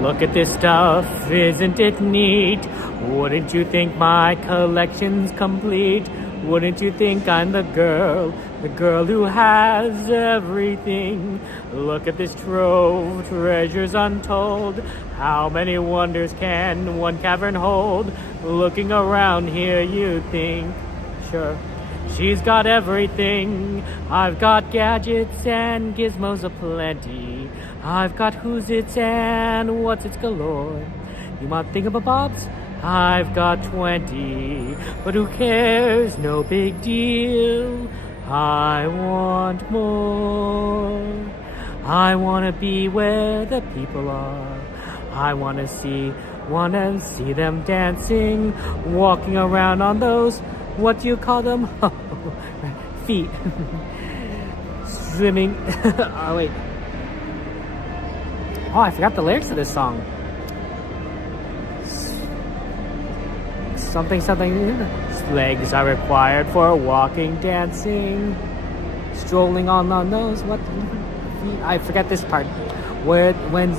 Look at this stuff, isn't it neat? Wouldn't you think my collection's complete? Wouldn't you think I'm the girl who has everything? Look at this trove, treasures untold. How many wonders can one cavern hold? Looking around here, you think, sure, she's got everything. I've got gadgets and gizmos aplenty. I've got who's its and what's its galore. You might think of a bobs? I've got 20, but who cares? No big deal. I want more. I want to be where the people are. I want to see them dancing, walking around on those, what do you call them? Feet. Swimming. Oh, wait. Oh, I forgot the lyrics of this song. Something. Legs are required for walking, dancing, strolling on those. What? I forget this part. When?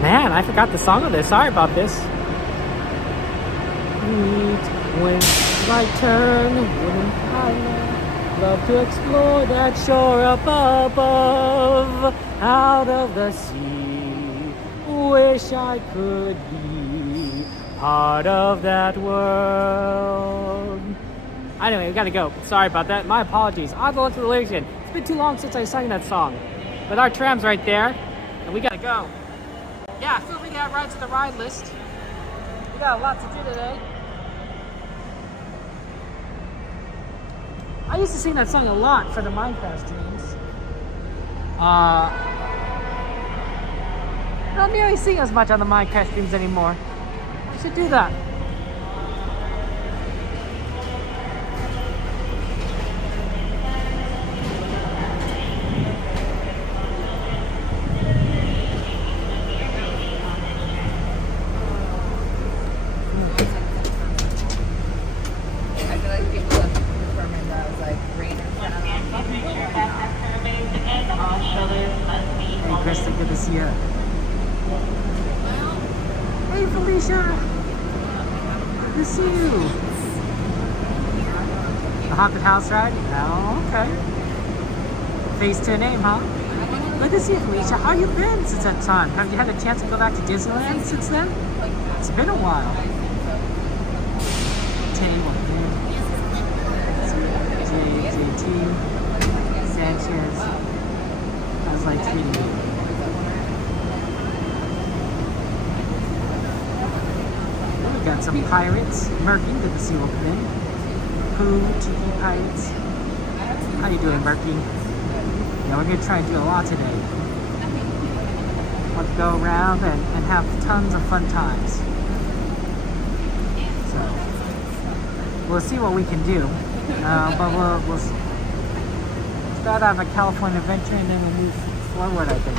Man, I forgot the song of this. Sorry about this. When right turn, wouldn't I love to explore that shore up above, out of the sea. Wish I could be part of that world. Anyway, we gotta go. Sorry about that. My apologies. I'll go look for the lyrics again. It's been too long since I sang that song. But our tram's right there, and we gotta go. Yeah, feel free to add rides to the ride list. We got a lot to do today. I used to sing that song a lot for the Minecraft streams. I don't nearly sing as much on the Minecraft streams anymore. I should do that. I feel like people have determined that as like rain or Hey, Krista, good to see you. Hey, Felicia. Good to see you. The haunted house ride? Oh, okay. Phase 2 name, huh? Good to see you, Felicia. How you been since that time? Have you had a chance to go back to Disneyland since then? It's been a while. JT, Sanchez. How's life treating you? We got some pirates. Murky, good to see you open in. Pooh, Tiki Pirates. How you doing, Murky? Yeah, we're gonna try and do a lot today. Let's go around and have tons of fun times. So, we'll see what we can do. But we'll start out of a California adventure and then we'll move forward, I think.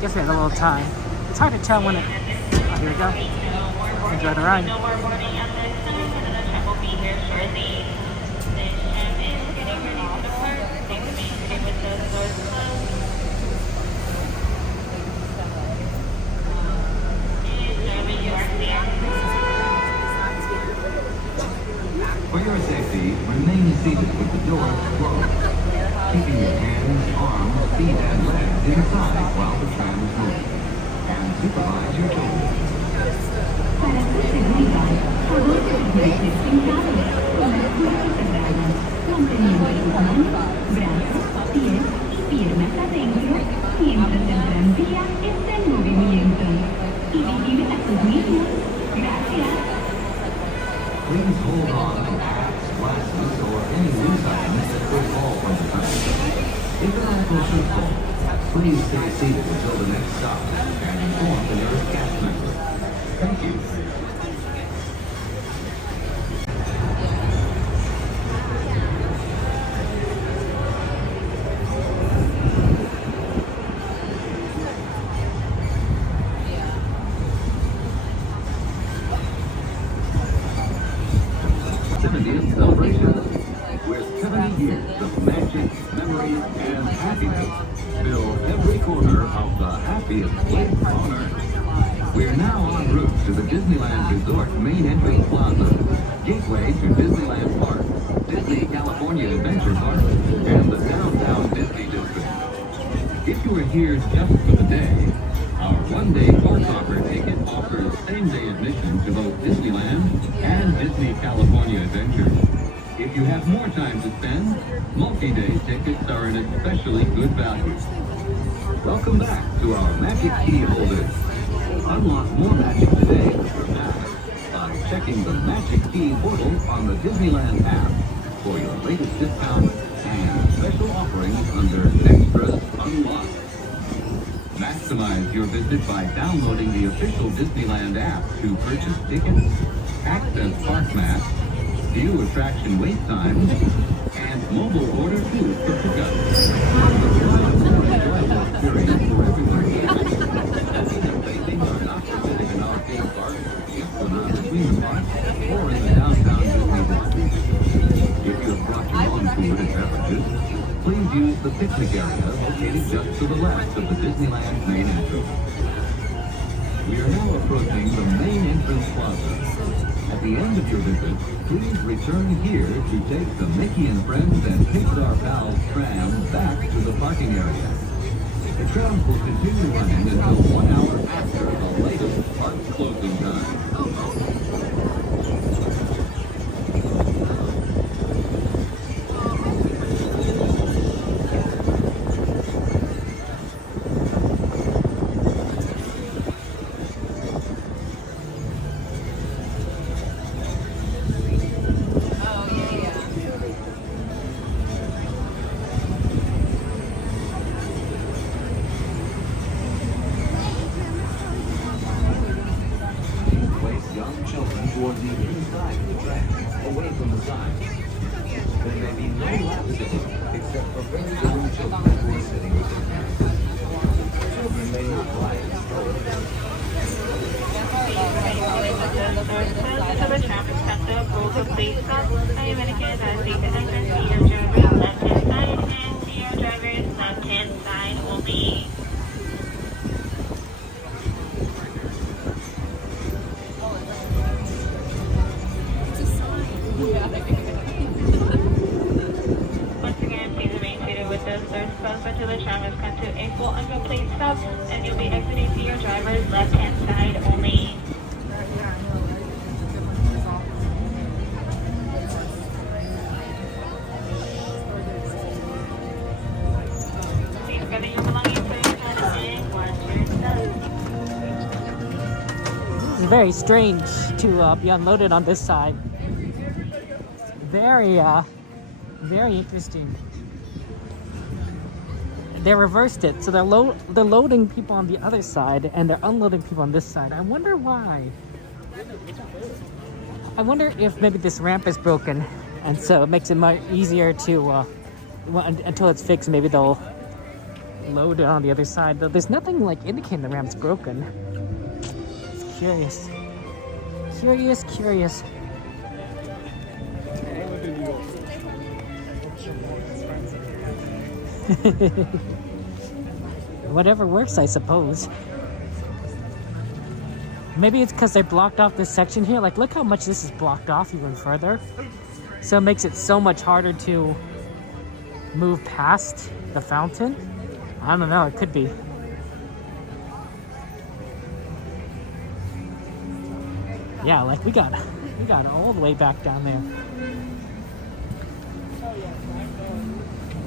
Guess we have a little time. It's hard to tell when it... Oh, here we go. Enjoy the ride. For your safety, remain seated with the doors closed, keeping your hands, arms, feet, and legs inside while the tram is moving, and supervise your children. Para su seguridad, por favor, permanezcan sentados con las puertas cerradas, manteniendo sus manos, brazos, pies y piernas adentro, mientras el tranvía está en movimiento. Y vigilen a sus mismos. Gracias. Please hold on to hats, glasses, or any loose items that could fall from the train. If an animal should fall, please stay seated until the next stop and inform the nearest cast member. Thank you. Christmas celebration. With 70 years of magic, memories, and happiness, fill every corner of the happiest place on Earth. We're now en route to the Disneyland Resort main entrance plaza, gateway to Disneyland Park, Disney California Adventure Park, and the downtown Disney District. If you are here just for the day, our one-day park hopper ticket offers same-day admission to both Disneyland and Disney California Adventure. If you have more time to spend, multi-day tickets are an especially good value. Welcome back to our Magic Key holders. Unlock more magic today with your app by checking the Magic Key portal on the Disneyland app for your latest discounts and special offerings under Extras Unlocked. Maximize your visit by downloading the official Disneyland app to purchase tickets, access park maps, view attraction wait times, and mobile order food for pickup. Enjoyable experience for everyone here. Vaping are not permitted in our theme park, between the park, or in the downtown Disney lobby. If you have brought your own food and beverages, please use the picnic area located just to the left of the Disneyland main entrance. We are now approaching the main entrance plaza. At the end of your visit, please return here to take the Mickey and Friends and Pixar Pals Tram back to the parking area. The tram will continue running until 1 hour after the latest park closing time. Toward the inside of the track, away from the side. There may be no lap sitting, except for very young children who are sitting with their parents. Children may not ride in strollers. The tram is cut to rules of please stop. I am indicated as the entrance to your driver's left-hand side and to your driver's left-hand side only. Once again, please remain seated with the third spouse until the tram is come to a full uncompleted stop, and you'll be exiting to your driver's left-hand side only. Please gather your belongings so you can and once you're done. This is very strange to be unloaded on this side. Very interesting. They reversed it, so they're loading people on the other side and they're unloading people on this side. I wonder why. I wonder if maybe this ramp is broken, and so it makes it much easier to until it's fixed. Maybe they'll load it on the other side. Though there's nothing like indicating the ramp's broken. It's curious. Curious. Whatever works, I suppose. Maybe it's because they blocked off this section here. Like, look how much this is blocked off even further. So it makes it so much harder to move past the fountain. I don't know, it could be. Yeah, like we got all the way back down there.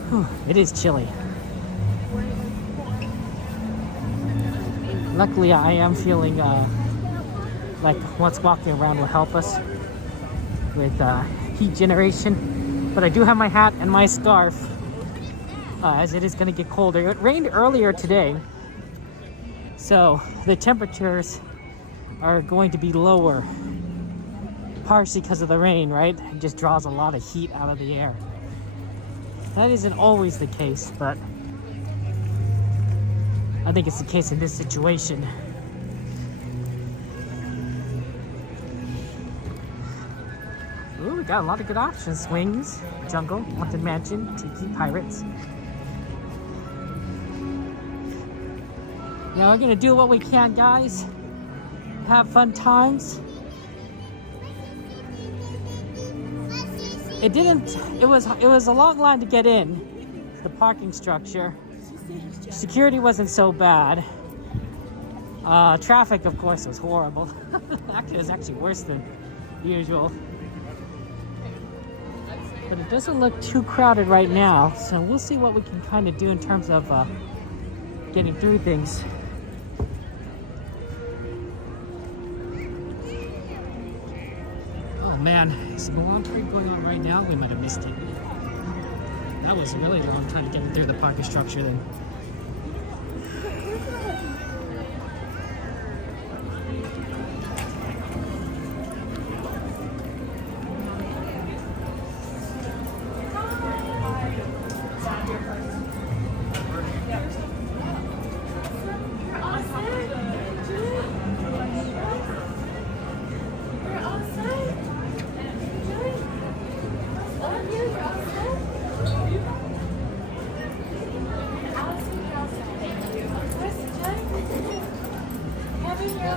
Whew, it is chilly. Luckily, I am feeling like what's walking around will help us with heat generation. But I do have my hat and my scarf as it is going to get colder. It rained earlier today, so the temperatures are going to be lower, partially because of the rain, right? It just draws a lot of heat out of the air. That isn't always the case, but I think it's the case in this situation. Ooh, we got a lot of good options. Swings, jungle, haunted mansion, tiki, pirates. Yeah, we're gonna do what we can, guys. Have fun times. It was a long line to get in the parking structure. Security wasn't so bad. Traffic, of course, was horrible. Actually, it was actually worse than usual. But it doesn't look too crowded right now, so we'll see what we can kind of do in terms of getting through things. Oh man, is the Mulan parade going on right now? We might have missed it. That was a really long time to get through the parking structure then.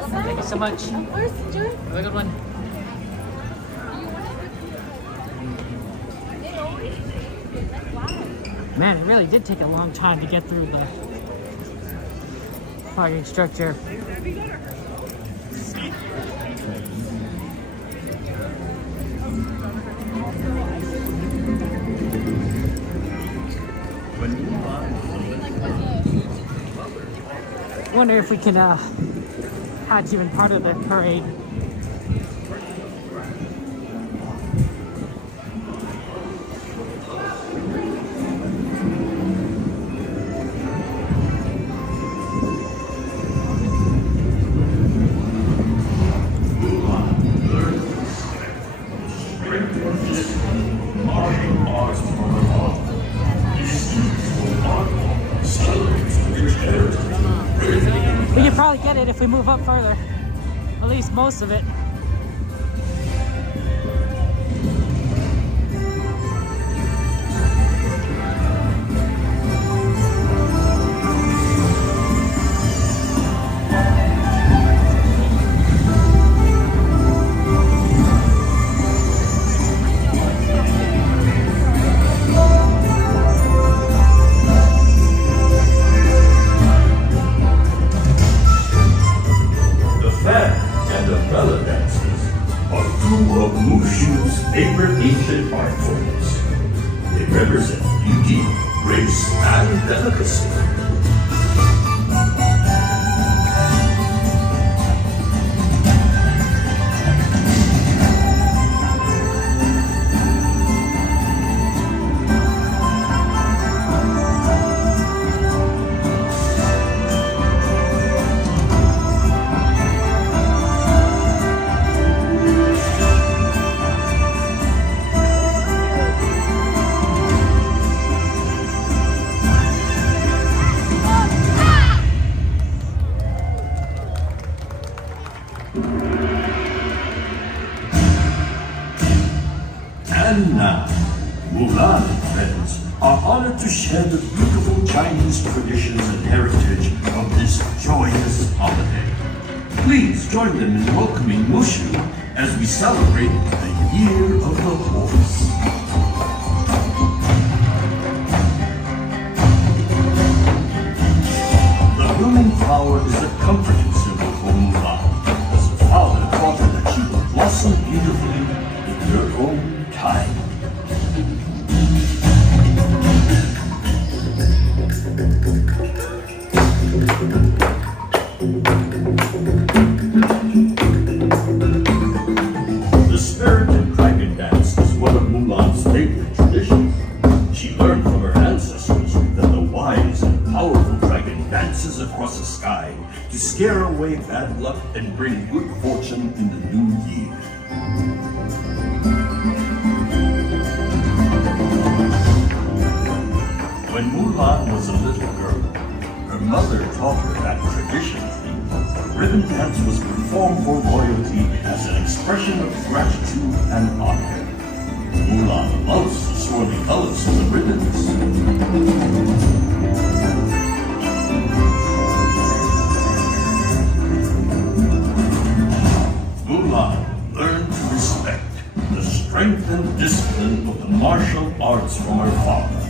Thank you so much. Of course, enjoy. Have a good one. Man, it really did take a long time to get through the parking structure. Wonder if we can catch even part of the parade. We could probably get it if we move up further. At least most of it. Favorite ancient art forms. They represent beauty, grace, and delicacy. And now, Mulan friends are honored to share the beautiful Chinese traditions and heritage of this joyous holiday. Please join them in welcoming Mushu as we celebrate the Year of the Horse. The blooming flower is a comforting symbol for Mulan, as the father taught her that she will blossom beautifully in her own time. The spirited dragon dance is one of Mulan's favorite traditions. She learned from her ancestors that the wise and powerful dragon dances across the sky to scare away bad luck and bring good fortune in the new year. When Mulan was a little girl, her mother taught her that traditionally, the ribbon dance was performed for royalty as an expression of gratitude and honor. loves the swirly colors of the ribbons. Mulan learned to respect the strength and discipline of the martial arts from her father.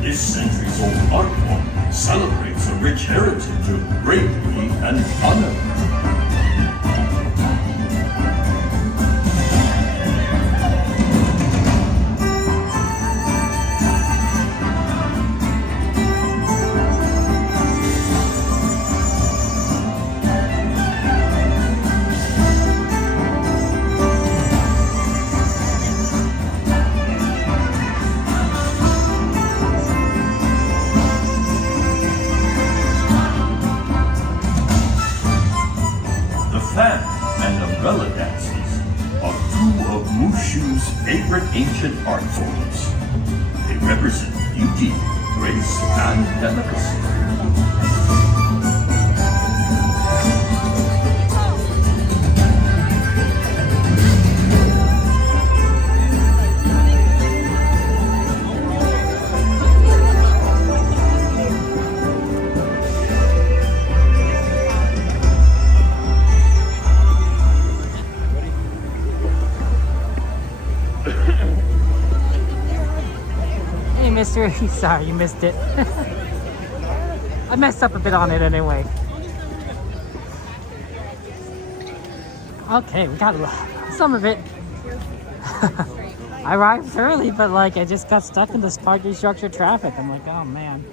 This centuries-old art form celebrates a rich heritage of bravery and honor. Fan and umbrella dances are two of Mushu's favorite ancient art forms. They represent beauty, grace, and delicacy. Hey, mister. Sorry, you missed it. I messed up a bit on it anyway. Okay, we got some of it. I arrived early, but like I just got stuck in this parking structure traffic. I'm like, oh man.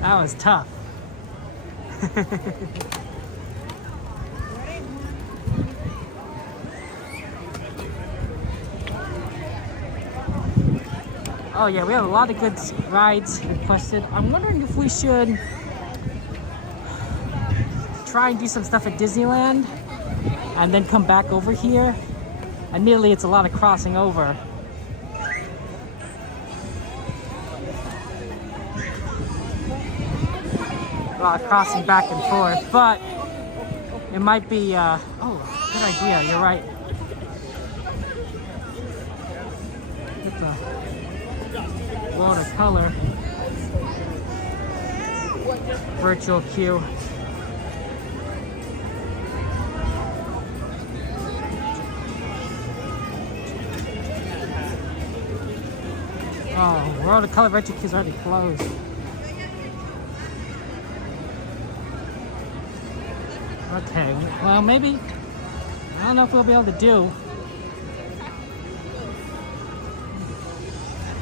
That was tough. Oh yeah, we have a lot of good rides requested. I'm wondering if we should try and do some stuff at Disneyland and then come back over here. Admittedly, it's a lot of crossing over. A lot of crossing back and forth, but it might be, oh, good idea, you're right. Watercolor virtual queue. Oh, watercolor virtual queue is already closed. Okay, well maybe, I don't know if we'll be able to do.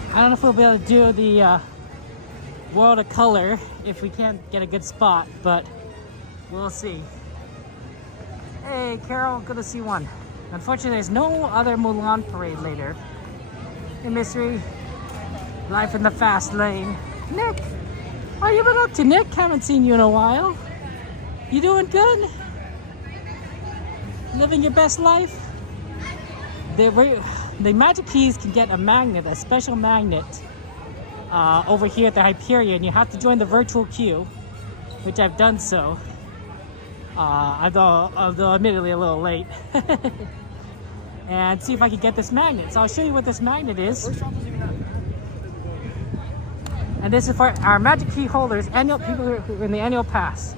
I don't know if we'll be able to do the World of Color if we can't get a good spot, but we'll see. Hey, Carol, good to see one. Unfortunately, there's no other Mulan parade later. Hey, Mystery. Life in the fast lane. Nick, what you been up to, Nick? Haven't seen you in a while. You doing good? Living your best life? The Magic Keys can get a magnet, a special magnet, over here at the Hyperion. You have to join the virtual queue, which I've done so. Although admittedly a little late. And see if I can get this magnet. So I'll show you what this magnet is. And this is for our Magic Key holders, annual people who are in the annual pass.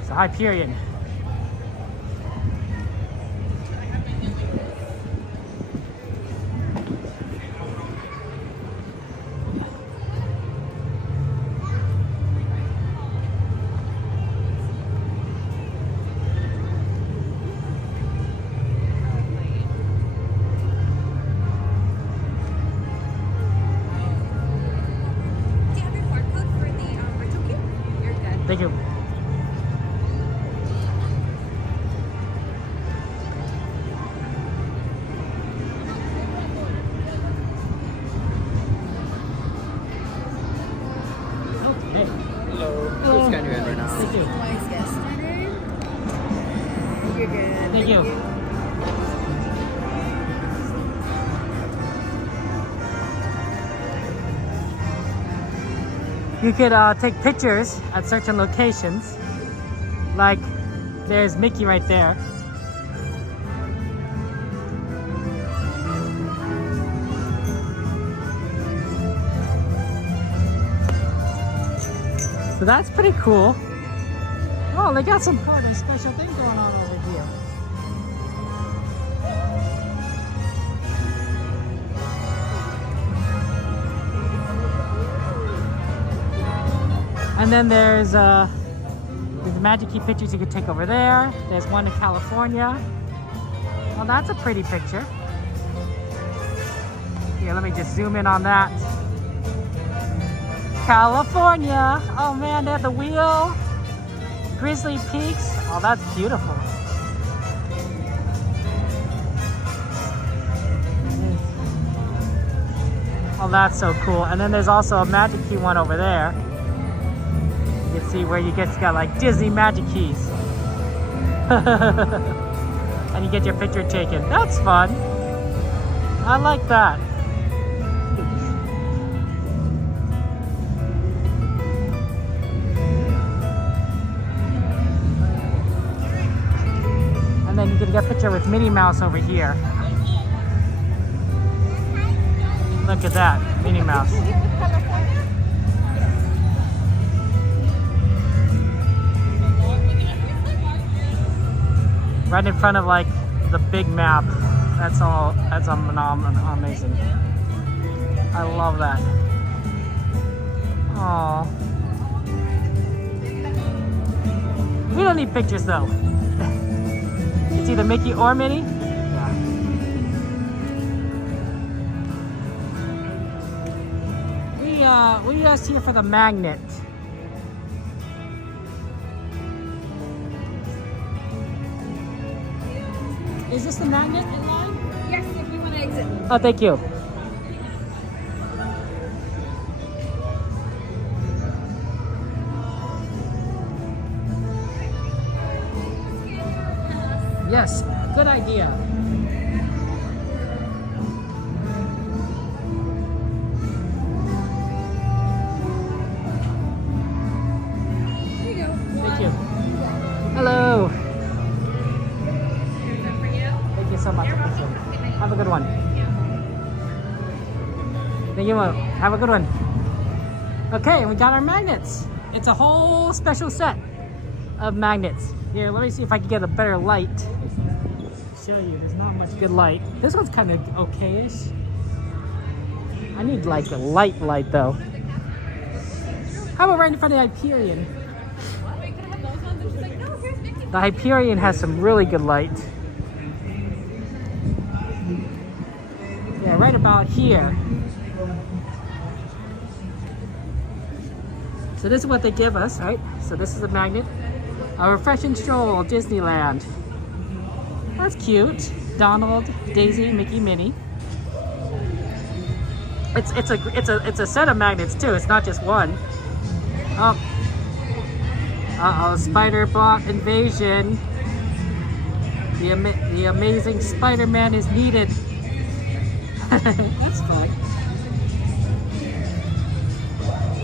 It's the Hyperion. Thank you. Okay. Hello. Scan your hand right now. Thank you. Twice yesterday. You're good. Thank you. You could take pictures at certain locations. Like, there's Mickey right there. that's pretty cool. Oh, they got some kind of special thing going on over here. And then there's the Magic Key pictures you could take over there. There's one in California. Well, that's a pretty picture. Here, let me just zoom in on that. California. Oh man, they have the wheel. Grizzly Peaks. Oh, that's beautiful. Oh, that's so cool. And then there's also a Magic Key one over there. You can see where you got like Disney Magic Keys. And you get your picture taken. That's fun. I like that. And then you can get a picture with Minnie Mouse over here. Look at that, Minnie Mouse. Right in front of like the big map. That's amazing. I love that. Oh. We don't need pictures though. It's either Mickey or Minnie. Yeah. We just here for the magnet. Is this the magnet in line? Yes, if you want to exit. Oh, thank you. Yes, good idea. Here you go. Thank you. Hello. Thank you so much. Have a good one. Thank you. Have a good one. Okay, we got our magnets. It's a whole special set of magnets. Here, let me see if I can get a better light. Show you, there's not much good light. This one's kind of okay-ish. I need like a light though. How about right in front of the Hyperion? The Hyperion has some really good light. Yeah, right about here. So this is what they give us, right? So this is a magnet. A refreshing stroll, Disneyland. That's cute. Donald, Daisy, Mickey, Minnie. It's a set of magnets too. It's not just one. Oh. Uh-oh, spider bot invasion. The amazing Spider-Man is needed. That's fun.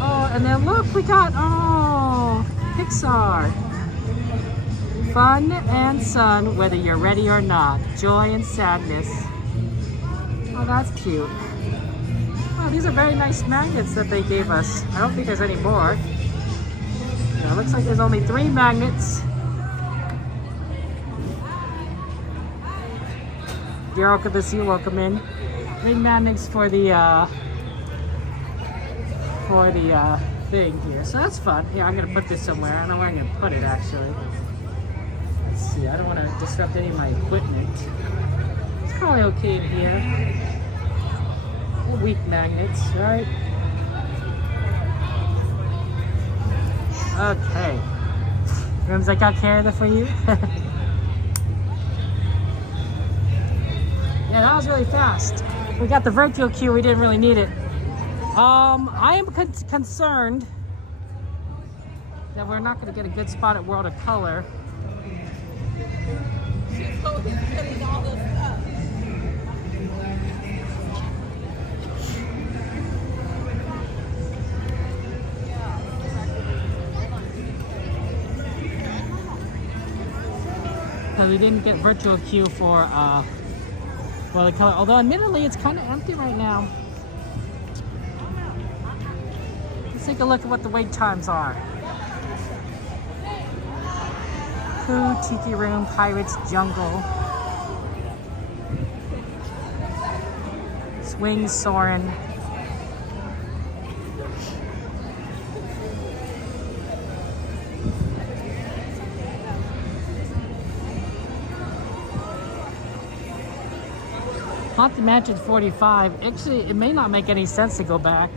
Oh, and then look, we got, Pixar. Fun and sun, whether you're ready or not. Joy and sadness. Oh, that's cute. Oh, these are very nice magnets that they gave us. I don't think there's any more. Yeah, it looks like there's only 3 magnets. Daryl, good to see you. Welcome in. 3 magnets for the thing here. So that's fun. Yeah, I'm gonna put this somewhere. I don't know where I'm gonna put it actually. Let's see. I don't want to disrupt any of my equipment. It's probably okay in here. They're weak magnets, right? Okay. Rooms, I got care of that for you. Yeah, that was really fast. We got the virtual queue. We didn't really need it. I am concerned that we're not going to get a good spot at World of Color. Because we didn't get virtual queue for World of Color. Although admittedly it's kind of empty right now. Let's take a look at what the wait times are. Food, Tiki Room, Pirates, Jungle. Swings, Soarin. Haunted Mansion 45. Actually, it may not make any sense to go back.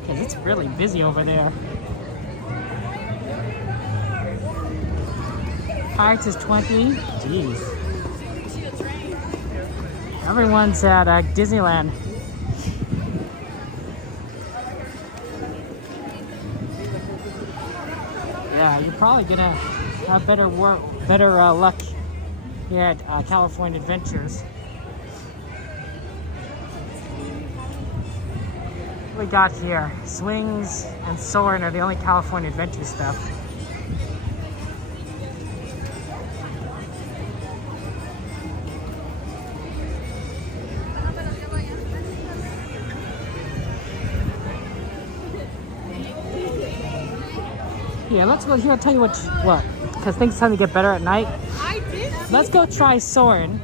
Because it's really busy over there. Pirates is 20. Jeez. Everyone's at Disneyland. Yeah, you're probably gonna have better luck here at California Adventures. What we got here? Swings and Soarin' are the only California Adventure stuff. Yeah, let's go here. I'll tell you what, because things tend to get better at night. Let's go try Soarin'.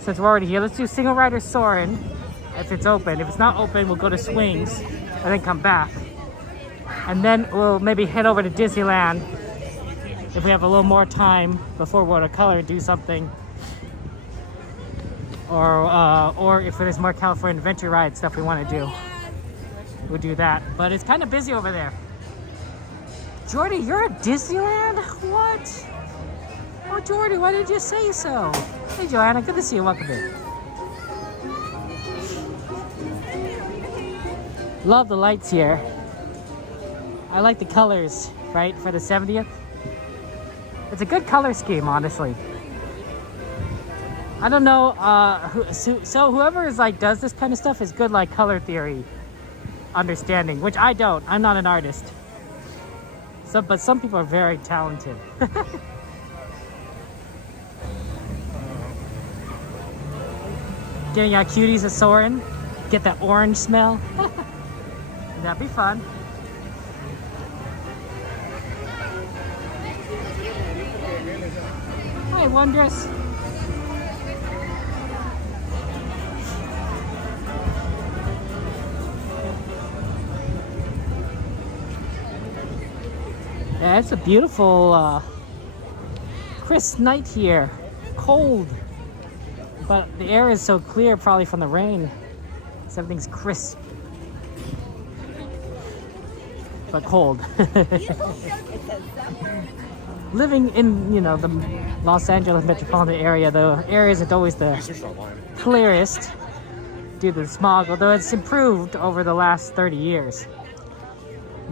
Since we're already here, let's do single rider Soarin'. If it's open. If it's not open, we'll go to Swings and then come back. And then we'll maybe head over to Disneyland if we have a little more time before we're to color and do something. Or if there's more California Adventure ride stuff we want to do, we'll do that. But it's kind of busy over there. Jordy, you're at Disneyland? What? Oh, Jordy, why did you say so? Hey, Joanna, good to see you. Welcome in. Love the lights here. I like the colors, right, for the 70th. It's a good color scheme, honestly. I don't know, so whoever is like does this kind of stuff is good like color theory understanding, which I don't. I'm not an artist. But some people are very talented. Getting out cuties at Soarin'. Get that orange smell. That'd be fun. Hi, Wondrous. Yeah, it's a beautiful, crisp night here. Cold, but the air is so clear, probably from the rain. So everything's crisp, but cold. Living in, the Los Angeles metropolitan area, the air isn't always the clearest due to the smog, although it's improved over the last 30 years.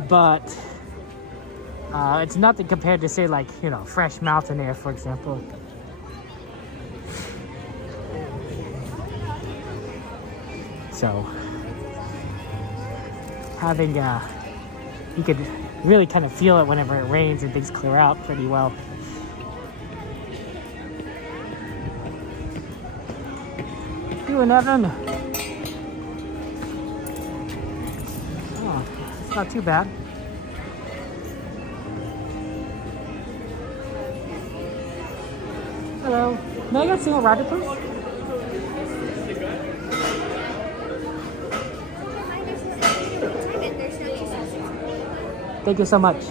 But it's nothing compared to, say, like, fresh mountain air, for example. So, having, you could really kind of feel it whenever it rains and things clear out pretty well. You and Evan. Oh, it's not too bad. Hello. May I get a single rider, please? Thank you so much.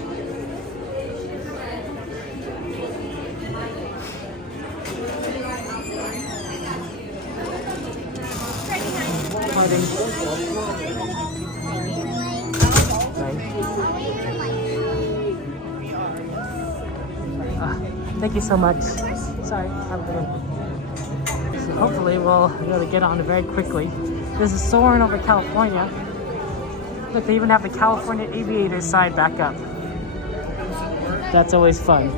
Thank you so much. Sorry, have a good one. So hopefully we'll be able to get on it very quickly. This is Soarin' over California. Look, they even have the California Aviators side back up. That's always fun.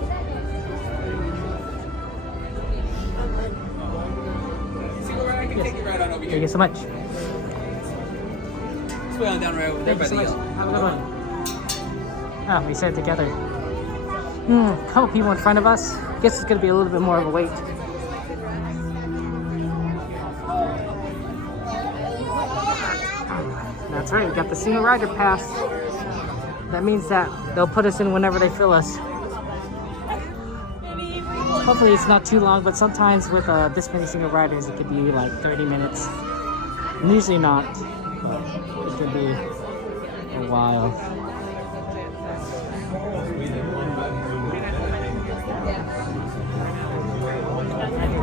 Yes. Thank you so much. It's way on down right over there by the Have a good one. Ah, we said it together. A couple people in front of us. Guess it's gonna be a little bit more of a wait. That's right, we got the single rider pass. That means that They'll put us in whenever they fill us. Hopefully it's not too long, but sometimes with this many single riders, it could be like 30 minutes. Usually not, but it could be a while.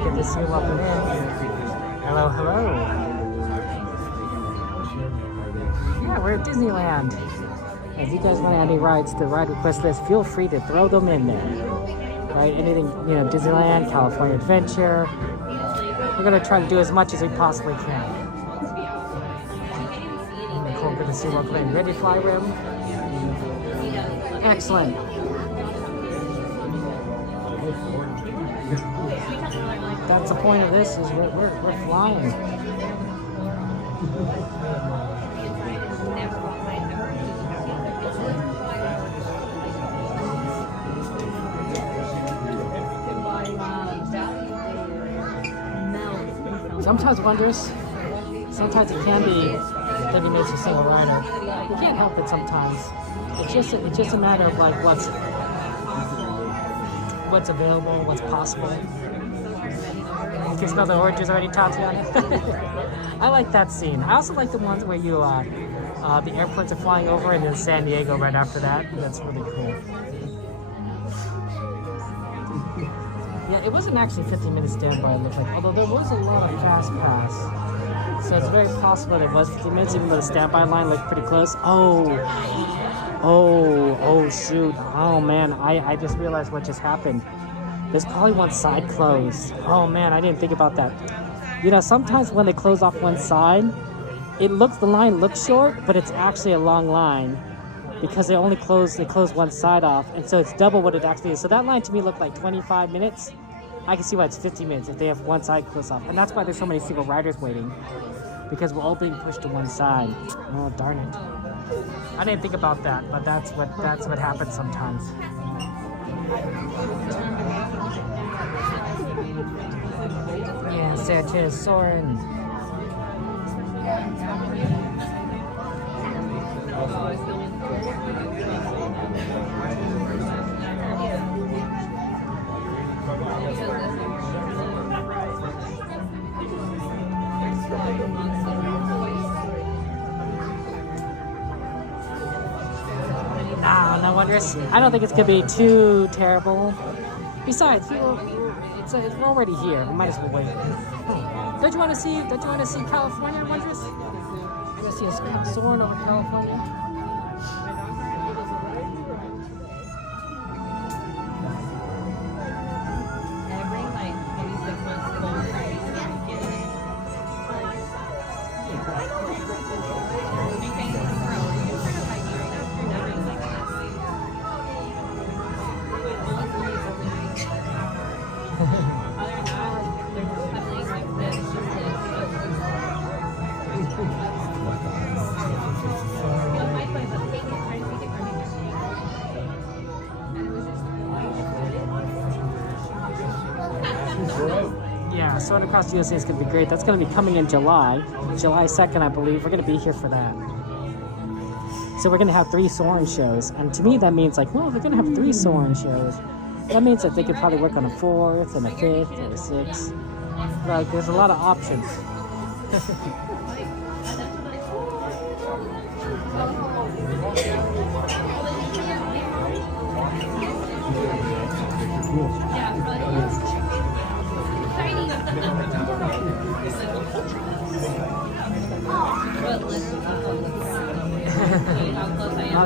Get this seal up in there. Hello, hello. Yeah, we're at Disneyland. If you guys want any rides, the ride request list, feel free to throw them in there. Right? Anything, you know, Disneyland, California Adventure. We're gonna try to do as much as we possibly can. Cool, good to see one plane. Ready to fly room? Excellent. That's the point of this, is we're flying. Sometimes wonders, sometimes it can be 30 minutes for a single rider. You can't help it sometimes. It's just a matter of like what's available, what's possible. You can smell the oranges already, Tatiana. I like that scene. I also like the ones where you the airplanes are flying over and then San Diego right after that. That's really cool. Yeah, it wasn't actually 15 minutes standby, it looked like, although there was a lot of fast pass. So it's very possible that it was 15 minutes, even though the standby line looked pretty close. Oh shoot. Oh man, I just realized what just happened. There's probably one side closed. Oh man, I didn't think about that. You know, sometimes when they close off one side, the line looks short, but it's actually a long line. Because they close one side off, and so it's double what it actually is. So that line to me looked like 25 minutes. I can see why it's 50 minutes if they have one side closed off. And that's why there's so many single riders waiting. Because we're all being pushed to one side. Oh, darn it. I didn't think about that, but that's what happens sometimes. Yeah, Sanchez, Soarin. No wonders. I don't think it's gonna be too terrible. Besides, we're already here. We might as well wait. Don't you want to see California wonders? You want to see us soaring over California? Yeah, Soarin' across the USA is going to be great. That's going to be coming in July 2nd, I believe. We're going to be here for that. So we're going to have 3 Soarin' shows. And to me, that means like, well, if they're going to have 3 Soarin' shows, that means that they could probably work on a 4th and a 5th and a 6th. Like, there's a lot of options.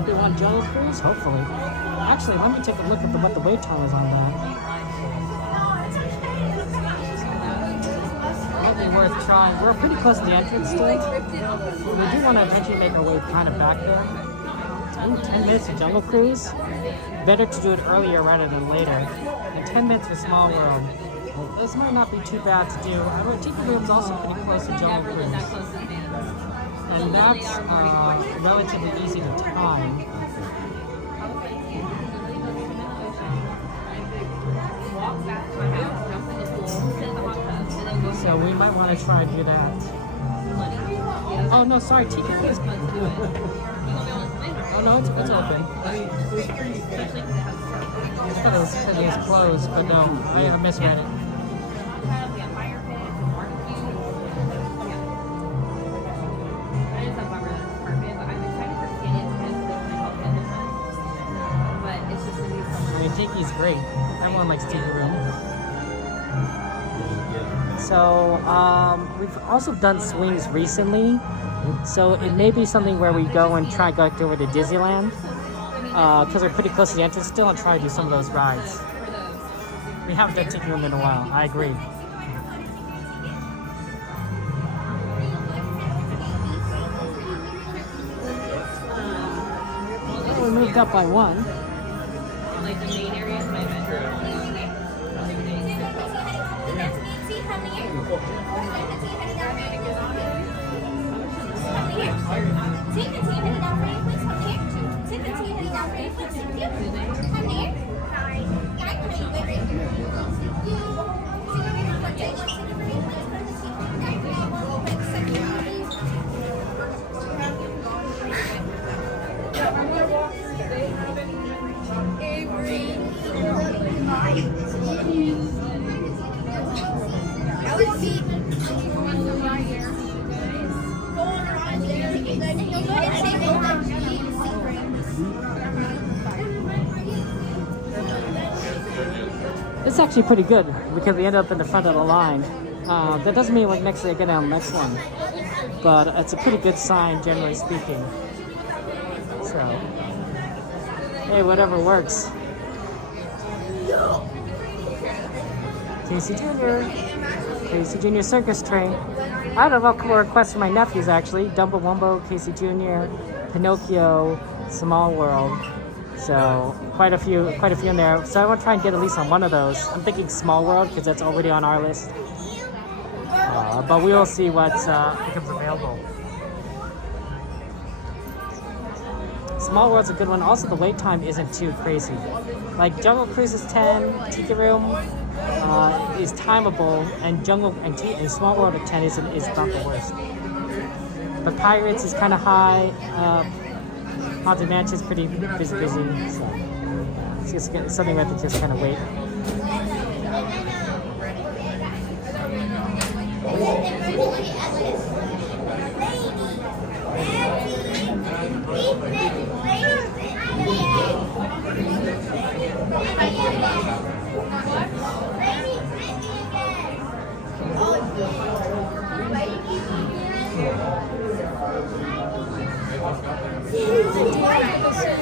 Do you want Jello Cruise? Hopefully. Actually, let me take a look at what the wait time is on that. Might be worth trying. We're pretty close to the entrance still. We do want to eventually make our way kind of back there. Ooh, 10 minutes to Jungle Cruise. Better to do it earlier rather than later. And 10 minutes for Small World. This might not be too bad to do. Tinker Room's also pretty close to Jungle Cruise. And that's relatively easy to time. So we might want to try and do that. Oh no, sorry, Tinker Cruise. Oh no, it's open. I thought it was because it was closed, but no, I misread it. I mean, Tiki's great. Everyone likes Tiki Room. So, we've also done swings recently. So it may be something where we go and try go over to Disneyland. Because we're pretty close to the entrance still, and try to do some of those rides. We haven't done Tiki Room in a while, I agree. Oh, we moved up by one. Like the main area is my bedroom. It's actually pretty good because we end up in the front of the line. That doesn't mean we're next to get on the next one, but it's a pretty good sign, generally speaking. So, hey, whatever works. Casey Jr. circus train. I had a couple of requests from my nephews actually. Dumbo Wumbo, Casey Jr., Pinocchio, Small World. So quite a few in there. So I want to try and get at least on one of those. I'm thinking Small World because that's already on our list. But we will see what becomes available. Small World's a good one. Also, the wait time isn't too crazy. Like Jungle Cruise is 10, Tiki Room is timeable, and Small World at 10 is not the worst. But Pirates is kind of high. Haunted Mansion is pretty busy, so it's just something we have to just kind of wait.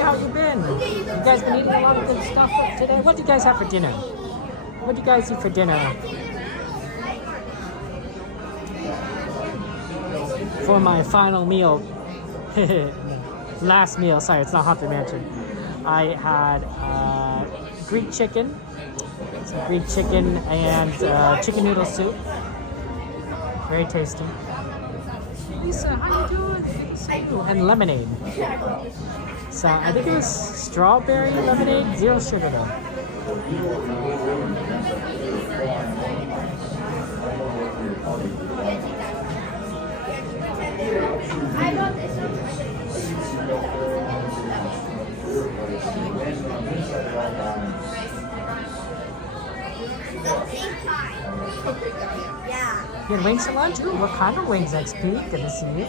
How you been? You guys been eating a lot of good stuff today? What do you guys have for dinner? What do you guys eat for dinner? For my final meal, last meal, sorry, it's not Haunted Mansion. I had Greek chicken, and chicken noodle soup. Very tasty. Lisa, how you doing? And lemonade. So I think it was strawberry lemonade, 0 sugar though. I got this Yeah. You had wings for lunch? Ooh, what kind of wings, XP? Good to see you.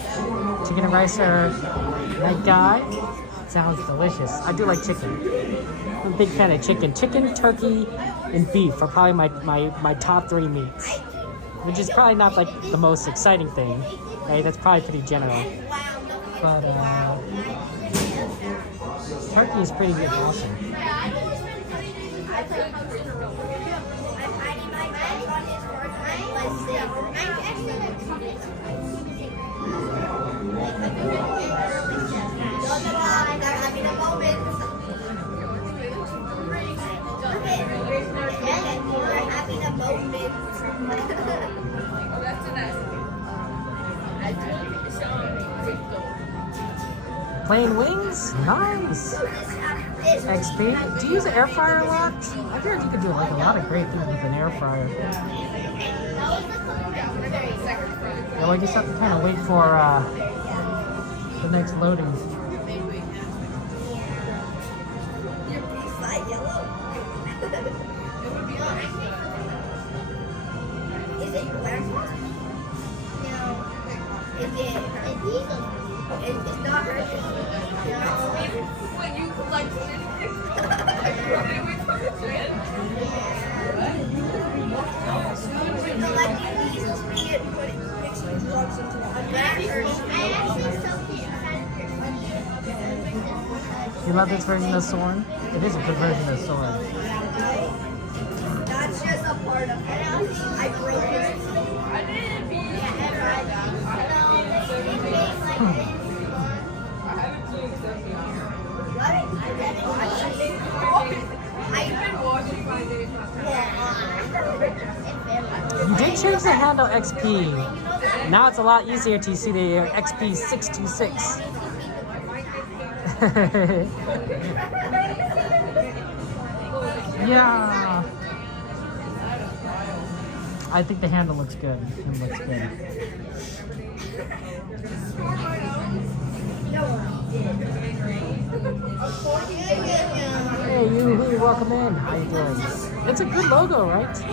Chicken and rice or night guy? Sounds delicious. I do like chicken. I'm a big fan of chicken. Chicken, turkey, and beef are probably my top 3 meats. Which is probably not like the most exciting thing. Right? That's probably pretty general. But turkey is pretty good awesome. Plain wings? Nice! XP, do you use an air fryer a lot? I figured you could do like a lot of great food with an air fryer. Yeah, well, you just have to kind of wait for the next loading. You love this version of Soarin'? It is a good version of Soarin'. That's just a part of it. I broke it. You did change the handle XP. Now it's a lot easier to see the XP 626. Yeah. I think the handle looks good. It looks good. Hey, you, welcome in. How you doing? It's a good logo, right?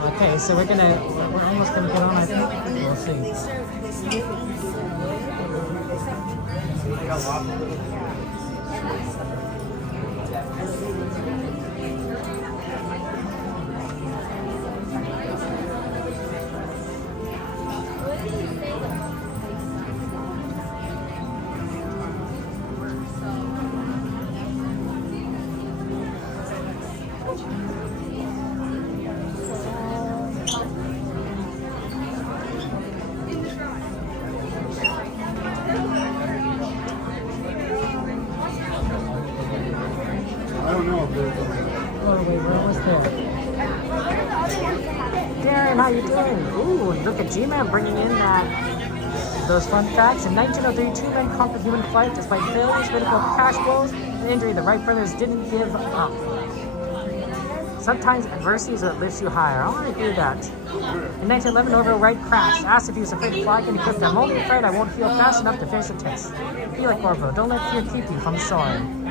Okay, so we're almost gonna get on, I think. We'll see. How you doing? Ooh, look at G-Man bringing in those fun facts. In 1903, 2 men conquered human flight despite failures, ridicule, crash blows, and injury. The Wright brothers didn't give up. Sometimes adversity is what lifts you higher. I want to hear that. In 1911, Orville Wright crashed. Asked if he was afraid to fly, and he quipped, "I'm only afraid I won't feel fast enough to finish the test." Be like Orville. Don't let fear keep you from soaring.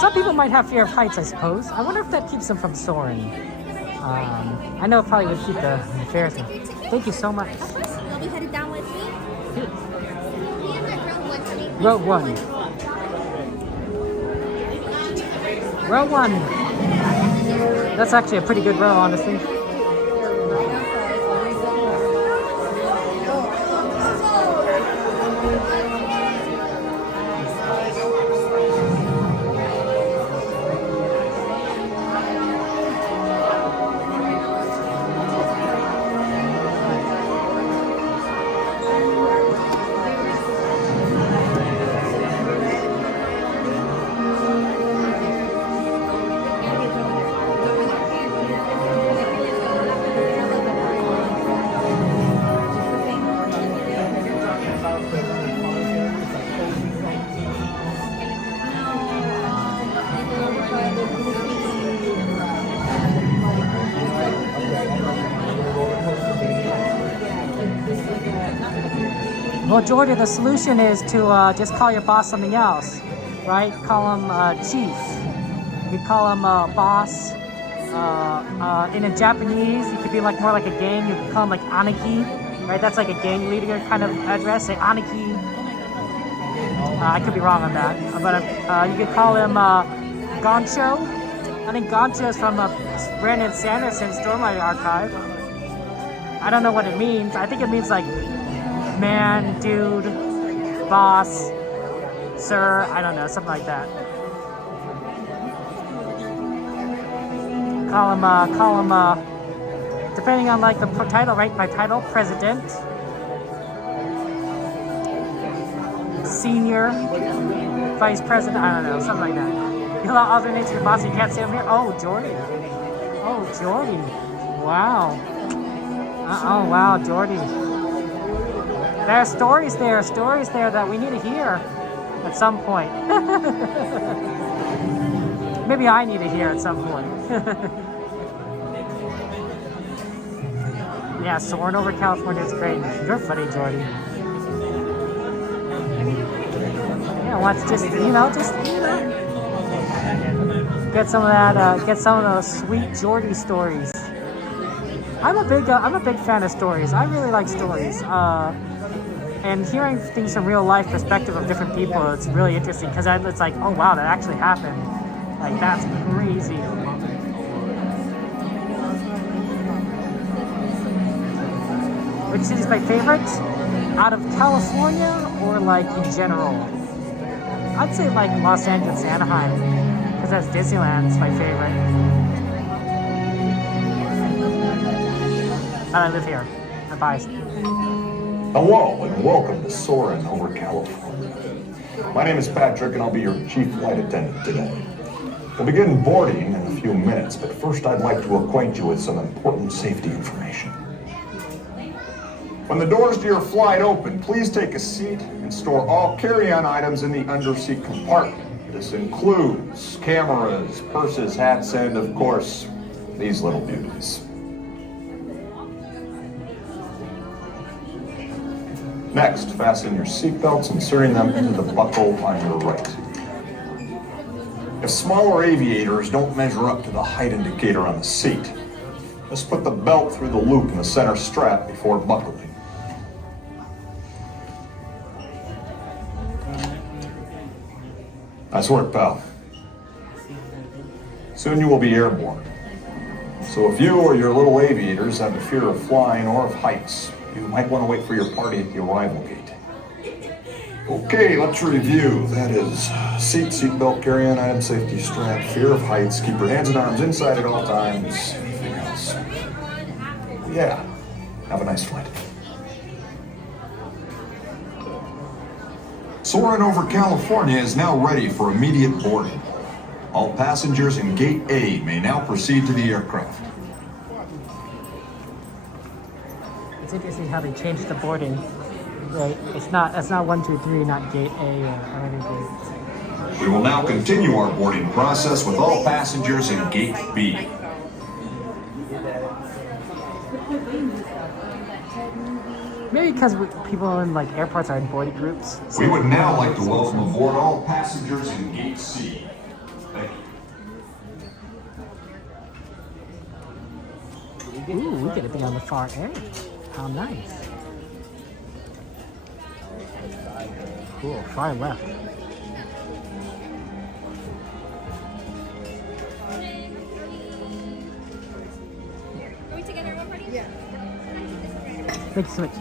Some people might have fear of heights, I suppose. I wonder if that keeps them from soaring. I know it probably would keep the fares. Thank you so much. You'll be headed down with me? Row 1. Row 1. That's actually a pretty good row, honestly. Well, Jordan, the solution is to just call your boss something else, right? Call him chief. You call him boss. In a Japanese, it could be like more like a gang. You could call him like aniki, right? That's like a gang leader kind of address. Say aniki. I could be wrong on that, but you could call him Goncho. I think Goncho is from Brandon Sanderson's Stormlight Archive. I don't know what it means. I think it means like man, dude, boss, sir, I don't know, something like that. Call him, depending on like the title, right? My title, president. senior vice president. I don't know, something like that. You allow alternates your boss. You can't say I'm here. Oh, Jordy. Oh, Jordy. Wow. Oh, wow, Jordy. There are stories there that we need to hear at some point. Maybe I need to hear at some point. Yeah, soaring over California is great. You're funny, Jordy. Yeah, let's just get some of that, get some of those sweet Jordy stories. I'm a big fan of stories. I really like stories. And hearing things from real life perspective of different people, it's really interesting because it's like, oh wow, that actually happened. Like, that's crazy. Which city's my favorite? Out of California or like in general? I'd say like Los Angeles, Anaheim, because that's Disneyland's my favorite. I live here. I'm biased. Hello and welcome to Soarin over California. My name is Patrick and I'll be your chief flight attendant today. We'll begin boarding in a few minutes, but first I'd like to acquaint you with some important safety information. When the doors to your flight open, please take a seat and store all carry-on items in the underseat compartment. This includes cameras, purses, hats, and of course, these little beauties. Next, fasten your seatbelts, inserting them into the buckle on your right. If smaller aviators don't measure up to the height indicator on the seat, just put the belt through the loop in the center strap before buckling. Nice work, pal. Soon you will be airborne. So if you or your little aviators have a fear of flying or of heights, you might want to wait for your party at the arrival gate. Okay, let's review. That is seatbelt, carry-on item, safety strap, fear of heights, keep your hands and arms inside at all times, anything else. Yeah, have a nice flight. Soarin over California is now ready for immediate boarding. All passengers in Gate A may now proceed to the aircraft. It's interesting how they changed the boarding. Right, it's not 1, 2, 3, not Gate A or any gate. We will now continue our boarding process with all passengers in Gate B. Maybe because people in like airports are in boarding groups. So We would now like to welcome aboard all passengers in Gate C. Thank you. Ooh, we get to be on the far edge. How nice. Cool, far left. Are we together, everybody? Yeah. Thank you so much.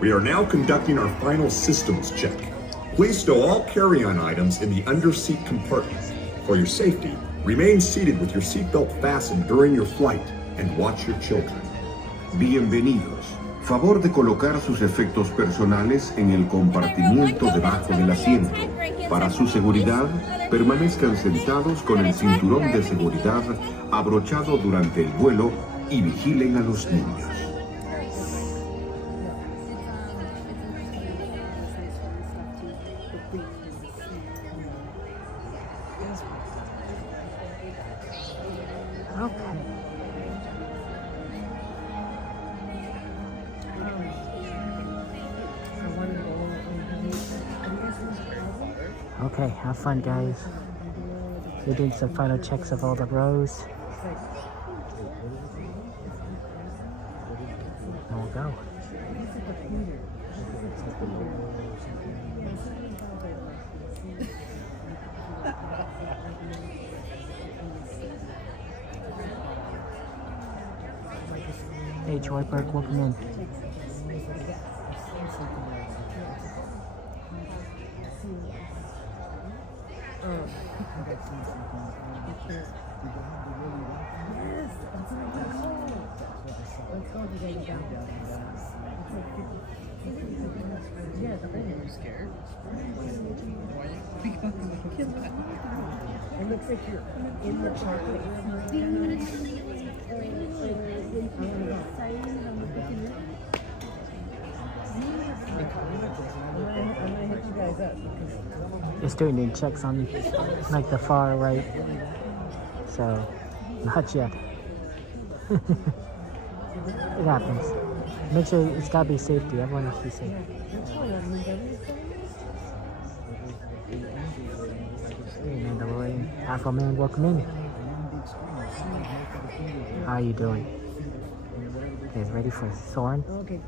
We are now conducting our final systems check. Please stow all carry-on items in the underseat compartment. For your safety, remain seated with your seatbelt fastened during your flight and watch your children. Bienvenidos. Favor de colocar sus efectos personales en el compartimiento debajo del asiento. Para su seguridad, permanezcan sentados con el cinturón de seguridad abrochado durante el vuelo y vigilen a los niños. Okay, have fun, guys. We're doing some final checks of all the rows. Hey, Troy Park, welcome in. Yeah, the thing you're scared. It looks like you're in the chocolate. I'm gonna hit you guys up because It's doing checks on like the far right, so not yet. It happens. Make sure it's gotta be safety. Everyone has to be safe. Hey, Mandalorian, Afro Man, welcome in. How are you doing? Okay, ready for Soarin? okay.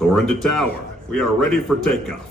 Soarin to tower. We are ready for takeoff.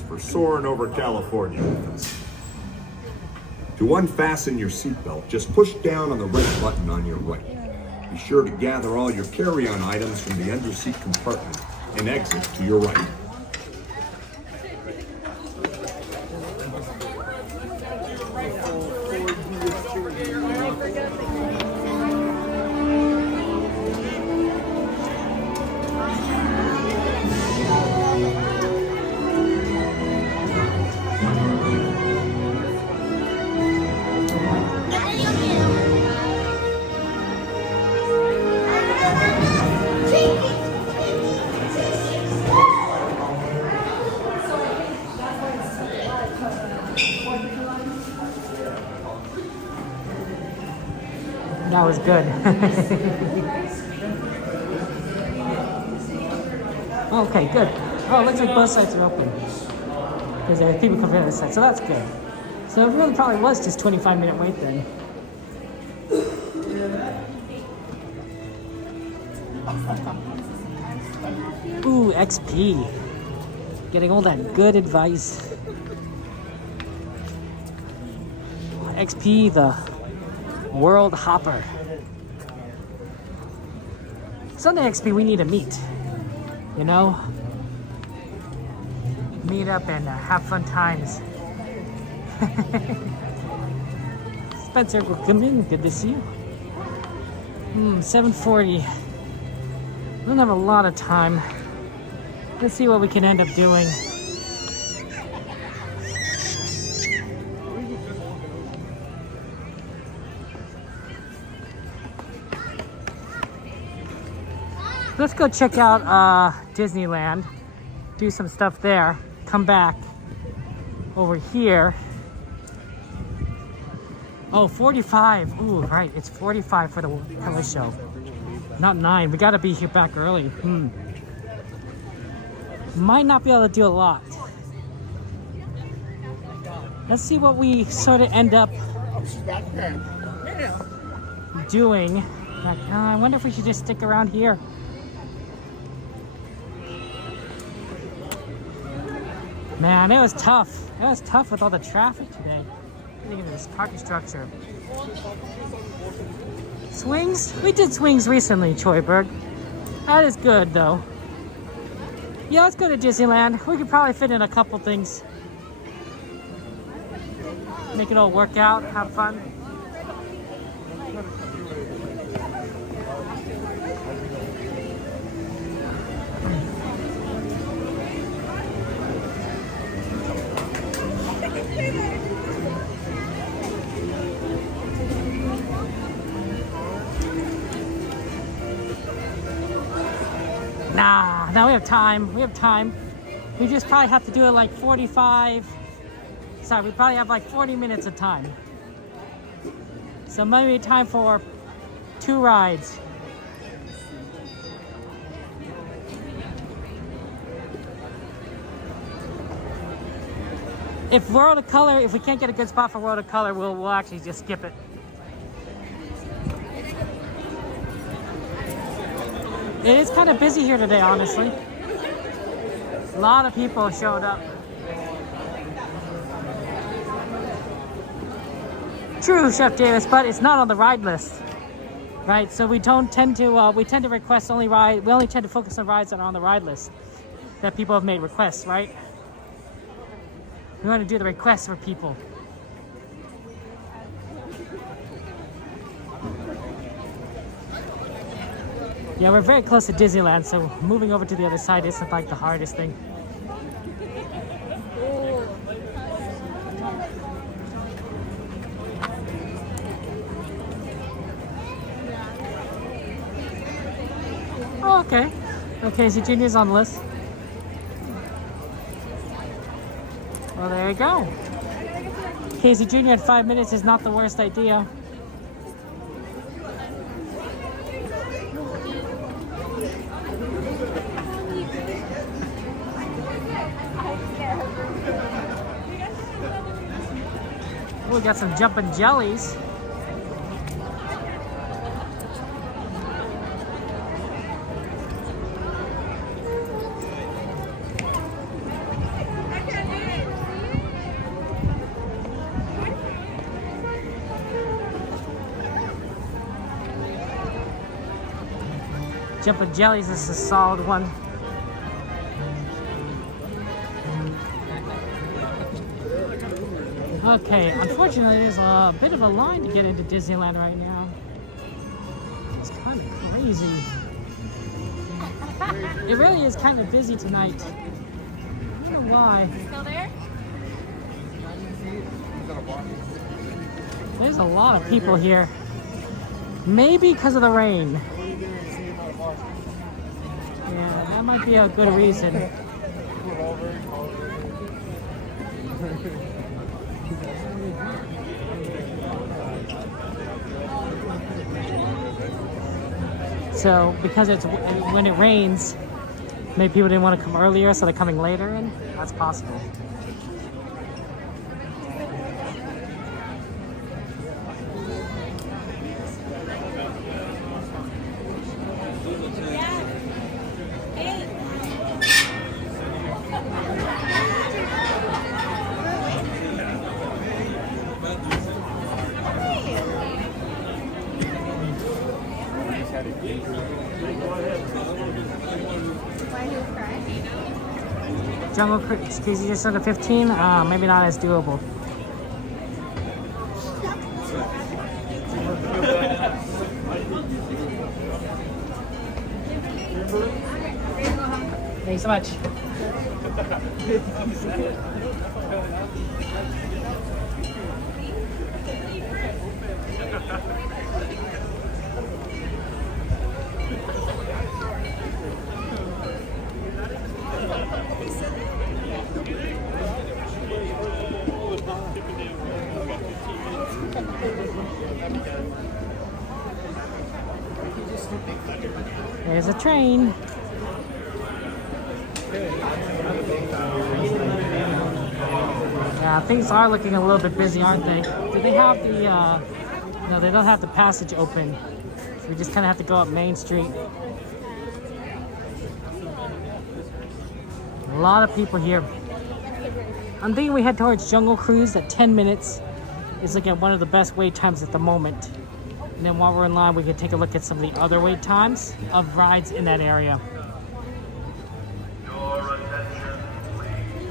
Thanks for soaring over California with us. To unfasten your seatbelt, just push down on the red button on your right. Be sure to gather all your carry-on items from the underseat compartment and exit to your right. That was good. Okay, good. Oh, it looks like both sides are open. Because people come from the other side, so that's good. So it really probably was just 25-minute wait then. Ooh, XP. Getting all that good advice. XP, the World Hopper. Sunday XP, we need to meet. You know? Meet up and have fun times. Spencer, welcome in. Good to see you. 7:40. We don't have a lot of time. Let's see what we can end up doing. Let's go check out Disneyland, do some stuff there, come back over here. Oh, 45. Ooh, right, it's 45 for the color show. Not 9. We gotta be here back early. Might not be able to do a lot. Let's see what we sort of end up doing. I wonder if we should just stick around here. Man, it was tough. It was tough with all the traffic today. Look at this parking structure. Swings? We did swings recently, Choiberg. That is good, though. Yeah, let's go to Disneyland. We could probably fit in a couple things. Make it all work out, have fun. Nah, now we have time. We have time. We just probably have to do it like 45. Sorry, we probably have like 40 minutes of time. So maybe time for 2 rides. If World of Color, if we can't get a good spot for World of Color, we'll actually just skip it. It is kind of busy here today, honestly. A lot of people showed up. True, Chef Davis, but it's not on the ride list, right? So we don't tend to, we tend to request only ride, we only tend to focus on rides that are on the ride list that people have made requests, right? We want to do the requests for people. Yeah, we're very close to Disneyland, so moving over to the other side isn't like the hardest thing. Oh, okay. Okay, so Junior's on the list. Well, there you go. Casey Jr. at 5 minutes is not the worst idea. We got some jumping jellies. Jumping jellies, this is a solid one. Okay, unfortunately there's a bit of a line to get into Disneyland right now. It's kind of crazy. It really is kind of busy tonight. I don't know why. Still there? There's a lot of people here. Maybe because of the rain. Yeah, that might be a good reason. So, because it's when it rains, maybe people didn't want to come earlier, so they're coming later in. That's possible. Jungle Cruise, crazy just under 15, maybe not as doable. Thanks so much. There's a train. Yeah, things are looking a little bit busy, aren't they? Do they have the, no, they don't have the passage open. So we just kind of have to go up Main Street. A lot of people here. I'm thinking we head towards Jungle Cruise at 10 minutes. It's like at one of the best wait times at the moment. And then while we're in line, we can take a look at some of the other wait times of rides in that area. Your attention, please.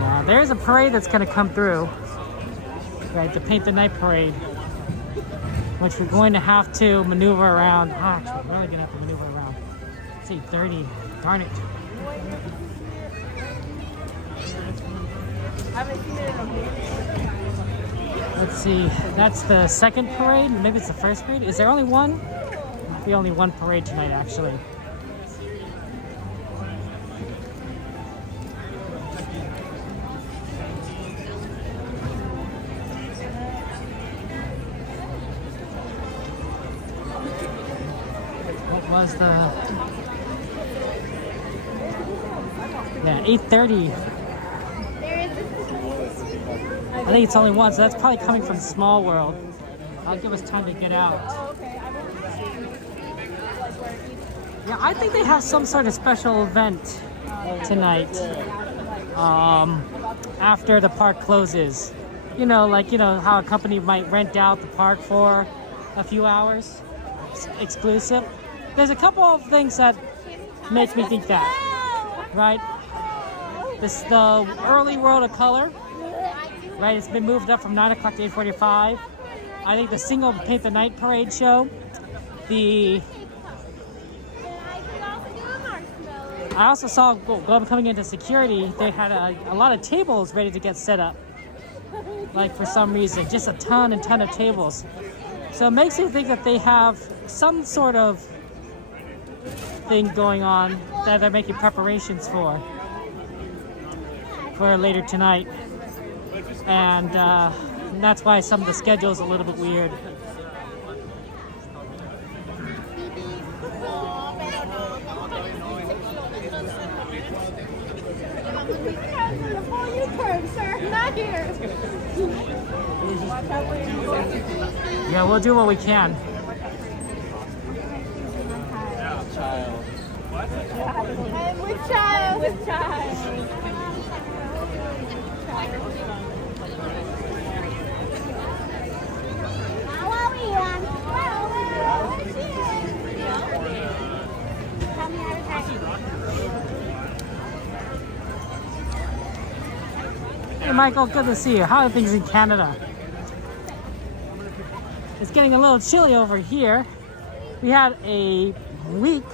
Last Yeah, there's a parade that's going to come through. Right, the Paint the Night Parade. Which we're going to have to maneuver around. Actually, we're really going to have to maneuver around. It's 8:30. Darn it. Let's see, that's the second parade, maybe it's the first parade. Is there only one? Might be only one parade tonight, actually. What was the... Yeah, 8:30. I think it's only one, so that's probably coming from Small World. That'll give us time to get out. Yeah, I think they have some sort of special event tonight. After the park closes. You know, like, you know, how a company might rent out the park for a few hours. It's exclusive. There's a couple of things that make me think that. Right? This the early World of Color. Right, it's been moved up from 9 o'clock to 8:45. I think the single Paint the Night Parade show. I also saw, coming into security, they had a lot of tables ready to get set up. Like, for some reason, just a ton and ton of tables. So it makes me think that they have some sort of thing going on that they're making preparations for later tonight. And that's why some of the schedule is a little bit weird. Yeah, we'll do what we can. Child. I'm with child. With child. Hey Michael, good to see you. How are things in Canada? It's getting a little chilly over here. We had a week,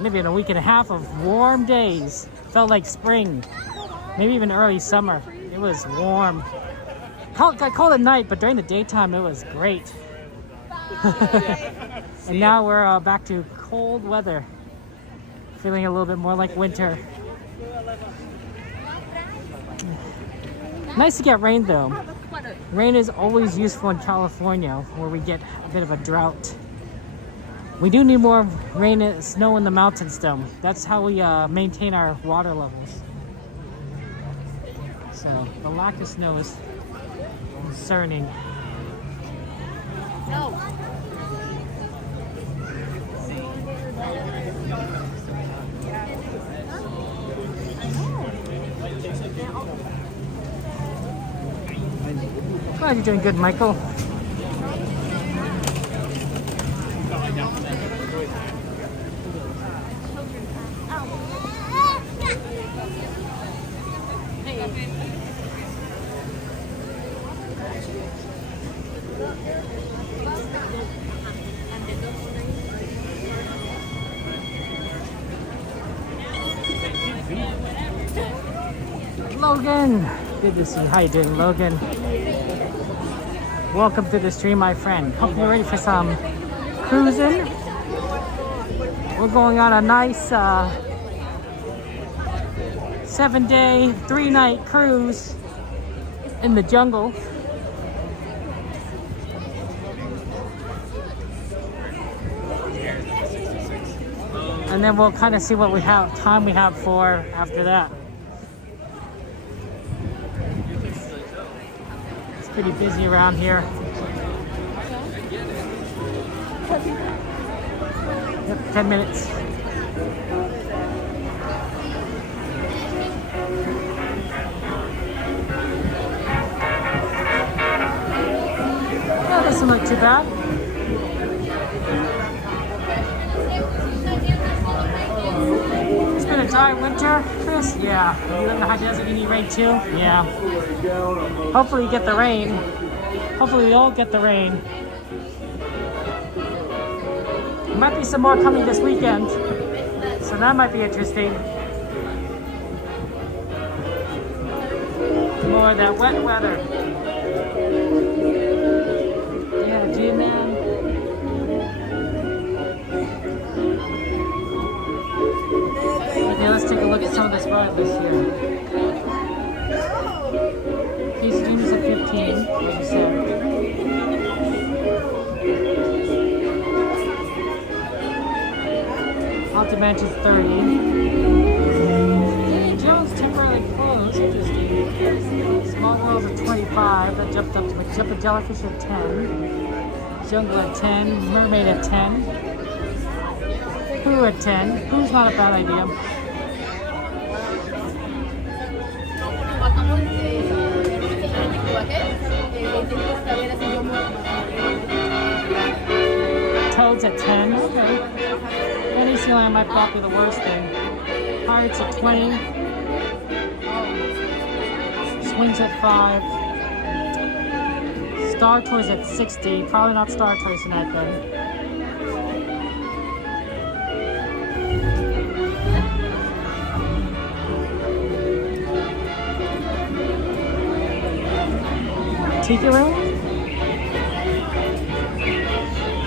maybe a week and a half of warm days. Felt like spring, maybe even early summer. It was warm. Got cold at night, but during the daytime it was great. And now we're back to cold weather. Feeling a little bit more like winter. Nice to get rain though. Rain is always useful in California where we get a bit of a drought. We do need more rain and snow in the mountains though. That's how we maintain our water levels. So the lack of snow is concerning. Glad you're doing good, Michael. Logan! Good to see you. How you doing, Logan? Welcome to the stream, my friend. Hope you're ready for some cruising. We're going on a nice 7-day, 3-night cruise in the jungle. And then we'll kind of see what time we have for after that. Pretty busy around here. Yep, 10 minutes. Oh, doesn't look too bad. It's been a dry winter, Chris? Yeah. You live in the high desert, you need rain too? Yeah. Hopefully you get the rain. Hopefully we all get the rain. There might be some more coming this weekend. So that might be interesting. More of that wet weather. Yeah, G-Man. Okay, let's take a look at some of this ride this year. These students at 15, as you said. Haunted Mansion's 30. Jones temporarily closed, interesting. Small World's at 25, that jumped up to Jump and Jellyfish at 10. Jungle at 10, Mermaid at 10. Pooh at 10. Pooh's not a bad idea. Toad's at 10. Okay. Disneyland might probably be the worst thing. Pirates at 20. Swings at 5. Star Tours at 60. Probably not Star Tours tonight then. Tiki Room?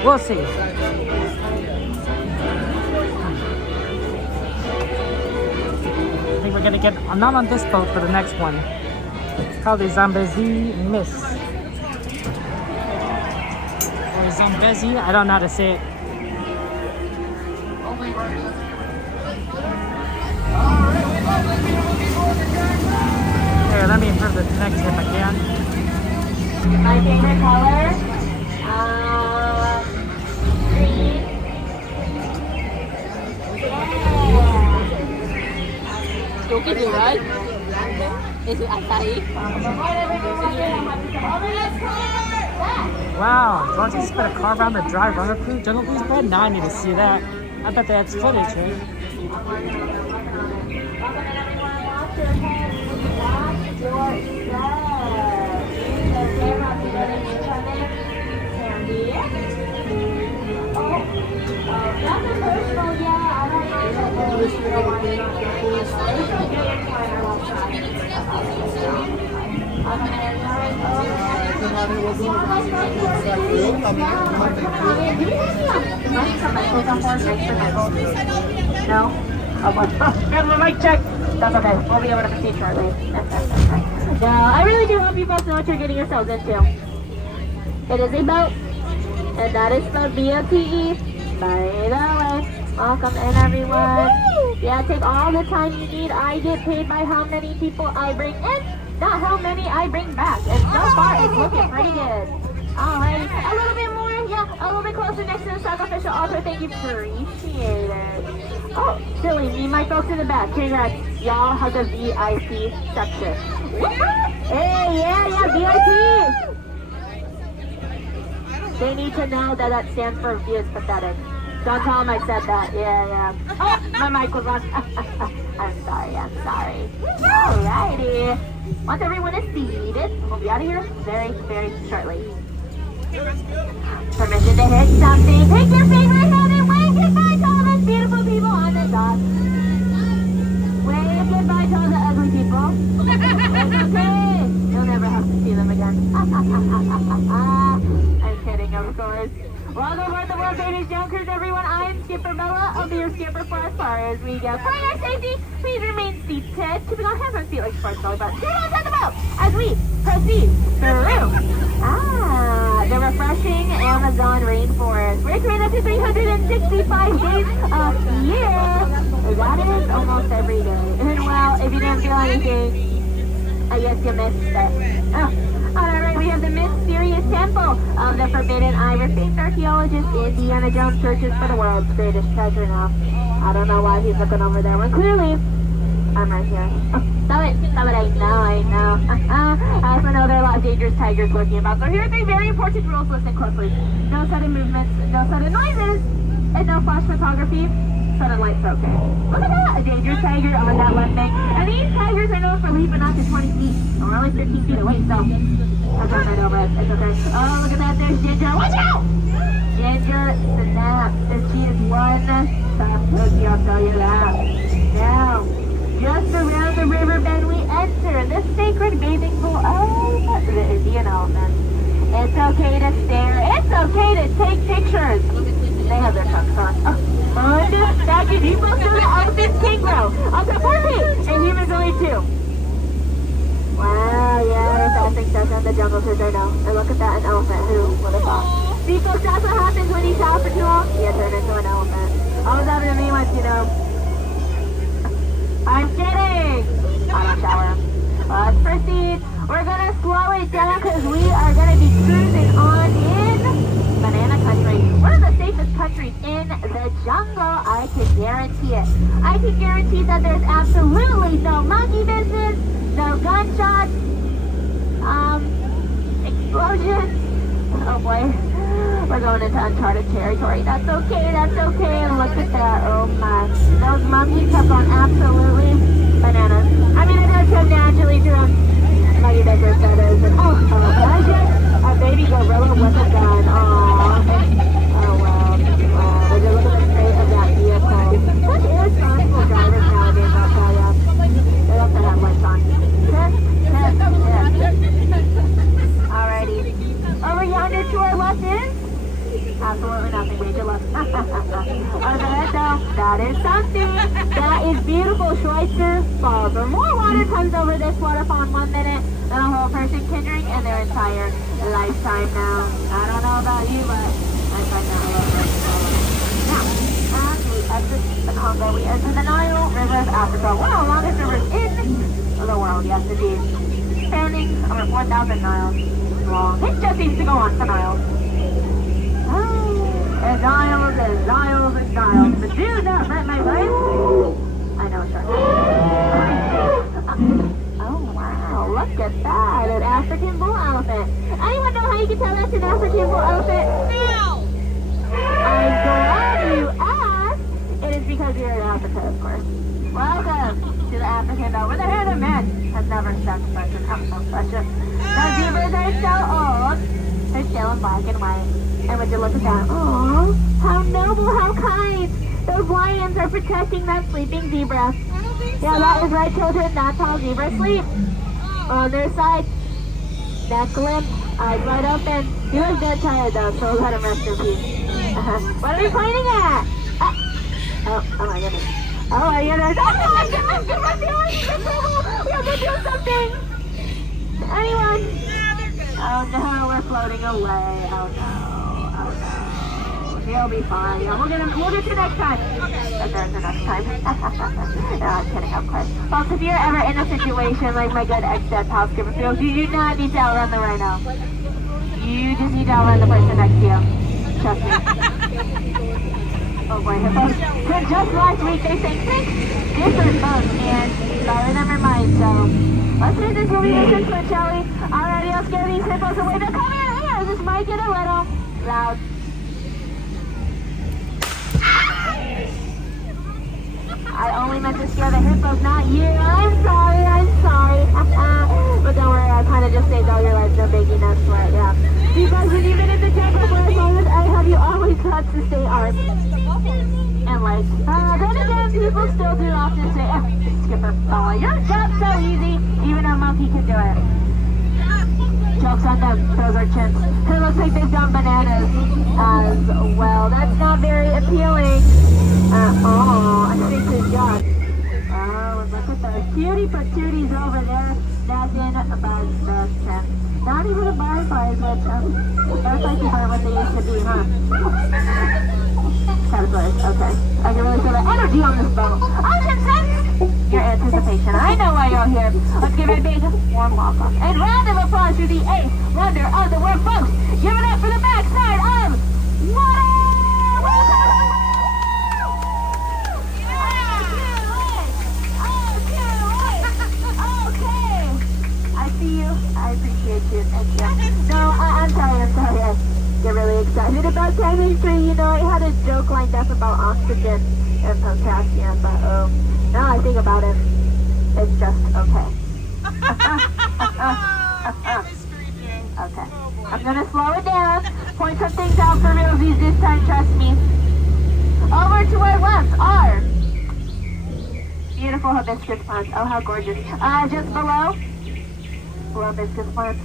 We'll see. I think we're gonna get, I'm not on this boat for the next one. It's called the Zambezi Miss. Or Zambezi, I don't know how to say it. Here, let me improve the connection if I can. My favorite color, green. Toki do right? Is it acai? Wow, don't you just put a car around the dry runner cruise? Jungle Cruise bread? Now I need to see that. I bet that's footage, right? Welcome everyone. Wash your hands. Wash your gloves. Use the camera to get in each other. Sandy. Nothing personal, yeah. I don't mind that. You don't want to get No? Good, mic check. That's okay. We'll be able to proceed shortly. No, I really do hope you folks know what you're getting yourselves into. It is a boat, and that is spelled B-O-T-E. By the way, welcome in everyone. Yeah, take all the time you need. I get paid by how many people I bring in, not how many I bring back. And so far, it's looking pretty good. Alrighty, a little bit more, yeah, a little bit closer next to the sacrificial altar. Thank you, appreciate it. Oh, silly me, my folks in the back. Congrats, y'all have the VIP section. Hey, yeah, VIP. They need to know that that stands for V is pathetic. Don't tell them I said that. Yeah. Oh, my mic was on. I'm sorry. Alrighty. Once everyone is seated, we'll be out of here very, very shortly. Permission to hit something. Take your favorite hand and wave goodbye to all those beautiful people on the dock. Wave goodbye to all the ugly people. It's okay. You'll never have to see them again. I'm kidding, of course. Welcome aboard the World Famous Junkers, everyone. I am Skipper Bella. I'll be your skipper for as far as we go. For your safety, please remain seated, keeping our hands on seat like sports belly button. Get on the boat as we proceed through the refreshing Amazon rainforest. We're 365 days a year. That is almost every day. And well, if you didn't feel anything, I guess you missed it. Alright, we have the mysterious temple of the Forbidden Iris. Famed archaeologist Indiana Jones searches for the world's greatest treasure now. I don't know why he's looking over there when clearly I'm right here. Stop it, I know. I also know there are a lot of dangerous tigers lurking about. So here are 3 very important rules, listen closely. No sudden movements, no sudden noises, and no flash photography. Sudden light's okay. Look at that, a dangerous tiger on that left bank. And these tigers are known for leaping out to 20 feet. And we're only 15 feet away, so I'll drop that over it. It's okay. Oh, look at that, there's Ginger. Watch out! Ginger snaps. And she is one tough cookie, I'll tell you that. Now, just around the river bend, we enter the sacred bathing pool of the Indian elephant. It's okay to stare. It's okay to take pictures. They have their trunks on. Back in people to the elephants can grow. Up to 4 feet, and humans only 2. Wow, yeah, the fasting session the jungle says I know. And look at that, an elephant. Who would have thought? See, folks, that's what happens when you shower for too long. You turn into an elephant. All that happened to me once, you know. I'm kidding. I don't shower. Let's proceed. We're gonna slow it down because we are gonna be cruising on in Banana Country. One of the safest countries in the jungle. I can guarantee it. I can guarantee that there's absolutely no monkey business, no gunshots, explosions. Oh boy. We're going into uncharted territory. That's okay. And look at that. Oh my. Those monkeys have gone absolutely bananas. I mean, it does come naturally to them. Muggy Beggars, that is. And imagine a baby gorilla with a gun. Aww. Oh wow. There's a little bit straight of that vehicle. Such irresponsible drivers nowadays, I'll tell ya. They have to have lights on. Alrighty. Over yonder to our left is? Absolutely nothing, major left. That is something. That is beautiful Schweitzer Falls. Where more water comes over this waterfall in 1 minute than a whole person can drink in their entire lifetime now. I don't know about you, but I find that a little bit. Now, as we exit the Congo, we enter the Nile River of Africa. One of the longest rivers in the world, yes indeed. Spanning over 4,000 miles long. It just seems to go on for miles. And dials. But do not hurt my wife. I know, sure. Oh, wow. Look at that. An African bull elephant. Anyone know how you can tell that's an African bull elephant? No! I'm glad you asked. It is because you're in Africa, of course. Welcome to the African belt where the hair of the man has never stopped freshen. Oh, no, freshen. The zebras are so old. They're still in black and white. And would you look at that? Oh, how noble, how kind. Those lions are protecting that sleeping zebra. Yeah, that is right, children. That's how zebras sleep. On their side, neck limp, eyes wide open. He was dead tired though, so let him rest in peace. What are we pointing at? Oh my goodness. Oh my goodness. Oh my gosh, give us the orange control. We have to do something. Anyone? Oh no, we're floating away. Oh no. He'll be fine. Yeah, we'll get you next time. But there's the next time. No, I'm kidding, of course. Folks, if you're ever in a situation like my good ex-dad's housekeeper feels, you do not need to outrun the rhino. You just need to outrun the person next to you. Trust me. Oh boy, hippos. So just last week they sang 6 different boats, and sorry, never mind. So let's do this movie mission switch, shall we? Alrighty, I'll scare these hippos away. They're coming in here. This might get a little loud. I only meant to scare the hippos, not you. I'm sorry. But don't worry, I kind of just saved all your lives. No biggie, no sweat, yeah. Because when you've been in the jungle for as long as I have, you always got to stay armed. And like, then again, people still do often say, Skipper, your job's so easy. Even a monkey can do it. Jokes on them, those are chimps. It looks like they've done bananas as well. That's not very appealing. I think they've got. Oh, look at those cutie patooties over there. That's in a buzz Tram. Not even a butterflies, which, butterflies are what they used to be, huh? Caterpillars, okay. I can really feel the energy on this boat. I can sense your anticipation. I know why you're here. Let's give it a big warm welcome. And round of applause to the 8th wonder of the world, folks. Give it up for the backside of water! I appreciate you. Thank you. No, I'm sorry. I get really excited about timing 3. You know, I had a joke lined up about oxygen and potassium, but now I think about it, it's just okay. Okay. I'm gonna slow it down, point some things out for realsies this time, trust me. Over to our left are beautiful hibiscus plants. Oh, how gorgeous. Just below, hibiscus plants.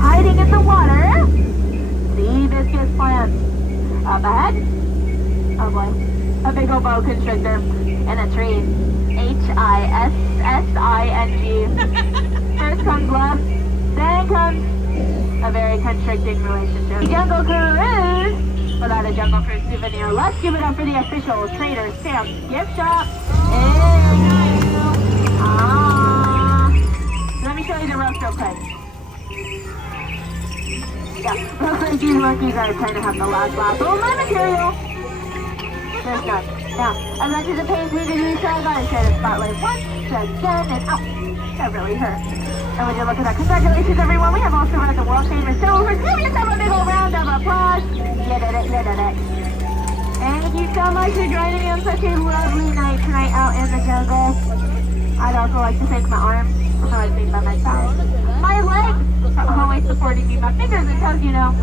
Hiding in the water, the hibiscus plants. Up ahead, oh boy, a big old boa constrictor in a tree. Hissing. First comes love, then comes a very constricting relationship. Jungle Cruise, without a Jungle Cruise souvenir. Let's give it up for the official Trader Sam's gift shop. Let me show you the ropes real quick. Yeah, looks like these monkeys are trying to have the last laugh. Oh, my material! There's none. Now, as much as it pains me to do so, I'm gonna share the spotlight once, again, and oh, that really hurt. And would you look at that? Congratulations, everyone. We have also read the world famous silver. Give yourself a big old round of applause. You did it. Thank you so much for joining me on such a lovely night tonight out in the jungle. I'd also like to thank my arms. Always being by my side. My legs are always supporting me. My fingers and toes, you know,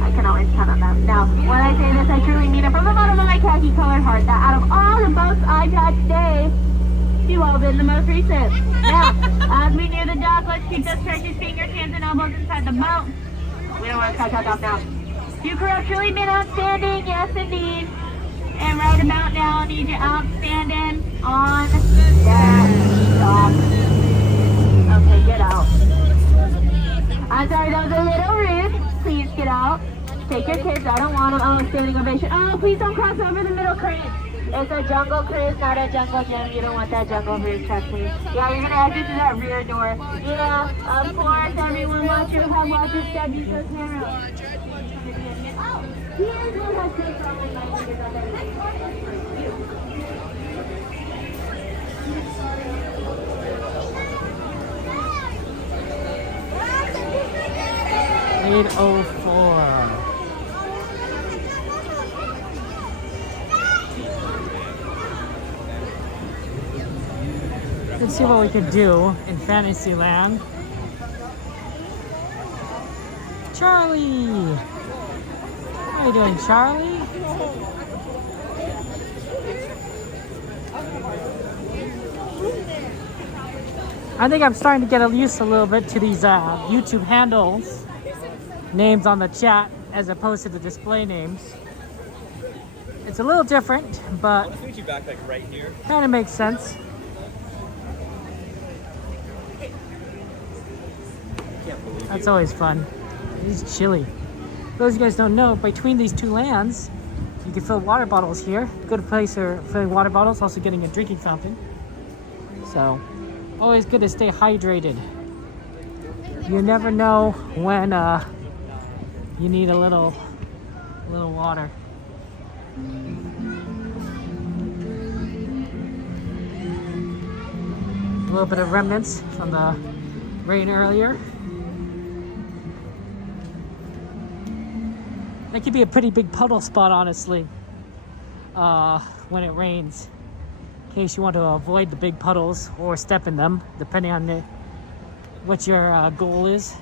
I can always count on them. Now, when I say this, I truly mean it from the bottom of my khaki-colored heart that out of all the boats I've had today, you've all been the most recent. Now, as we near the dock, let's keep those precious fingers, hands, and elbows inside the boat. We don't want to touch off now. You crew have truly been outstanding, yes indeed. And right about now, I need you outstanding on that dock. Okay, get out. I'm sorry, that was a little rude. Please get out. Take your kids. I don't want them. Oh, standing ovation. Oh, please don't cross over the middle crate. It's a jungle cruise, not a jungle gym. You don't want that jungle cruise, trust me. Yeah, you're gonna exit through that rear door. Yeah, of course, everyone. Watch your head, watch your step. Use those cameras. Oh, here's what has been from my fingers on there. Next one is for you. 8:04. Let's see what we can do in Fantasyland. Charlie! How are you doing, Charlie? I think I'm starting to get used a little bit to these YouTube handles, names on the chat, as opposed to the display names. It's a little different, but kind of makes sense. That's always fun. It's chilly. For those of you guys don't know, between these two lands, you can fill water bottles here. Good place for filling water bottles, also getting a drinking fountain. So, always good to stay hydrated. You never know when you need a little water. A little bit of remnants from the rain earlier. That could be a pretty big puddle spot, honestly, when it rains. In case you want to avoid the big puddles or step in them, depending on what your goal is.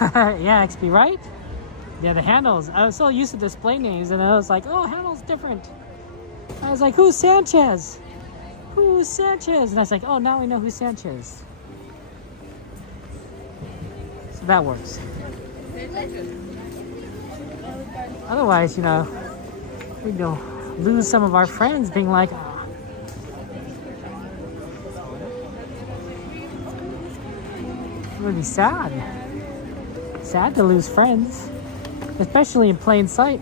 Yeah, XP, right? Yeah, the handles. I was so used to display names, and I was like, oh, handles different. I was like, who's Sanchez? Who's Sanchez? And I was like, oh, now we know who's Sanchez. So that works. Otherwise, you know, we'd lose some of our friends being like, oh. It would be sad. Sad to lose friends, especially in plain sight.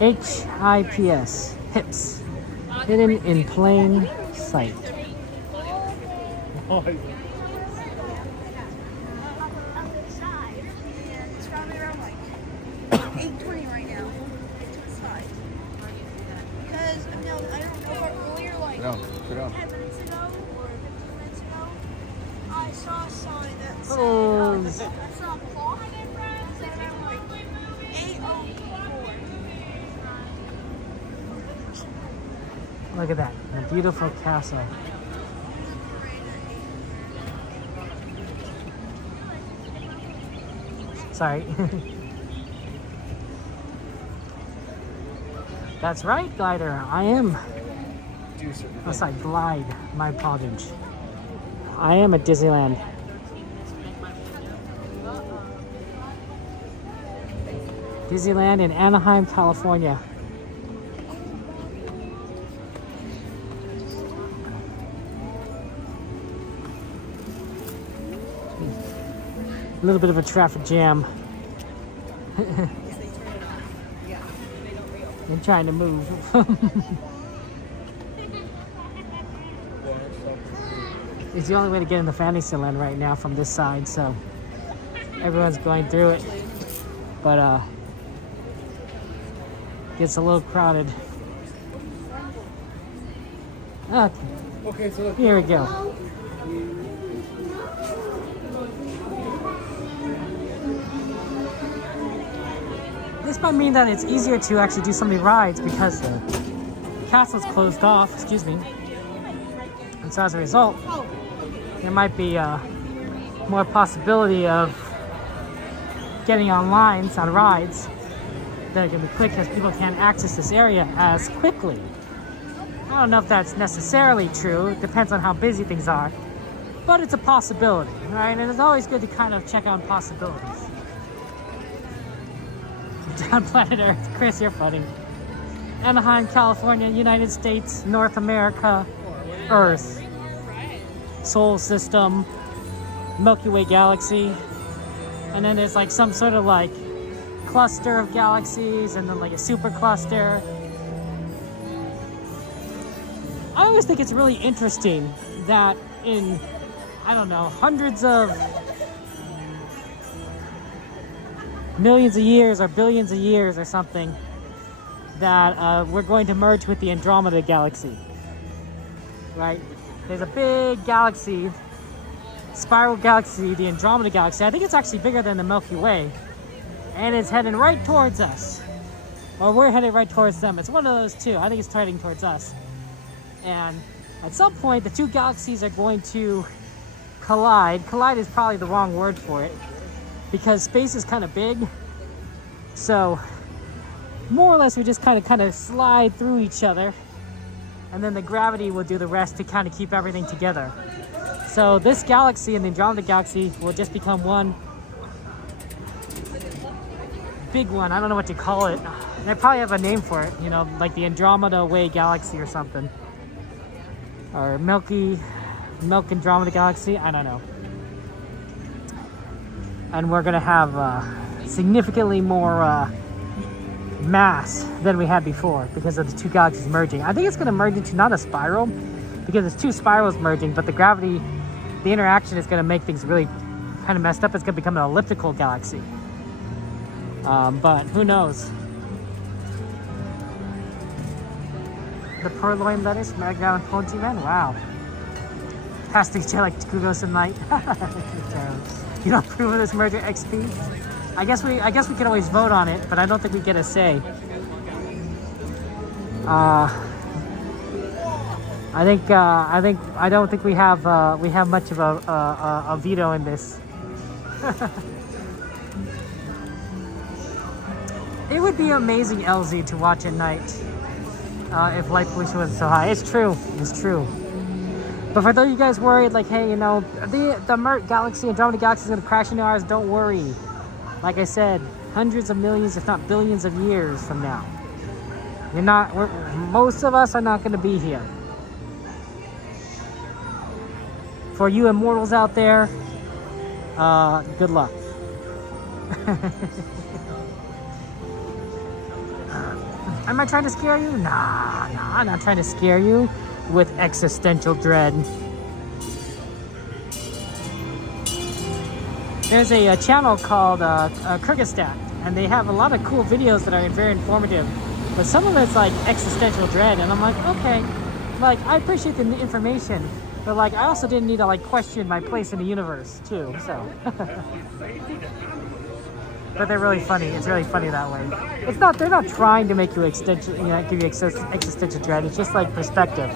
HIPS, hips, hidden in plain sight. It's probably around like 8:20 right now. To the side. Because I don't know earlier, like 10 minutes ago or 15 minutes ago, I saw a sign that said, I saw a clock that said around like 8:04. Look at that, a beautiful castle. Sorry. That's right, glider. I am. Unless I glide, my apologies. I am at Disneyland. Disneyland in Anaheim, California. A little bit of a traffic jam. I'm trying to move. It's the only way to get into Fantasyland right now from this side, so everyone's going through it. But gets a little crowded. Okay, so here we go. This might mean that it's easier to actually do some of the rides because the castle's closed off, excuse me. And so as a result, there might be more possibility of getting on lines on rides that are going to be quick because people can't access this area as quickly. I don't know if that's necessarily true. It depends on how busy things are. But it's a possibility, right? And it's always good to kind of check out possibilities. On planet Earth. Chris, you're funny. Anaheim, California, United States, North America, Earth, Solar System, Milky Way galaxy, and then there's like some sort of like cluster of galaxies and then like a super cluster. I always think it's really interesting that in, I don't know, hundreds of millions of years or billions of years or something, that we're going to merge with the Andromeda Galaxy. Right? There's a big galaxy, spiral galaxy, the Andromeda Galaxy. I think it's actually bigger than the Milky Way. And it's heading right towards us. Or we're headed right towards them. It's one of those two. I think it's heading towards us. And at some point, the two galaxies are going to collide. Collide is probably the wrong word for it, because space is kind of big. So more or less, we just kind of slide through each other, and then the gravity will do the rest to kind of keep everything together. So this galaxy and the Andromeda Galaxy will just become one big one. I don't know what to call it. They probably have a name for it, you know, like the Andromeda Way Galaxy or something. Or Milk Andromeda Galaxy, I don't know. And we're gonna have significantly more mass than we had before because of the two galaxies merging. I think it's gonna merge into not a spiral, because it's two spirals merging, but the gravity, the interaction is gonna make things really kind of messed up. It's gonna become an elliptical galaxy. But who knows? The purloin lettuce, Magna Ponchi Man, wow. Past each other like Kugos and Light. You don't approve of this merger XP? I guess we can always vote on it, but I don't think we get a say. I don't think we have much of a veto in this. It would be amazing, LZ, to watch at night if light pollution wasn't so high. It's true. It's true. But for those of you guys worried, like, hey, you know, the galaxy, Andromeda Galaxy is going to crash into ours, don't worry. Like I said, hundreds of millions, if not billions of years from now. Most of us are not going to be here. For you immortals out there, good luck. Am I trying to scare you? Nah, I'm not trying to scare you with existential dread. There's a channel called Kyrgyzstan, and they have a lot of cool videos that are very informative, but some of it's like existential dread, and I'm like, okay, like, I appreciate the information, but like, I also didn't need to like question my place in the universe too, so. But they're really funny. It's really funny that way. They're not trying to make you give you existential dread. It's just like perspective.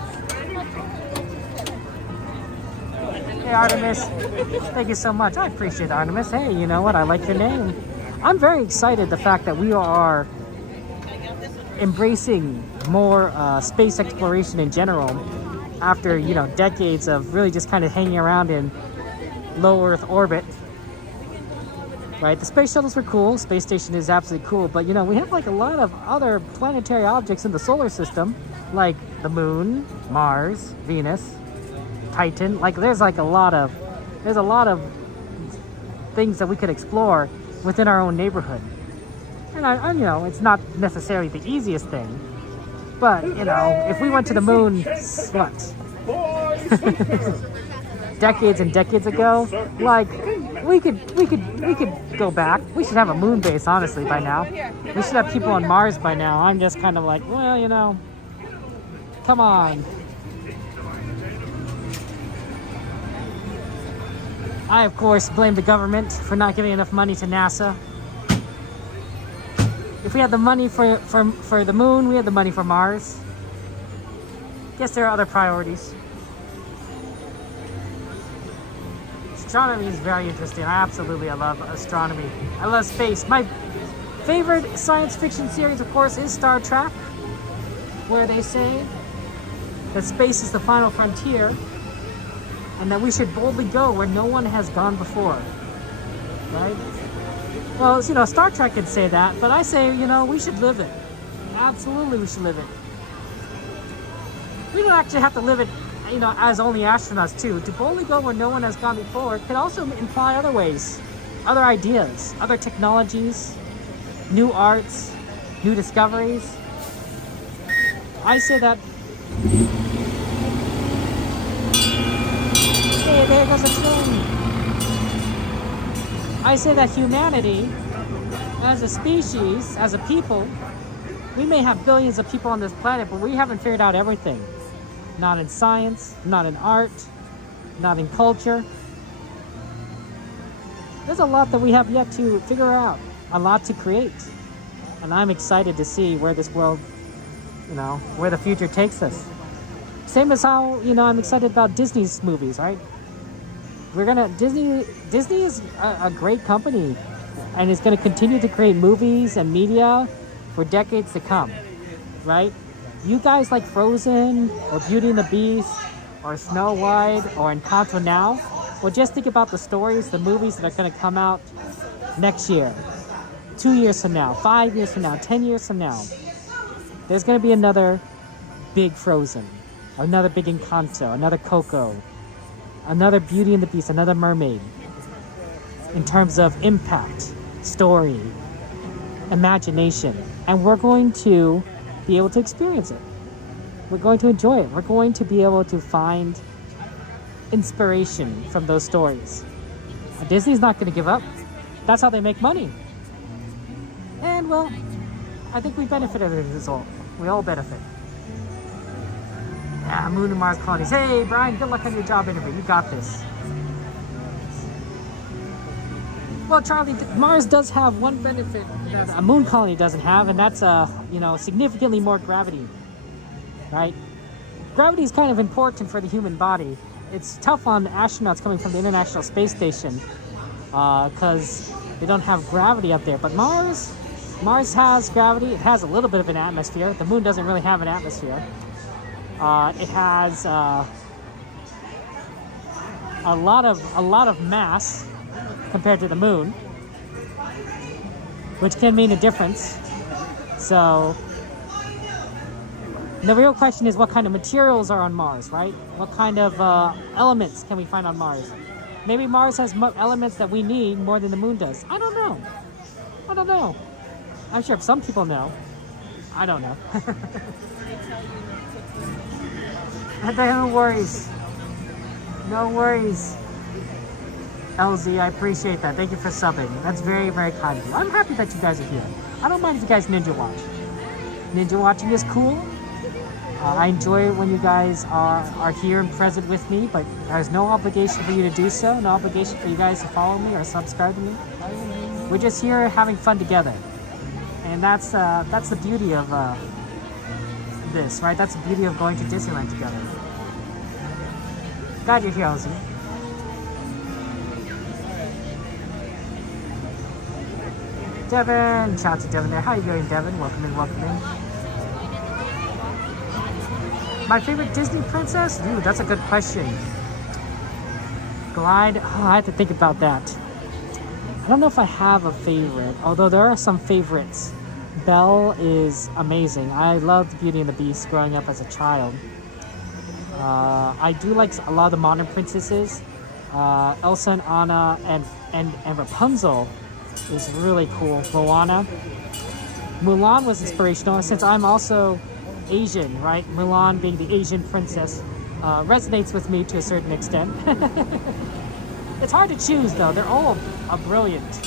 Hey Artemis, thank you so much. I appreciate Artemis. Hey, you know what? I like your name. I'm very excited the fact that we are embracing more space exploration in general after, you know, decades of really just kind of hanging around in low Earth orbit. Right, the space shuttles were cool. Space station is absolutely cool, but you know, we have like a lot of other planetary objects in the solar system, like the moon, Mars, Venus, Titan. Like there's a lot of things that we could explore within our own neighborhood. And I you know, it's not necessarily the easiest thing, but you know, if we went to the moon, what? Decades and decades ago, like we could go back. We should have a moon base, honestly, by now. We should have people on Mars by now. I'm just kind of like, well, you know, come on. I, of course, blame the government for not giving enough money to NASA. If we had the money for the moon, we had the money for Mars. Guess there are other priorities. Astronomy is very interesting. I love astronomy. I love space. My favorite science fiction series, of course, is Star Trek, where they say that space is the final frontier and that we should boldly go where no one has gone before. Right? Well, you know, Star Trek could say that, but I say, you know, we should live it. Absolutely, we should live it. We don't actually have to live it, you know, as only astronauts too. To boldly go where no one has gone before could also imply other ways, other ideas, other technologies, new arts, new discoveries. I say that. Hey, there goes a train. I say that humanity, as a species, as a people, We may have billions of people on this planet, but we haven't figured out everything. Not in science, not in art, not in culture. There's a lot that we have yet to figure out, a lot to create. And I'm excited to see where this world, you know, where the future takes us. Same as how, you know, I'm excited about Disney's movies, right? Disney is a great company, and it's gonna continue to create movies and media for decades to come, right? You guys like Frozen, or Beauty and the Beast, or Snow White, or Encanto now? Well, just think about the stories, the movies that are gonna come out next year, 2 years from now, 5 years from now, 10 years from now. There's gonna be another big Frozen, another big Encanto, another Coco, another Beauty and the Beast, another Mermaid. In terms of impact, story, imagination. And we're going to be able to experience it. We're going to enjoy it. We're going to be able to find inspiration from those stories. And Disney's not going to give up. That's how they make money. And well, I think we benefited as a result. We all benefit. Yeah, Moon and Mars colonies. Hey, Brian, good luck on your job interview. You got this. Well, Charlie, Mars does have one benefit that a moon colony doesn't have, and that's you know, significantly more gravity, right? Gravity is kind of important for the human body. It's tough on astronauts coming from the International Space Station because they don't have gravity up there. But Mars has gravity. It has a little bit of an atmosphere. The moon doesn't really have an atmosphere. It has a lot of mass compared to the moon, which can mean a difference. So the real question is, what kind of materials are on Mars, right? What kind of elements can we find on Mars? Maybe Mars has elements that we need more than the moon does. I don't know. I'm sure some people know. I don't know. No worries. No worries. LZ, I appreciate that. Thank you for subbing. That's very, very kind of you. I'm happy that you guys are here. I don't mind if you guys ninja watch. Ninja watching is cool. I enjoy it when you guys are here and present with me, but there's no obligation for you to do so. No obligation for you guys to follow me or subscribe to me. We're just here having fun together. And that's the beauty of this, right? That's the beauty of going to Disneyland together. Glad you're here, LZ. Devin, shout out to Devin there. How you doing, Devin? Welcome in, welcome in. My favorite Disney princess? Ooh, that's a good question. Glide? Oh, I have to think about that. I don't know if I have a favorite, although there are some favorites. Belle is amazing. I loved Beauty and the Beast growing up as a child. I do like a lot of the modern princesses. Elsa and Anna and Rapunzel is really cool. Moana. Mulan was inspirational since I'm also Asian, right? Mulan being the Asian princess resonates with me to a certain extent. It's hard to choose though. They're all brilliant.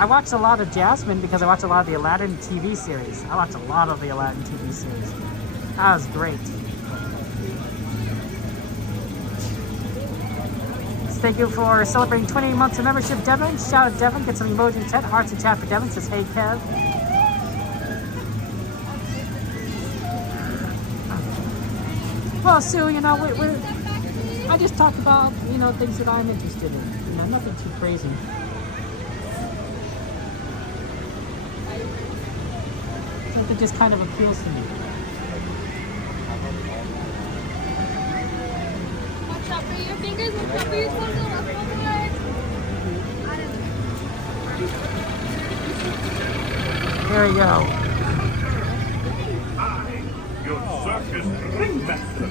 I watched a lot of Jasmine because I watched a lot of the Aladdin TV series. I watched a lot of the Aladdin TV series. That was great. Thank you for celebrating 28 months of membership, Devin. Shout out Devin. Get some emoji in chat. Hearts in chat for Devin. Says, hey, Kev. Well, Sue, you know, I just talk about, you know, things that I'm interested in. You know, nothing too crazy. Something just kind of appeals to me. Watch out for your fingers, watch out for your toes, watch out for your legs. There we go. I, your circus ringmaster,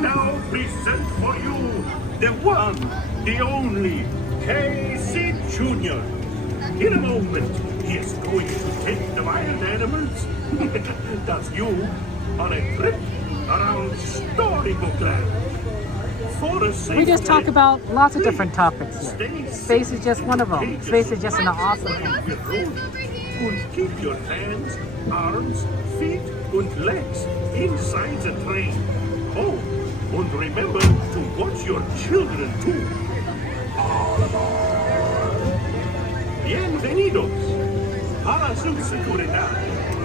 now present for you the one, the only, Casey Jr. In a moment, he is going to take the wild animals, that's you, on a trip around Storybook Land. We just talk about lots of different topics here. Space is just one of them. Space is just an awesome thing. und keep your hands, arms, feet und legs inside the train. Oh, and remember to watch your children too. All aboard! Bienvenidos a su seguridad.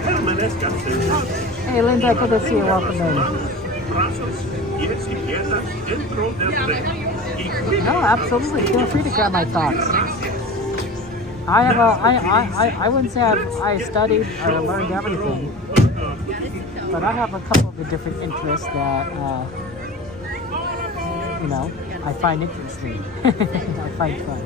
Permanezcan sentados. Hey, Linda, good to see you. Welcome in. Brazos, pies y piernas dentro del tren. No, absolutely. Feel free to grab my thoughts. I wouldn't say I studied or learned everything, but I have a couple of the different interests that, I find interesting. I find fun.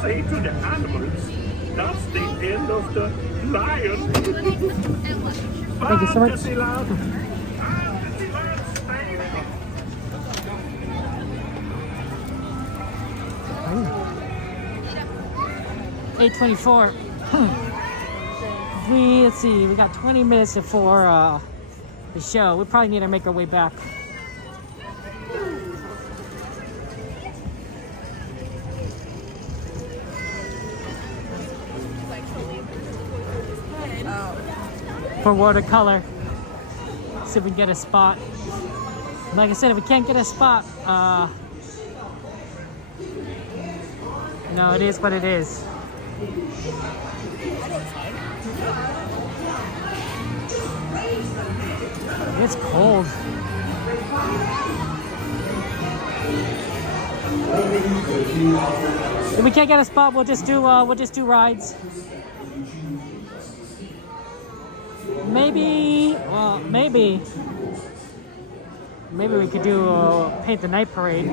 say to the animals, that's the end of the lion. Thank you so much. 8:24. Let's see, we got 20 minutes before the show. We probably need to make our way back. For watercolor. See if we can get a spot. Like I said, if we can't get a spot, no, it is what it is. It's cold. If we can't get a spot, we'll just do rides. Maybe we could do Paint the Night Parade,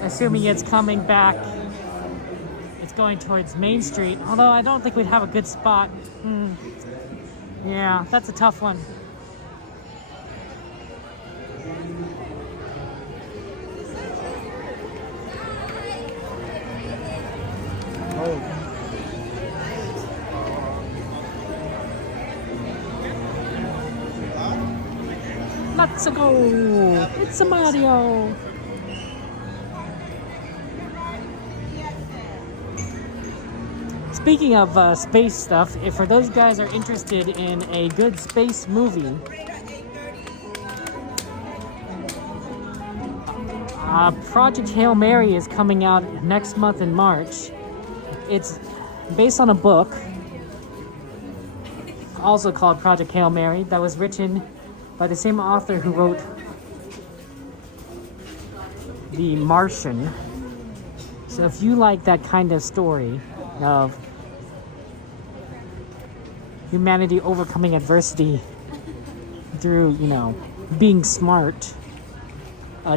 assuming it's coming back. It's going towards Main Street, although I don't think we'd have a good spot. Yeah, that's a tough one. Let's go! It's a Mario! Speaking of space stuff, if for those guys are interested in a good space movie, Project Hail Mary is coming out next month in March. It's based on a book, also called Project Hail Mary, that was written by the same author who wrote The Martian. So if you like that kind of story of humanity overcoming adversity through, being smart,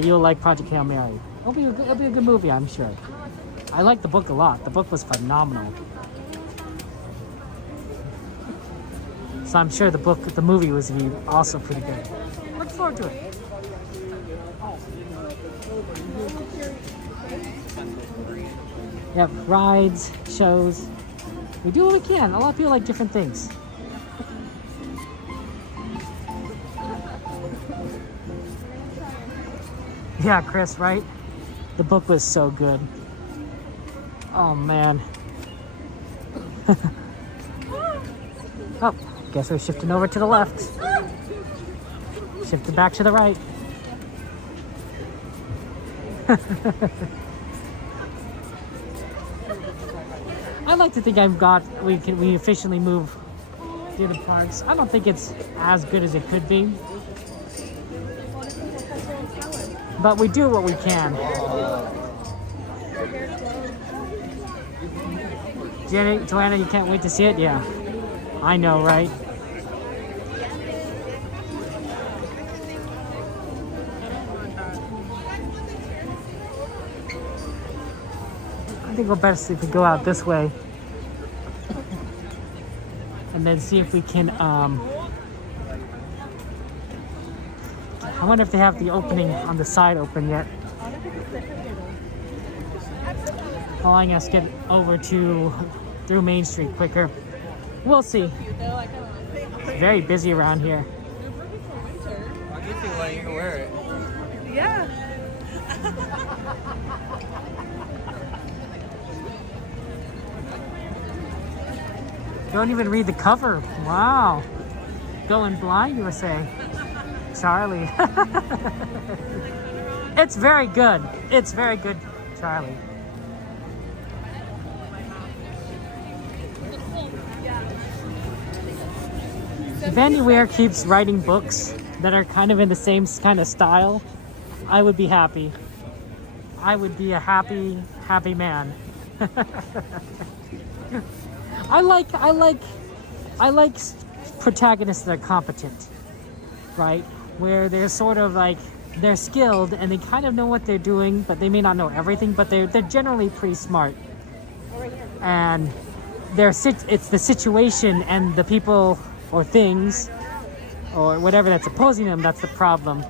you'll like Project Hail Mary. It'll be a good movie, I'm sure. I like the book a lot. The book was phenomenal. So I'm sure the movie was also pretty good. Look forward to it. Yep, rides, shows. We do what we can. A lot of people like different things. Yeah, Chris, right? The book was so good. Oh, man. Oh, guess we're shifting over to the left. Shifted back to the right. I like to think we efficiently move through the parks. I don't think it's as good as it could be, but we do what we can. Joanna, you can't wait to see it? Yeah, I know, right? I think we're best if we go out this way and then see if we can I wonder if they have the opening on the side open yet, allowing us to get over through Main Street quicker. We'll see. It's very busy around here. I'll get you one, you can wear it. Yeah. Don't even read the cover. Wow. Going blind, you were saying. Charlie. It's very good. It's very good, Charlie. If Anywhere keeps writing books that are kind of in the same kind of style, I would be happy. I would be a happy man. I like protagonists that are competent, right? Where they're sort of like, they're skilled and they kind of know what they're doing, but they may not know everything, but they're generally pretty smart. And it's the situation and the people or things or whatever that's opposing them that's the problem.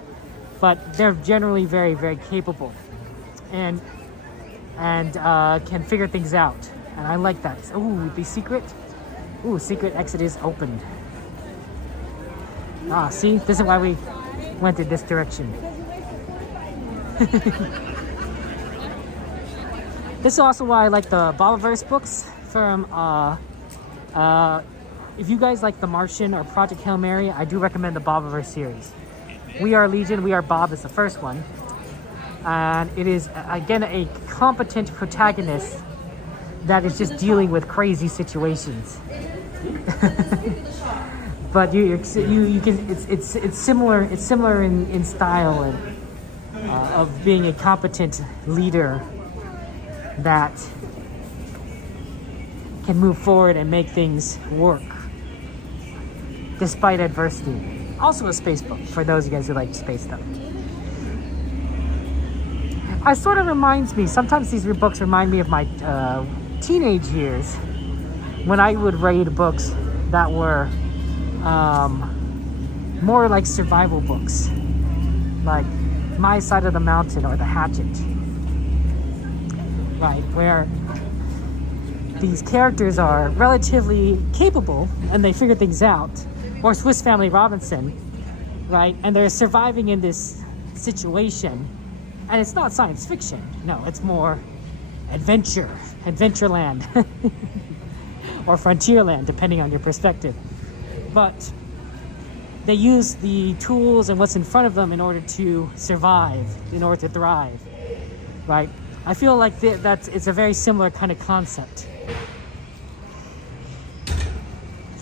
But they're generally very, very capable and can figure things out. And I like that. Ooh, the secret. Ooh, secret exit is opened. Ah, see? This is why we went in this direction. This is also why I like the Bobaverse books from, if you guys like The Martian or Project Hail Mary, I do recommend the Bobaverse series. We Are Legion, We Are Bob is the first one. And it is, again, a competent protagonist that is just dealing with crazy situations. But you can, it's similar in style and of being a competent leader that can move forward and make things work despite adversity. Also a space book for those of you guys who like space stuff. It sort of reminds me, sometimes these books remind me of my teenage years when I would read books that were more like survival books, like My Side of the Mountain or The Hatchet, right, where these characters are relatively capable and they figure things out, or Swiss Family Robinson, right, and they're surviving in this situation, and it's not science fiction, no, it's more Adventureland, or Frontierland, depending on your perspective. But they use the tools and what's in front of them in order to survive, in order to thrive, right? I feel like it's a very similar kind of concept.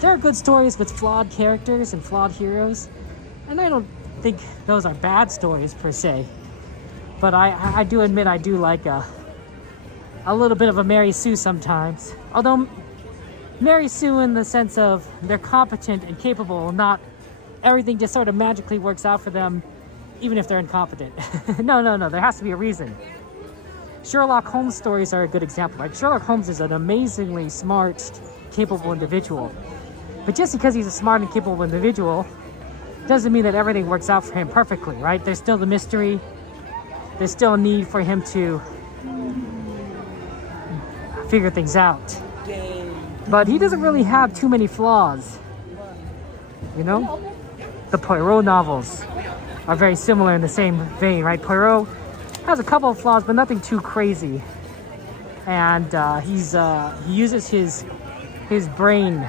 There are good stories with flawed characters and flawed heroes, and I don't think those are bad stories per se. But I do admit I do like a little bit of a Mary Sue sometimes. Although Mary Sue in the sense of they're competent and capable, not everything just sort of magically works out for them, even if they're incompetent. No, there has to be a reason. Sherlock Holmes stories are a good example, right? Sherlock Holmes is an amazingly smart, capable individual. But just because he's a smart and capable individual doesn't mean that everything works out for him perfectly, right? There's still the mystery. There's still a need for him to figure things out. But he doesn't really have too many flaws, you know? The Poirot novels are very similar in the same vein, right? Poirot has a couple of flaws, but nothing too crazy. And he uses his brain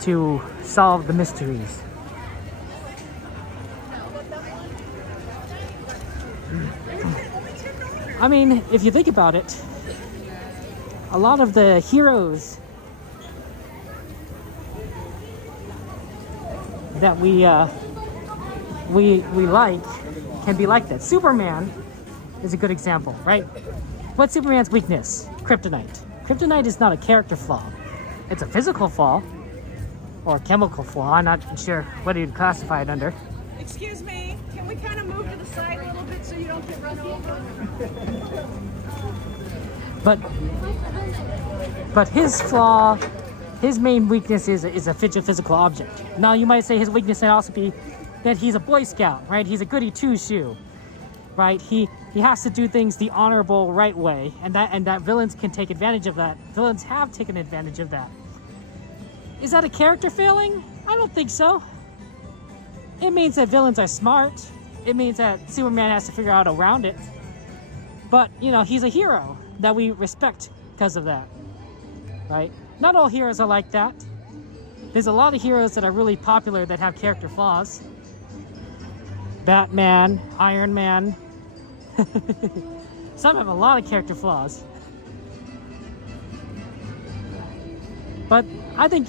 to solve the mysteries. I mean, if you think about it, a lot of the heroes that we like can be like that. Superman is a good example, right? What's Superman's weakness? Kryptonite. Kryptonite is not a character flaw. It's a physical flaw or a chemical flaw. I'm not sure what you'd classify it under. Excuse me, can we kind of move to the side a little bit so you don't get run over? But his flaw, his main weakness is a physical object. Now you might say his weakness might also be that he's a Boy Scout, right? He's a goody two-shoe, right? He has to do things the honorable right way, and that villains can take advantage of that. Villains have taken advantage of that. Is that a character failing? I don't think so. It means that villains are smart. It means that Superman has to figure out around it. But, you know, he's a hero that we respect because of that, right? Not all heroes are like that. There's a lot of heroes that are really popular that have character flaws. Batman, Iron Man. Some have a lot of character flaws. But I think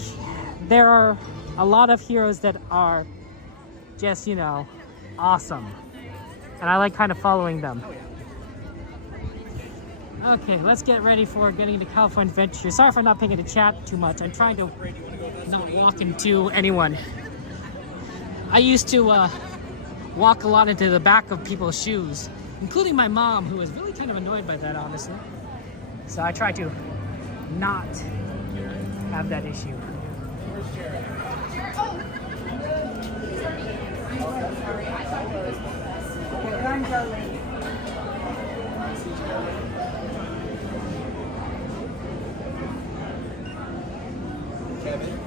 there are a lot of heroes that are just, you know, awesome. And I like kind of following them. Okay, let's get ready for getting to California Adventure. Sorry if I'm not paying into chat too much. I'm trying to not walk into anyone. I used to walk a lot into the back of people's shoes, including my mom, who was really kind of annoyed by that, honestly. So I try to not have that issue.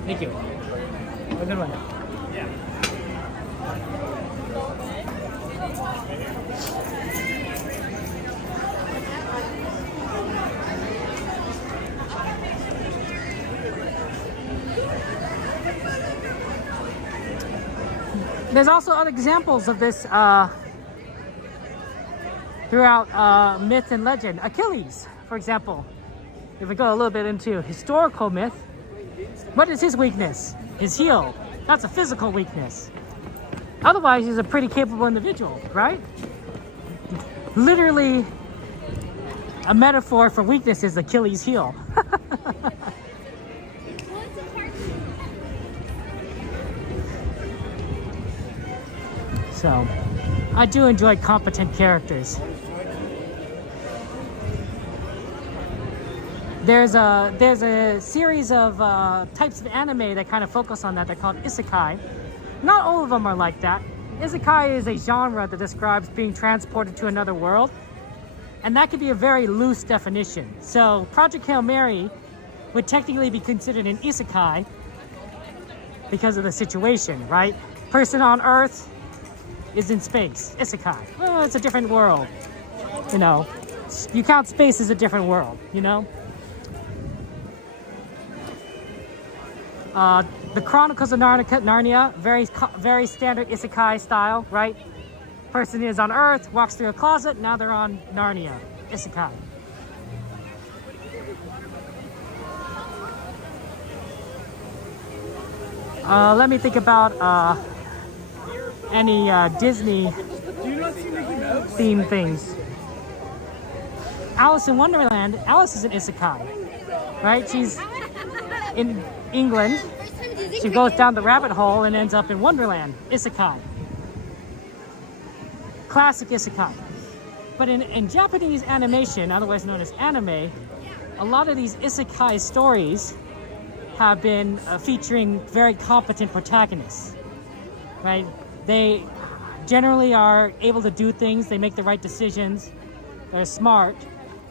Thank you. Have a good one. There's also other examples of this throughout myth and legend. Achilles, for example. If we go a little bit into historical myth, what is his weakness? His heel. That's a physical weakness. Otherwise, he's a pretty capable individual, right? Literally, a metaphor for weakness is Achilles' heel. So, I do enjoy competent characters. There's a series of types of anime that kind of focus on that. They're called isekai. Not all of them are like that. Isekai is a genre that describes being transported to another world, and that could be a very loose definition. So, Project Hail Mary would technically be considered an isekai because of the situation, right? Person on Earth is in space. Isekai. Well, it's a different world. You know, you count space as a different world, you know? The Chronicles of Narnia, very standard isekai style, right? Person is on Earth, walks through a closet, now they're on Narnia. Isekai. Let me think about any Disney themed things. Alice in Wonderland, Alice is an isekai, right? She's in England. She goes down the rabbit hole and ends up in Wonderland. Isekai. Classic isekai. But in Japanese animation, otherwise known as anime, a lot of these isekai stories have been featuring very competent protagonists, right? They generally are able to do things, they make the right decisions, they're smart.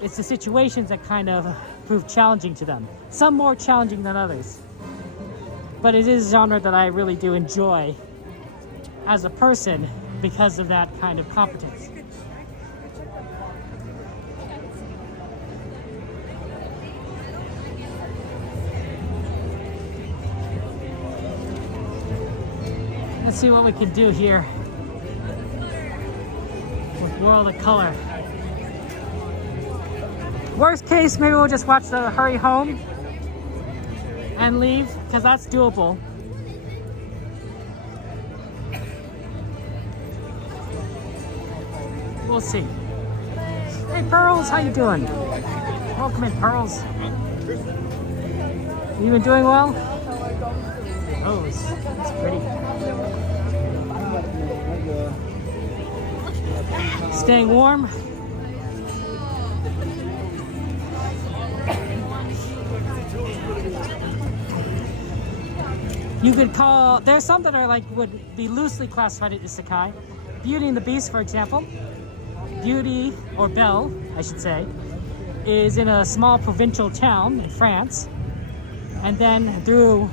It's the situations that kind of prove challenging to them. Some more challenging than others. But it is a genre that I really do enjoy as a person because of that kind of competence. Let's see what we can do here with World of Color. Worst case, maybe we'll just watch the Hurry Home and leave, because that's doable. We'll see. Hey Pearls, how you doing? Welcome in, Pearls. You been doing well? Oh, that's pretty. Staying warm. You could call, there's some that are like, would be loosely classified as isekai. Beauty and the Beast, for example. Beauty, or Belle, I should say, is in a small provincial town in France. And then through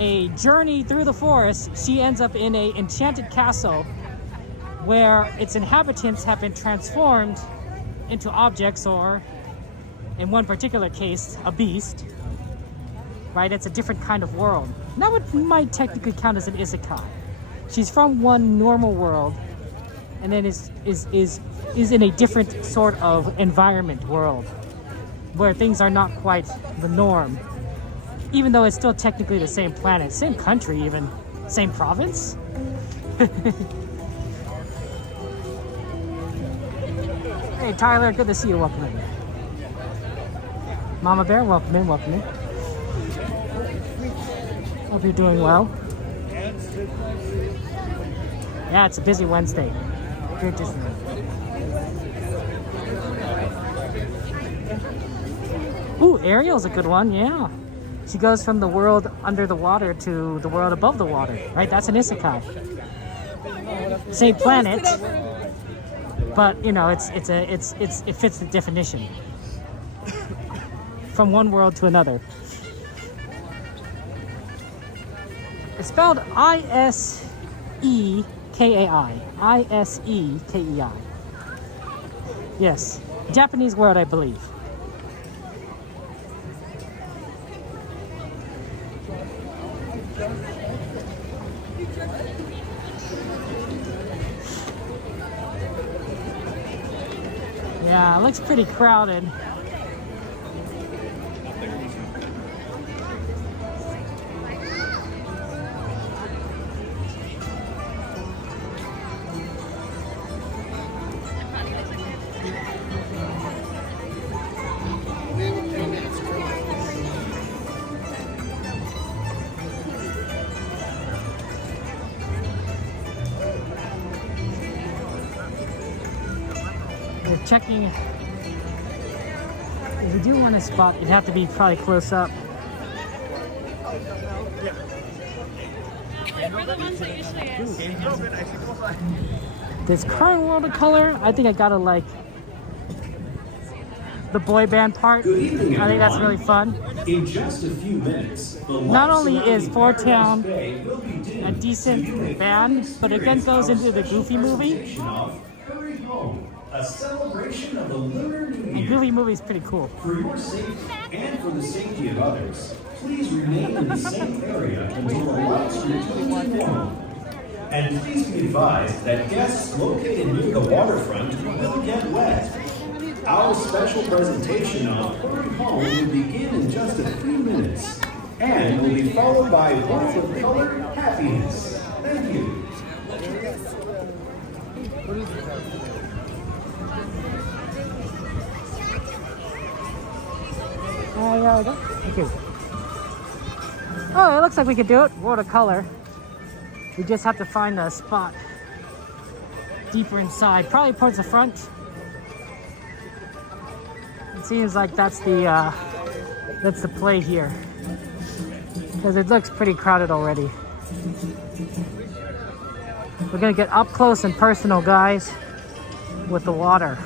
a journey through the forest, she ends up in an enchanted castle where its inhabitants have been transformed into objects, or in one particular case, a beast. Right? It's a different kind of world. That might technically count as an isekai. She's from one normal world and then is in a different sort of environment world where things are not quite the norm. Even though it's still technically the same planet, same country even, same province. Hey Tyler, good to see you, welcome in. Mama Bear, welcome in, welcome in. Hope you're doing well. Yeah, it's a busy Wednesday. Good Disneyland. Ooh, Ariel's a good one, yeah. She goes from the world under the water to the world above the water, right? That's an isekai. Same planet, but you know, it fits the definition. From one world to another. It's spelled I-S-E-K-A-I. I-S-E-K-E-I. Yes, Japanese word, I believe. Yeah, it looks pretty crowded. We're checking. If we do want a spot, it'd have to be probably close up. This current world of color, I think I gotta like the boy band part. I think that's really fun. In just a few minutes, Not only is Four Town a decent band, but it then goes into the Goofy movie. Hurry home, a celebration of the Lunar New The Year. Goofy movie is pretty cool. For your safety and for the safety of others, please remain in the same area until the lights return to normal. And please be advised that guests located near the waterfront will get wet. Our special presentation of Hurry Home will begin in just a few minutes and will be followed by Words of Color Happiness. Thank you. Okay. Oh, it looks like we could do it. Watercolor. We just have to find a spot deeper inside, probably towards the front. It seems like that's the play here, because it looks pretty crowded already. We're gonna get up close and personal, guys, with the water.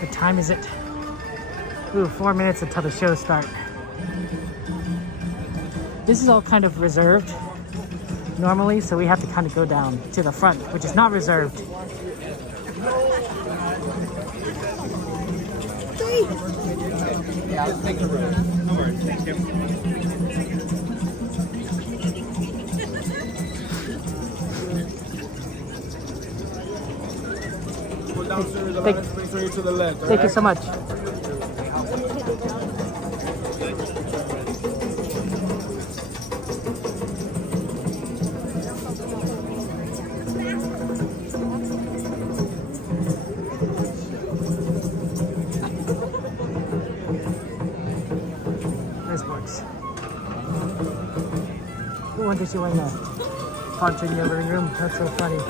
What time is it? Ooh, 4 minutes until the show starts. This is all kind of reserved normally, so we have to kind of go down to the front, which is not reserved. Yeah, I'll take the road. No worries, thank you. Thank you so much. This works. Who wonders you in the punch in your living room? That's so funny.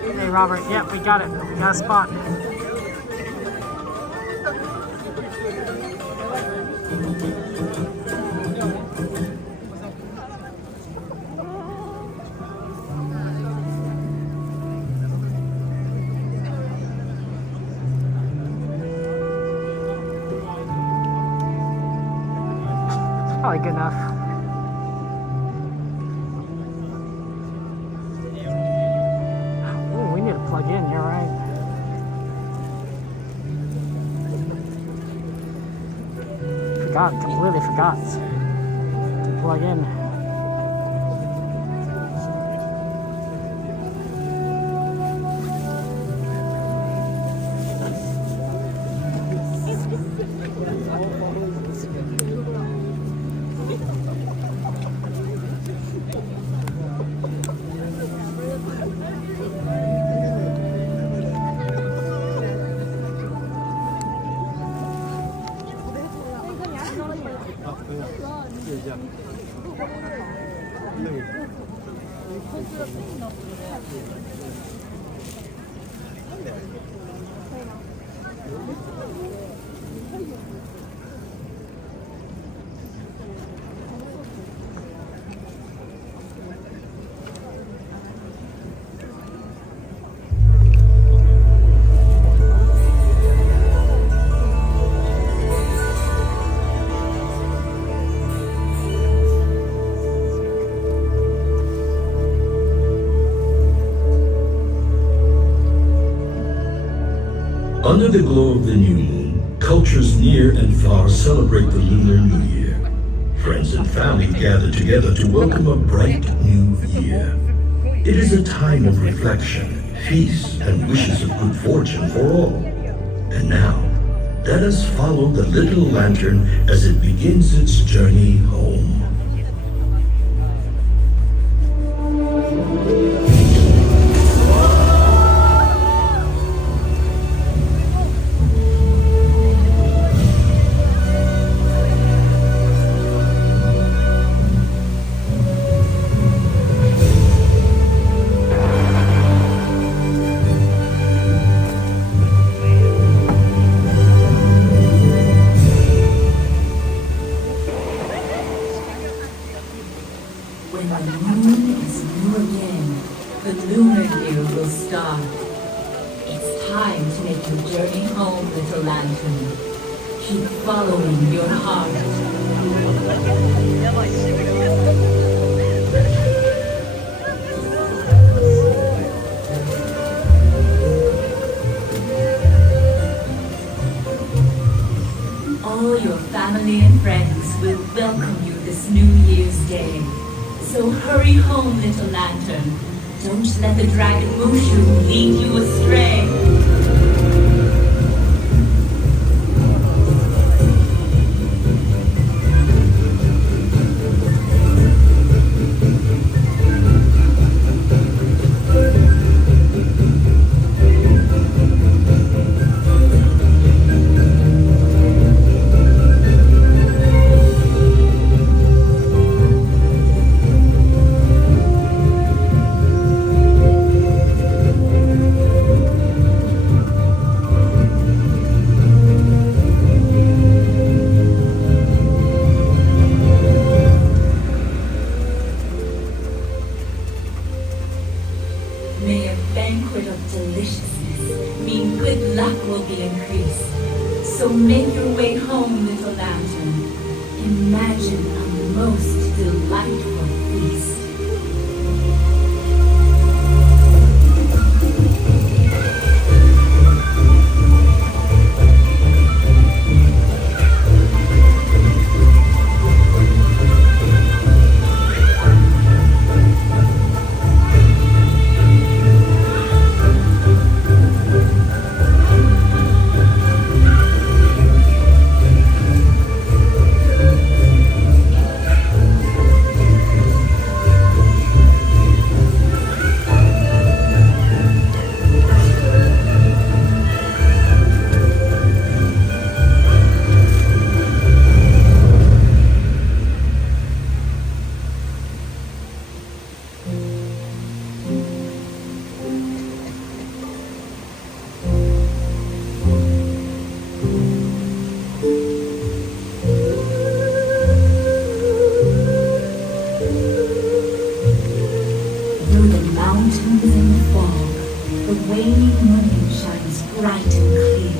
Hey Robert, yep, we got it. We got a spot. It's probably good enough. Plug in, you're right. Completely forgot to plug in. Under the glow of the new moon, cultures near and far celebrate the Lunar New Year. Friends and family gather together to welcome a bright new year. It is a time of reflection, feast, and wishes of good fortune for all. And now, let us follow the little lantern as it begins its journey home. When the moon is new again, the lunar year will start. It's time to make your journey home, little lantern. Keep following your heart. All your family and friends will welcome you this New Year's Day. So hurry home, little lantern. Don't let the dragon Mushu lead you astray. May a banquet of deliciousness mean good luck will be increased. So make your way home, little lantern. Imagine a most delightful feast. Through the mountains and the fog, the waning moon shines bright and clear.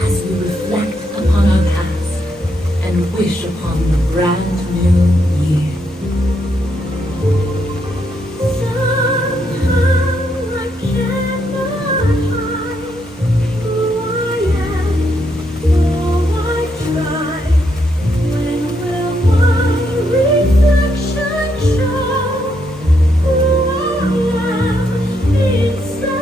As we reflect upon our past and wish upon the brand new year. Somehow I cannot hide who I am, though I try. When will my reflection show who I am inside?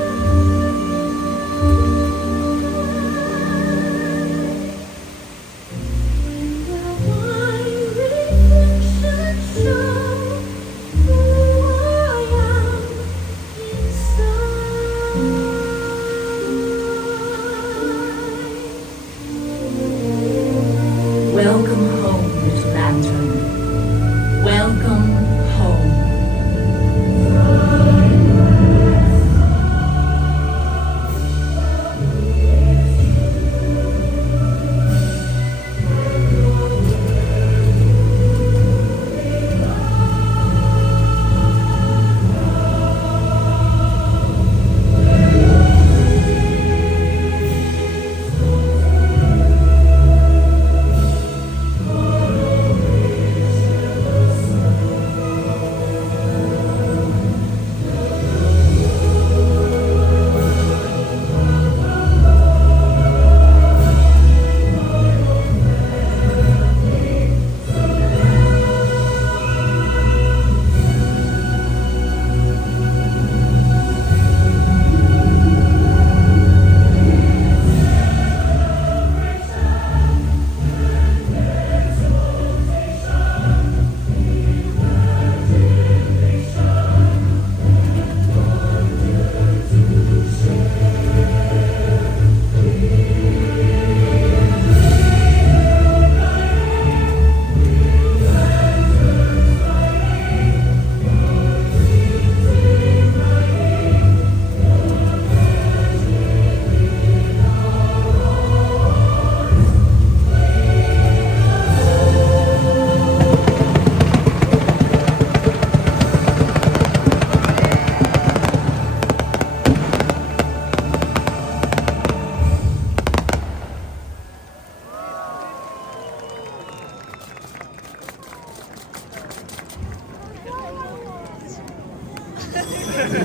Why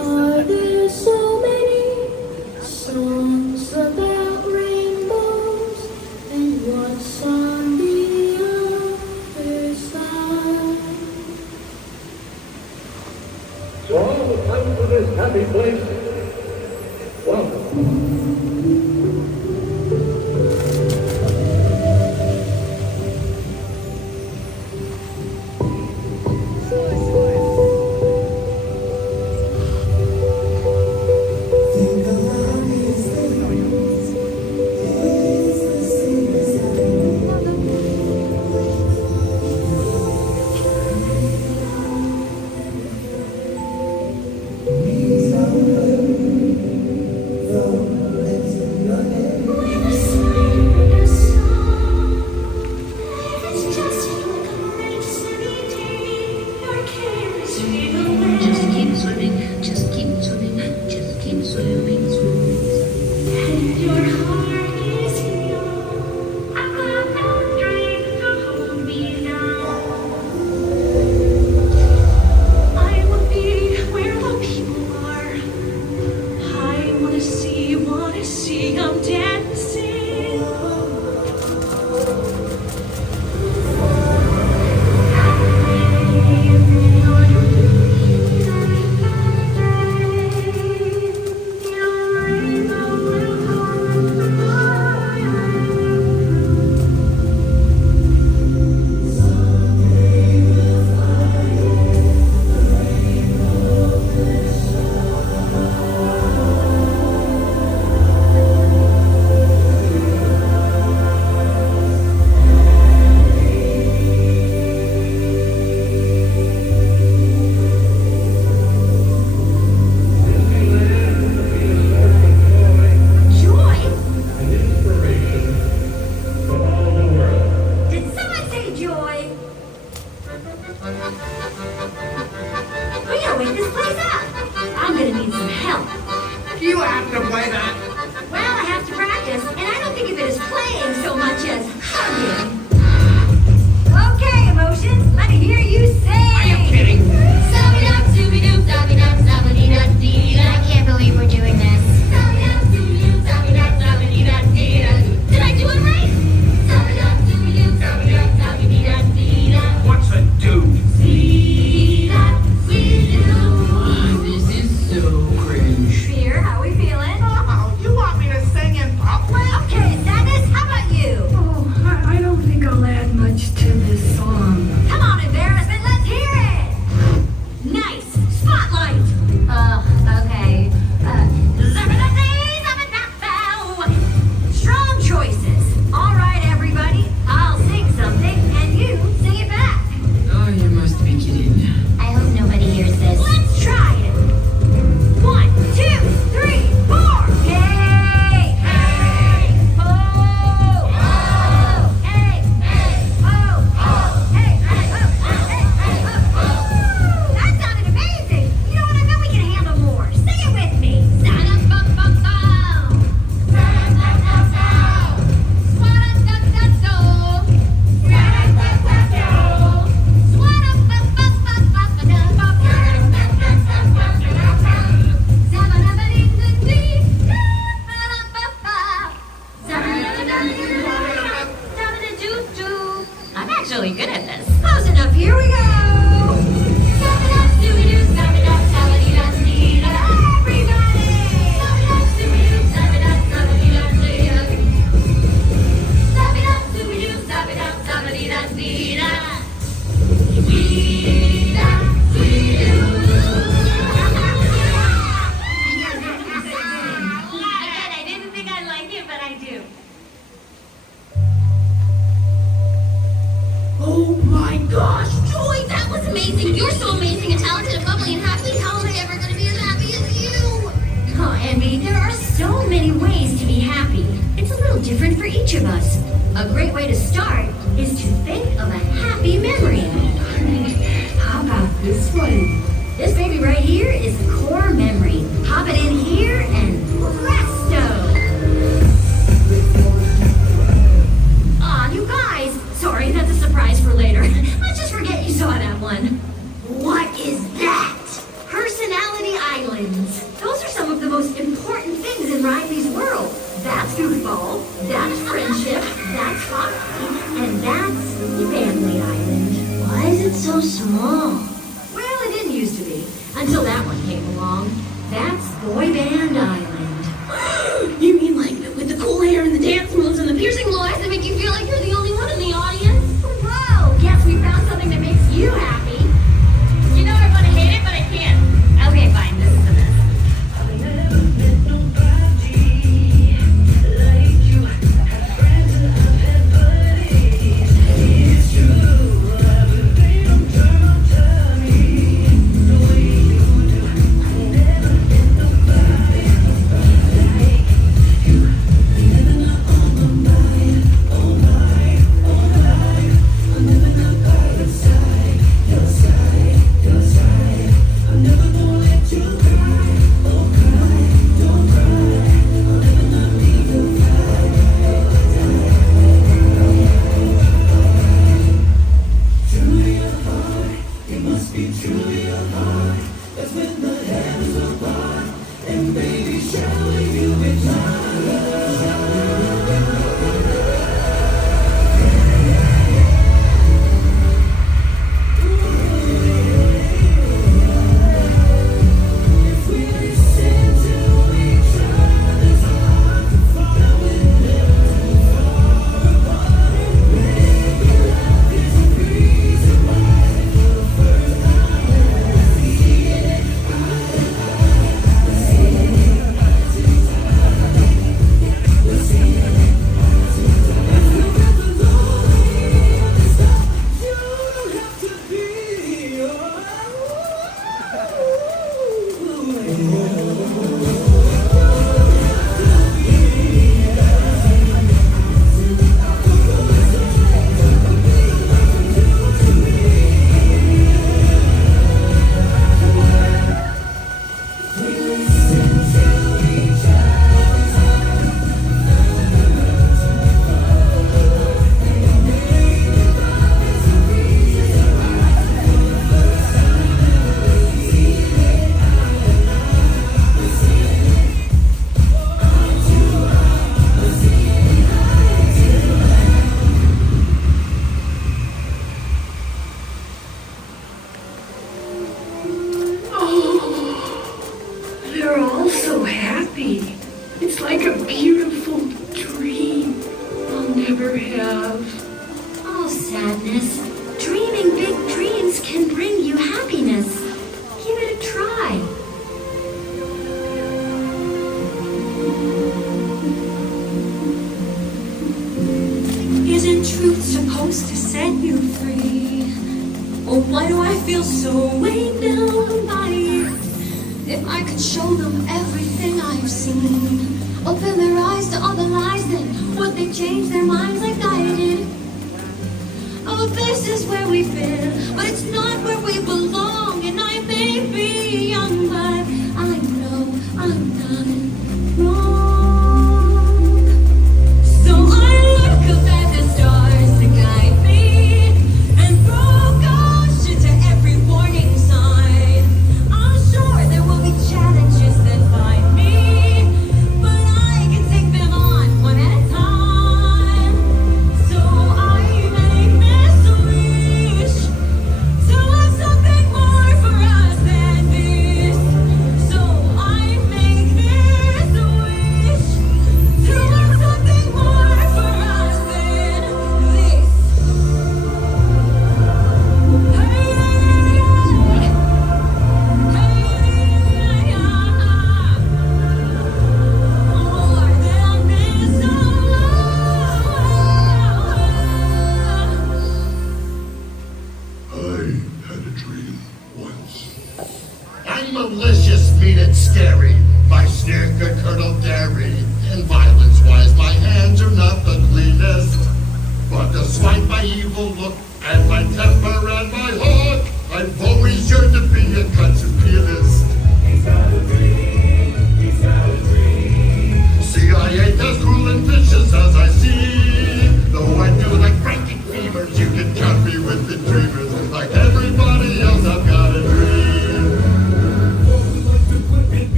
are there so many songs about rainbows? And what's on the other side? So all who come to this happy place, welcome. This baby right here is the core used to be. Until that one came along. That's Boy Band Island. You mean like with the cool hair and the dance moves and the piercing blue eyes that make you feel like you're the only one in the audience? Whoa! Guess we found something that makes you happy. You know I'm gonna hate it, but I can't. Okay, fine. This is the best.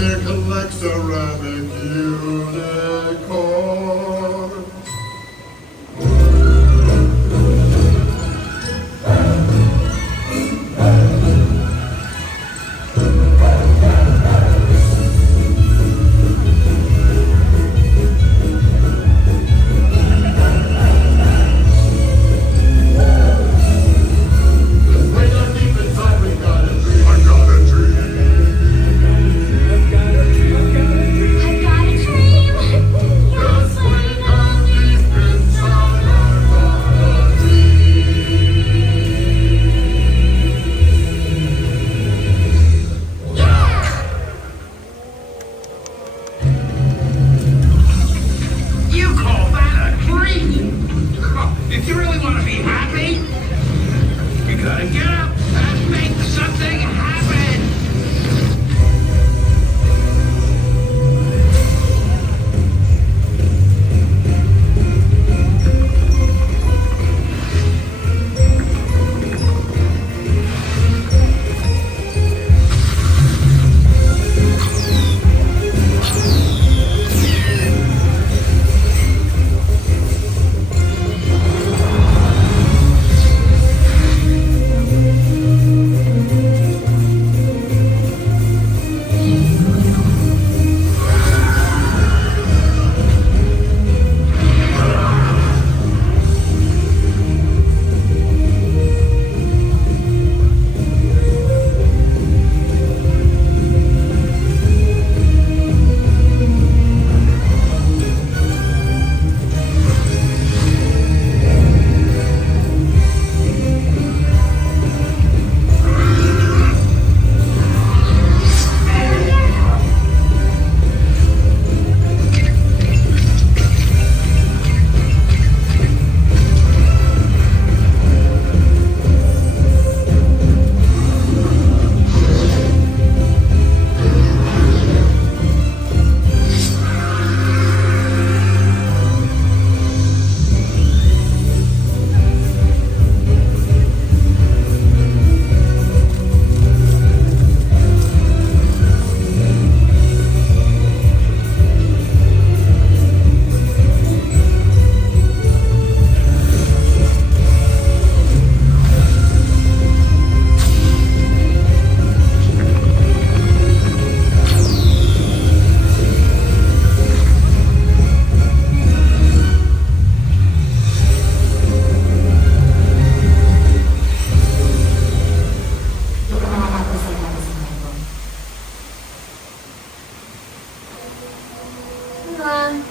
bear collects ceramic unicorns. If you really want to be happy, you gotta get up and make something happen.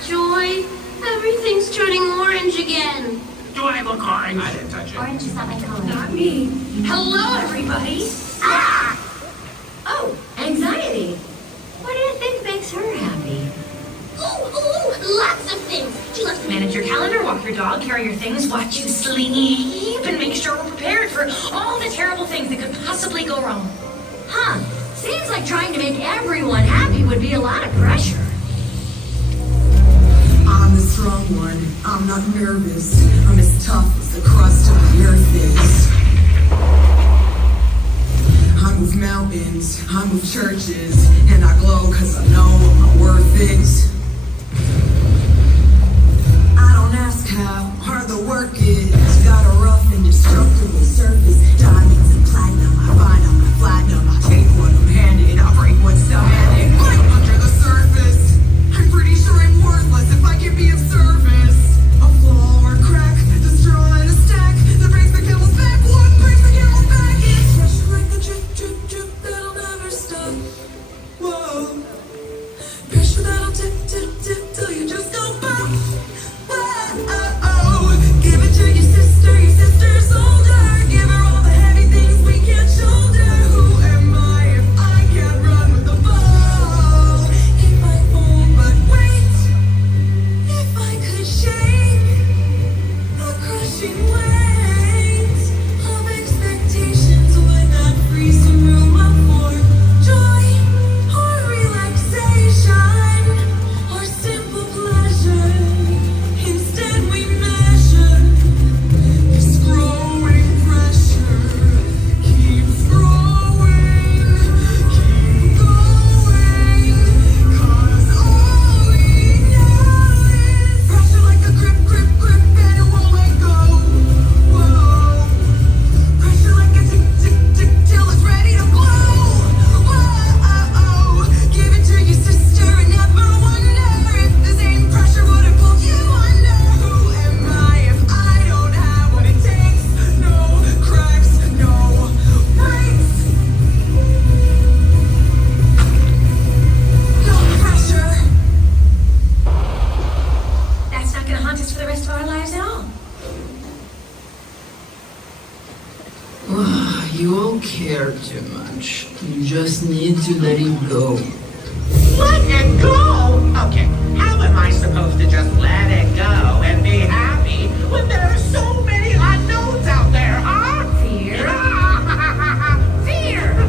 Joy, everything's turning orange again. Do I look orange? I didn't touch it. Orange is not my color. Not me. Hello, everybody. Ah! Oh, anxiety. What do you think makes her happy? Ooh, lots of things. She loves to manage your calendar, walk your dog, carry your things, watch you sleep, and make sure we're prepared for all the terrible things that could possibly go wrong. Huh. Seems like trying to make everyone happy would be a lot of pressure. I'm the strong one. I'm not nervous. I'm as tough as the crust of the earth is. I move mountains, I move churches, and I glow cause I know I'm worth it. I don't ask how hard the work is. Got a rough, indestructible surface. Diamonds and platinum, I find out my platinum. I take what I'm handed, I break what's demanded. Right under the surface, I'm pretty sure I'm worthless if I can be of service. A flaw or a crack, the straw in a stack that breaks the camel's back. What breaks the camel's back? It's pressure like the drip, drip, drip that'll never stop. Whoa, pressure that'll tip, tip, tip till you just go pop. Whoa, give it to you. care too much. You just need to let it go. Let it go? Okay, how am I supposed to just let it go and be happy when there are so many unknowns out there, huh? Fear. Fear!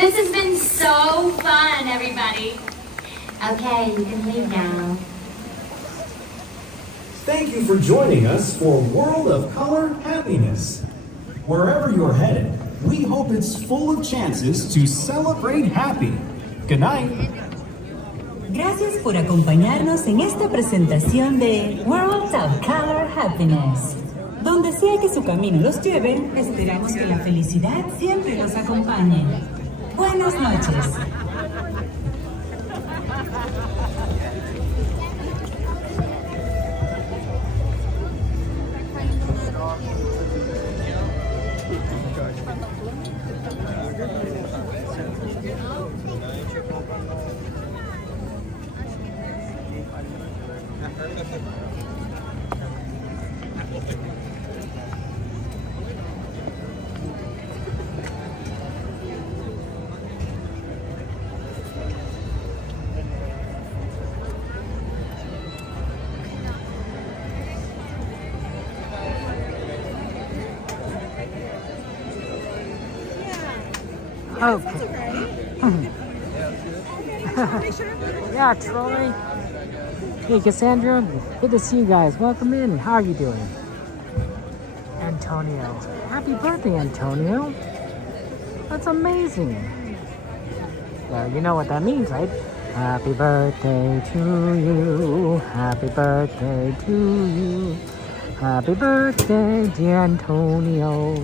This has been so fun, everybody. Okay, you can leave now. Thank you for joining us for World of Color Happiness. Wherever you're headed, we hope it's full of chances to celebrate happy. Good night. Gracias por acompañarnos en esta presentación de World of Color Happiness. Donde sea que su camino los lleve, esperamos que la felicidad siempre los acompañe. Buenas noches. Okay. Yeah, Troy. Hey, Cassandra. Good to see you guys. Welcome in. How are you doing? Antonio. Happy birthday, Antonio. That's amazing. Well, you know what that means, right? Happy birthday to you. Happy birthday to you. Happy birthday, dear Antonio.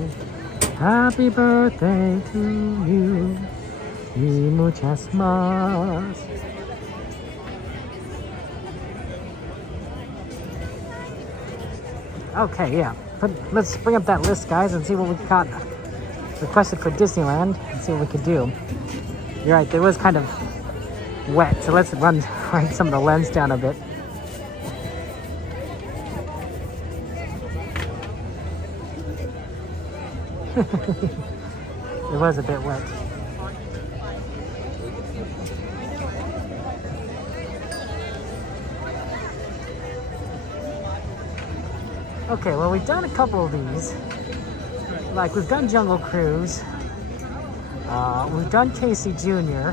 Happy birthday to you. Y muchas más. Okay, yeah. Let's bring up that list, guys, and see what we got requested for Disneyland and see what we could do. You're right, it was kind of wet, so let's run some of the lens down a bit. It was a bit wet. Okay, well, we've done a couple of these. Like, we've done Jungle Cruise. We've done Casey Jr.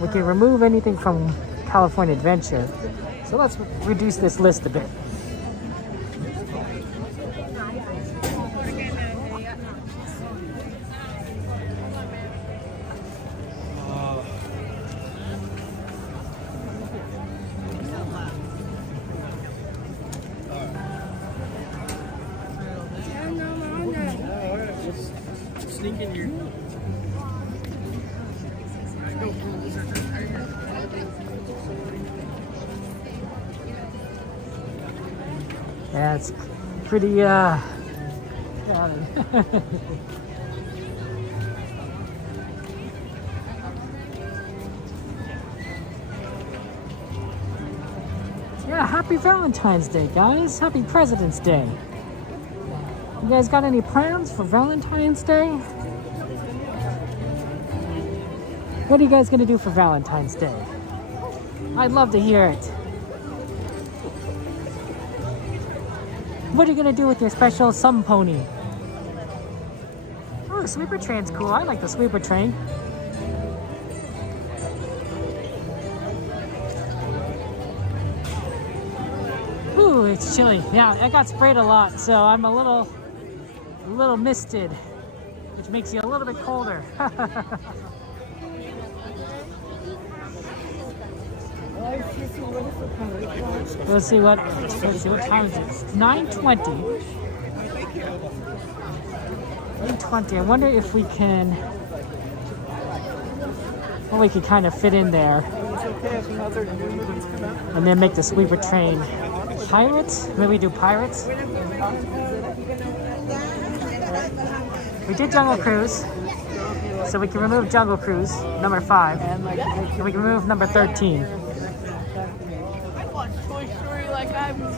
We can remove anything from California Adventure. So let's reduce this list a bit. Sneak in here. Yeah, it's pretty, crowded. Yeah, happy Valentine's Day, guys. Happy President's Day. You guys got any plans for Valentine's Day? What are you guys gonna do for Valentine's Day? I'd love to hear it. What are you gonna do with your special sun pony? Oh, the sweeper train's cool. I like the sweeper train. Ooh, it's chilly. Yeah, I got sprayed a lot, so I'm a little misted, which makes you a little bit colder. Let's see what time is it? It's 9:20. 9:20. I wonder if we can. Well, we could kind of fit in there, and then make the sweeper train. Pirates? Maybe do pirates. We did Jungle Cruise, so we can remove Jungle Cruise, number 5, and we can remove number 13. I watched Toy Story like I was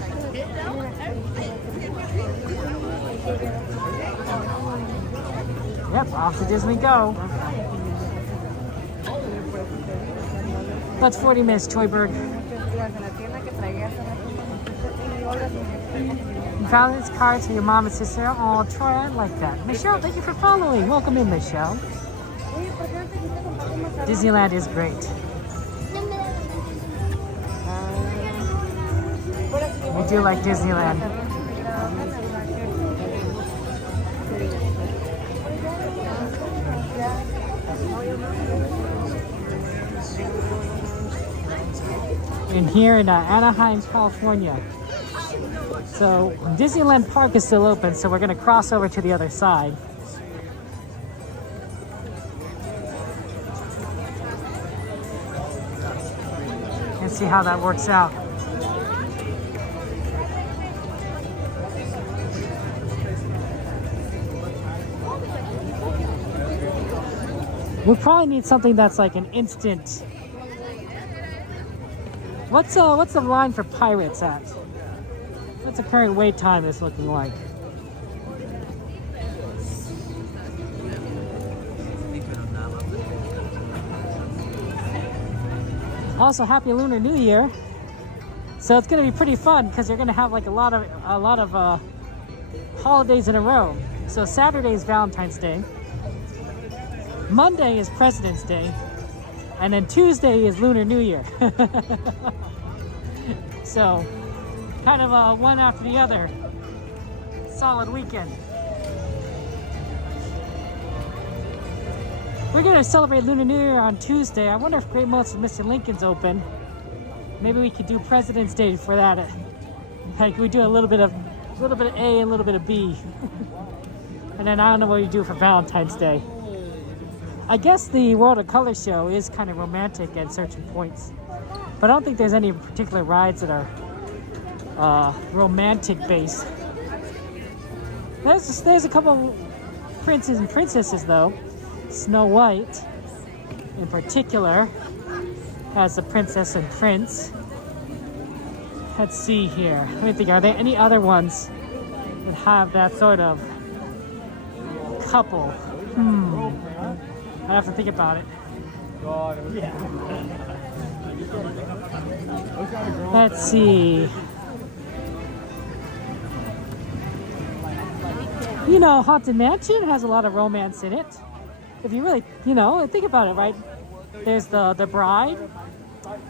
Yep, off to Disney go. That's 40 minutes, Choiberg. Valentine's cards for your mom and sister. Oh, Troy, I like that. Michelle, thank you for following. Welcome in, Michelle. Disneyland is great. We do like Disneyland. And here in Anaheim, California. So Disneyland Park is still open, so we're going to cross over to the other side. And see how that works out. We'll probably need something that's like an instant. What's the line for Pirates at? What's the current wait time is looking like? Also, happy Lunar New Year. So it's going to be pretty fun because you're going to have like a lot of holidays in a row. So Saturday is Valentine's Day. Monday is President's Day. And then Tuesday is Lunar New Year. So, kind of one after the other. Solid weekend. We're gonna celebrate Lunar New Year on Tuesday. I wonder if Great Months with Mr. Lincoln's open. Maybe we could do President's Day for that. Like we do a little bit of A, a little bit of B. And then I don't know what you do for Valentine's Day. I guess the World of Color show is kind of romantic at certain points. But I don't think there's any particular rides that are romantic based. There's a couple princes and princesses though. Snow White, in particular, has the princess and prince. Let's see here. Let me think. Are there any other ones that have that sort of couple? I have to think about it. Let's see. You know, Haunted Mansion has a lot of romance in it. If you really, think about it, right? There's the bride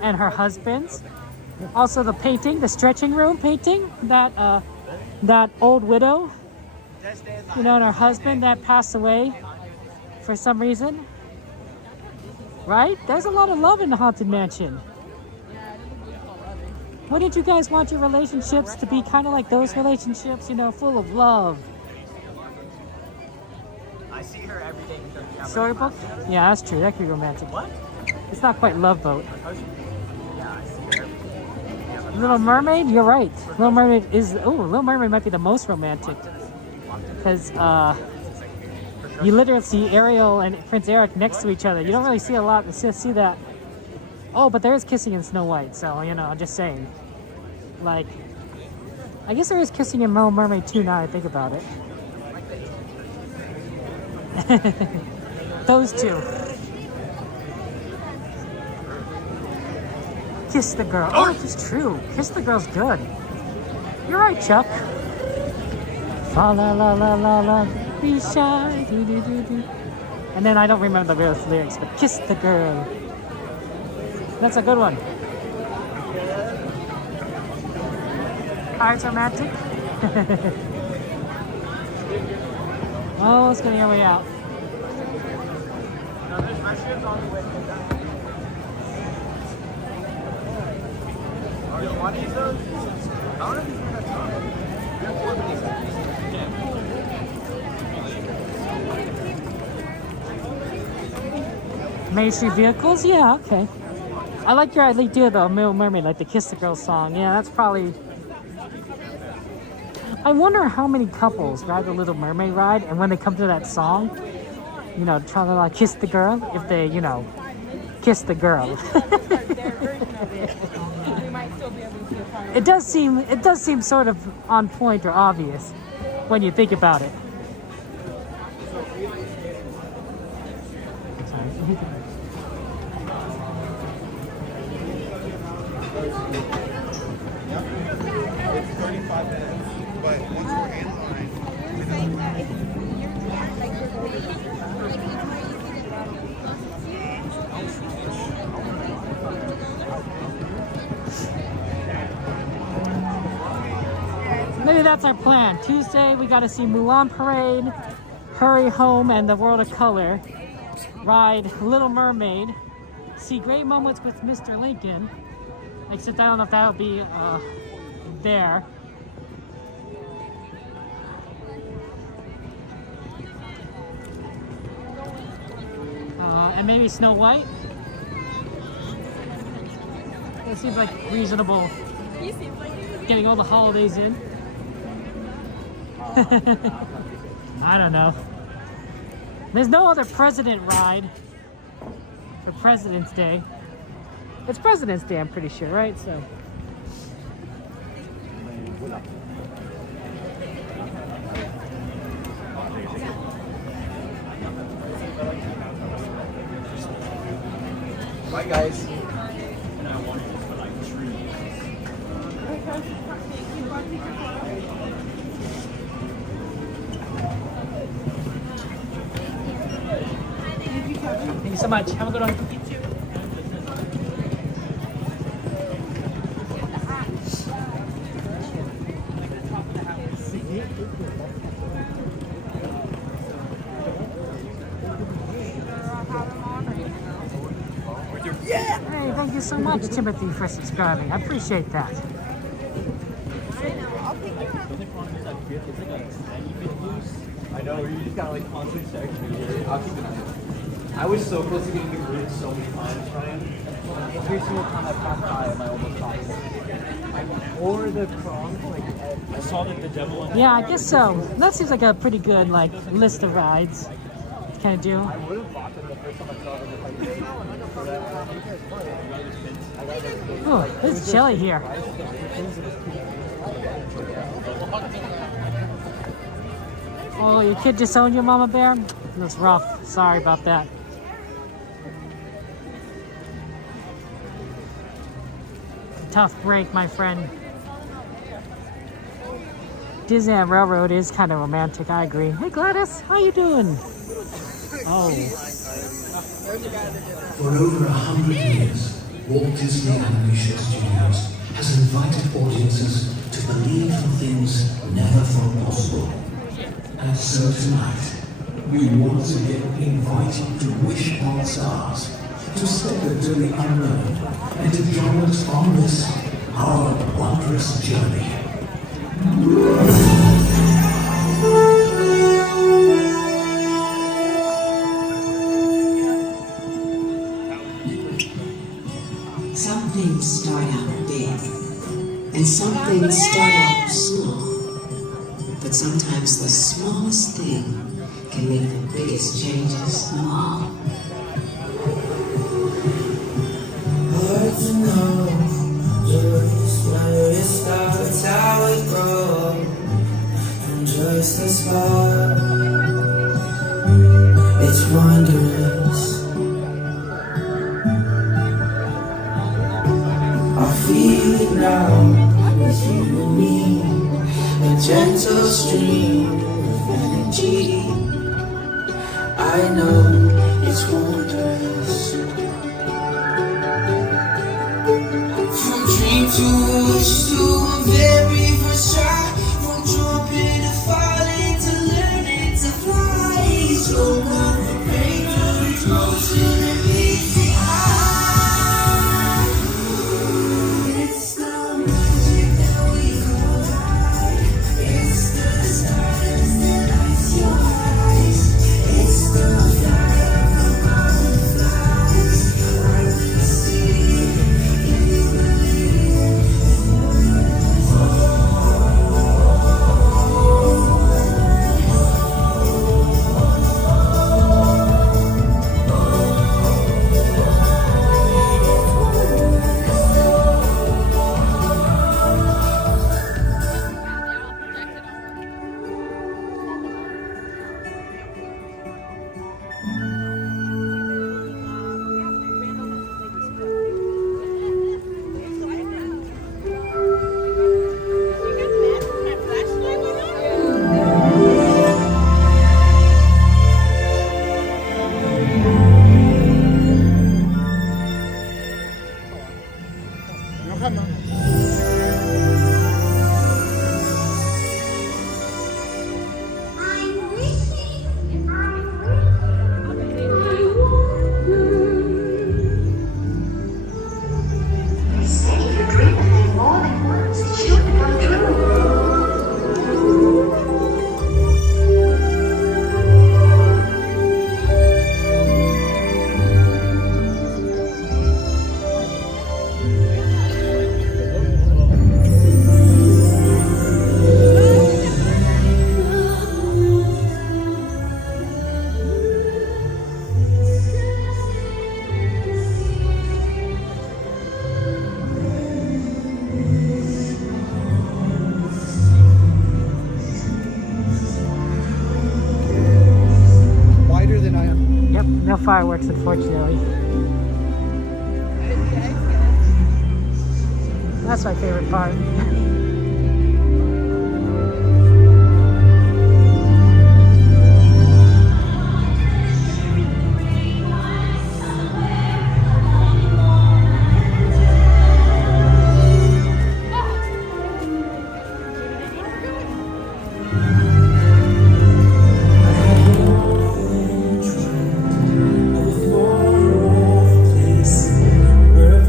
and her husband's. Also the painting, the stretching room painting, that old widow, and her husband that passed away for some reason. Right? There's a lot of love in the Haunted Mansion. Wouldn't you guys want your relationships to be kind of like those relationships, full of love? I see her every day. Storybook? Yeah, that's true. That could be romantic. What? It's not quite Love Boat. Yeah, I see her every day. Little Mermaid? You're right. Little Mermaid Little Mermaid might be the most romantic. Because, you literally see Ariel and Prince Eric next to each other. You don't really see a lot. See that. Oh, but there is kissing in Snow White. So, I'm just saying. Like, I guess there is kissing in Little Mermaid too now I think about it. Those two. Kiss the Girl. Oh, it's true. Kiss the Girl's good. You're right, Chuck. Fa la la la la la. Be shy. Do do do do. And then I don't remember the real lyrics, but Kiss the Girl. That's a good one. Alright, romantic. Oh, it's getting our way out. No, there's my ship's on the way. Oh, you want to use those? I don't know if you're going to talk. Main Street Vehicles? Yeah, okay. I like your idea though, Little Mermaid, like the Kiss the Girl song. Yeah, that's probably... I wonder how many couples ride the Little Mermaid ride, and when they come to that song, trying to like kiss the girl, if they, kiss the girl. It does seem sort of on point or obvious when you think about it. It's 35 minutes, but once we're in line, You're saying that if you're like your weight, like even where you can Maybe that's our plan. Tuesday, we got to see Mulan Parade, Hurry Home, and the World of Color. Ride Little Mermaid. See Great Moments with Mr. Lincoln. Except I don't know if that'll be there. And maybe Snow White. It seems like reasonable. Getting all the holidays in. I don't know. There's no other president ride for President's Day. It's President's Day, I'm pretty sure, right? So. bye guys. Thank you so much. Have a good one. You too. thank you so much, Timothy, for subscribing. I appreciate that. I know, you just gotta like constantly check. I'll keep an eye on it. I was so close to getting the grid so many times, Ryan. Every single time I passed by him, I almost caught it. Or the prom, like I saw that the devil. Yeah, I guess so. That seems like a pretty good like list of rides. Kind of do. I would have bought them the first time I saw them. Oh, it's chilly here. Oh, your kid disowned your mama bear? That's rough. Sorry about that. Tough break, my friend. Disneyland Railroad is kind of romantic, I agree. Hey Gladys, how you doing? Oh. For over 100 years, Walt Disney Animation Studios has invited audiences to believe in things never thought possible. And so tonight, we once again invite you to wish on stars, to step into the unknown, and to join us on this, our wondrous journey. Some things start out big, and some things start out small. But sometimes the smallest thing can make the biggest changes. Hard to know just where it starts, how it grows, and just a spark. It's wondrous. I feel it now with you and me. A gentle stream of energy. I know it's wondrous. From dream to wish to a very first try. From jumping to falling to learning to fly. So now break through the motion and meet the eye. It's the magic that we call life. It's the stars that lights your eyes. It's the fire from all the flies. Like the sea, can you believe? No fireworks, unfortunately. That's my favorite part. Where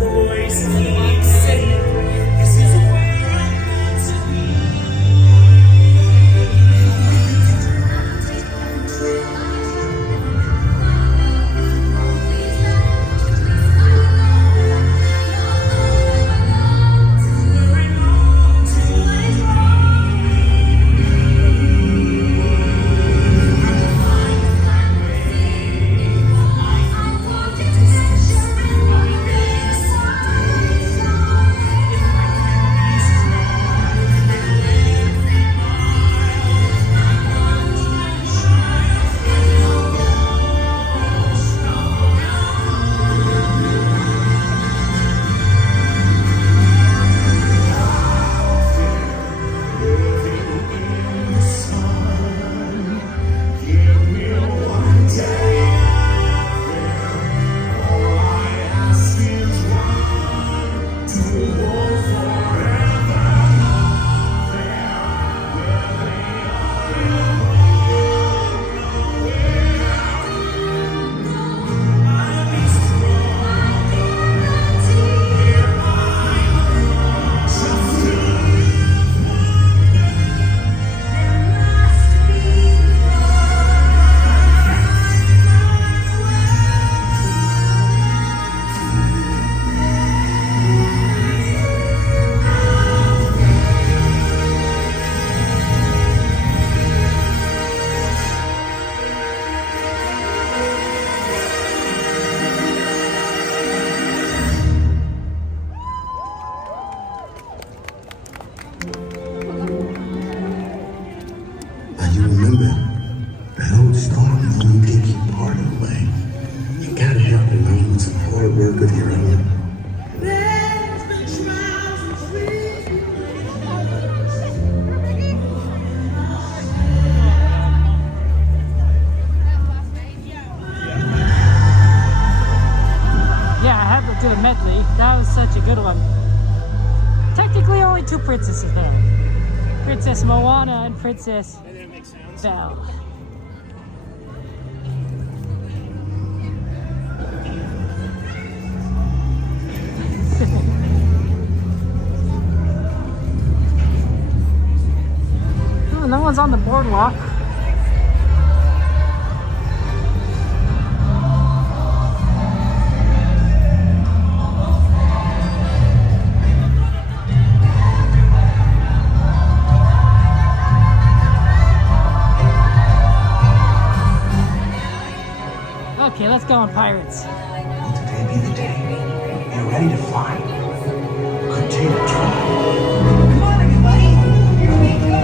medley. That was such a good one. Technically only two princesses there. Princess Moana and Princess Belle. Oh, no one's on the boardwalk. Okay, let's go on Pirates. Will today be the day? You're ready to fly. Continue to try. Come on, everybody! Here we go!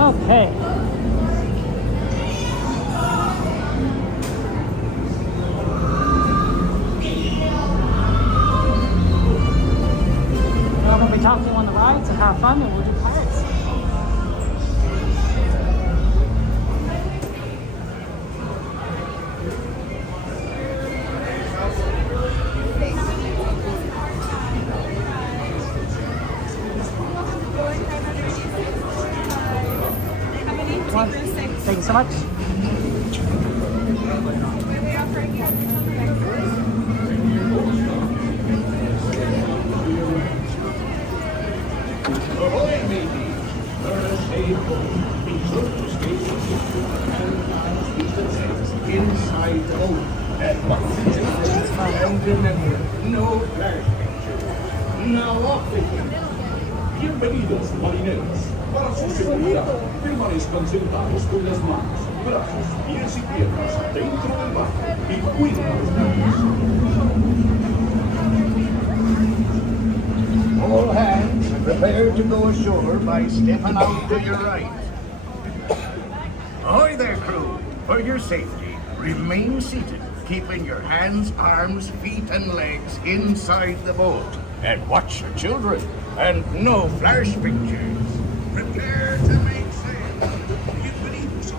Okay. We're going to be talking on the rides and have fun, and we'll do Pirates. Thank you so much. Ahoy, matey! Learn to stay home. Be sure to stay safe. Inside the boat. And remember, no flash pictures. Now off with you. Bienvenidos, marineros. Para su seguridad, permanezcan sentados con las manos, brazos, pies y piernas dentro del barco y cuiden a los niños. All hands prepare to go ashore by stepping out to your right. Ahoy there, crew. For your safety, remain seated, keeping your hands, arms, feet and legs inside the boat. And watch your children, and no flash pictures. Prepare to make sail. Bienvenidos.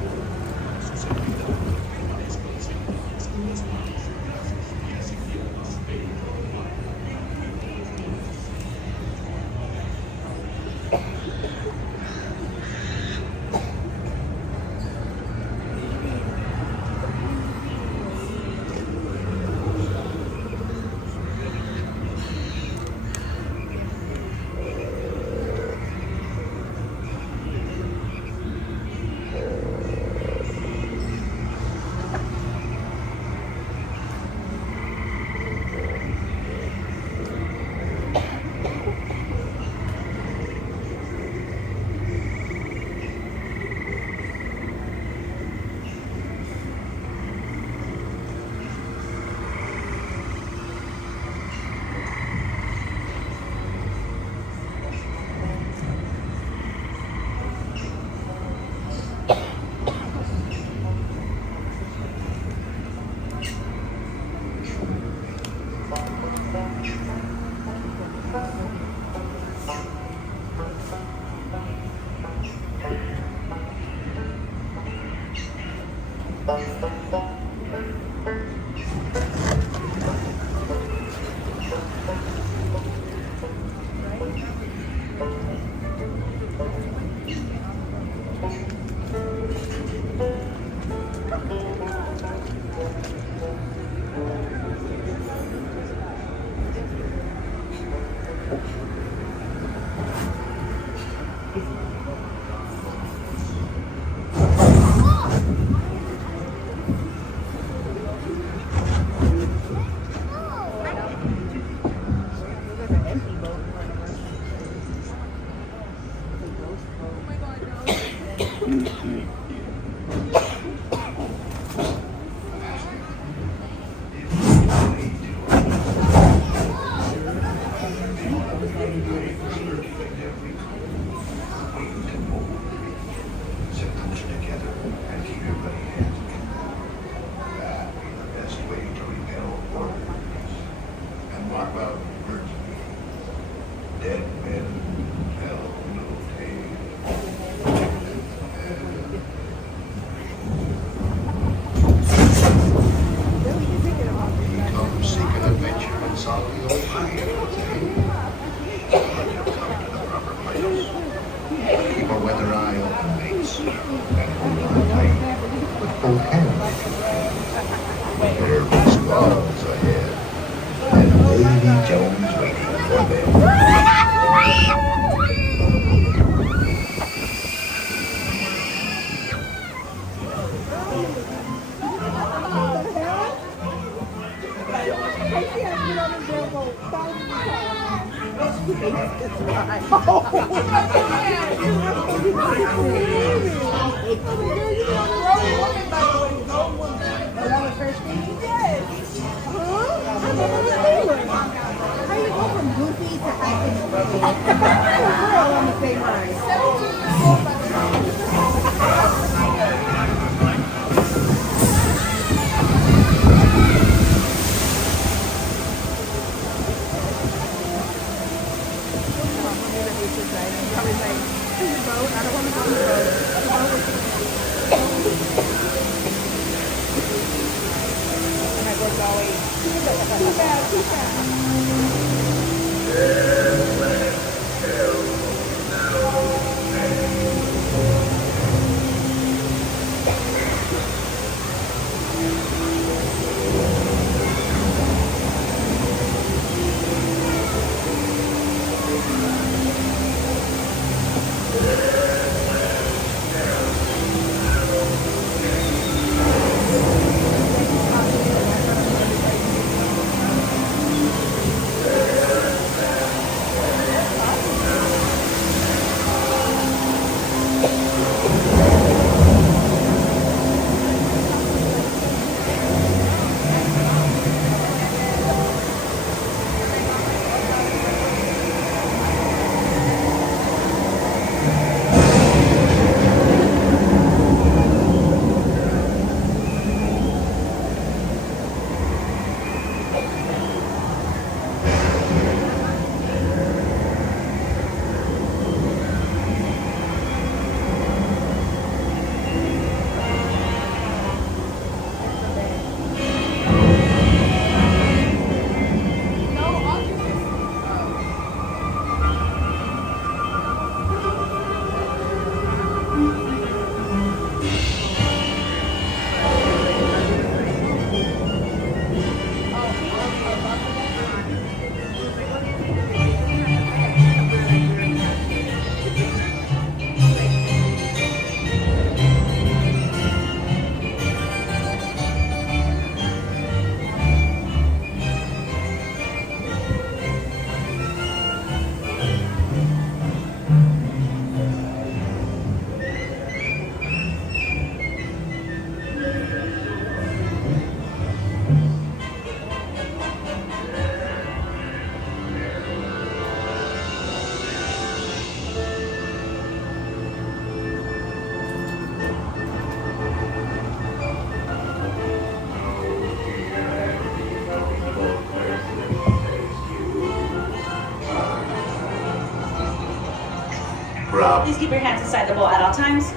Please keep your hands inside the bowl at all times.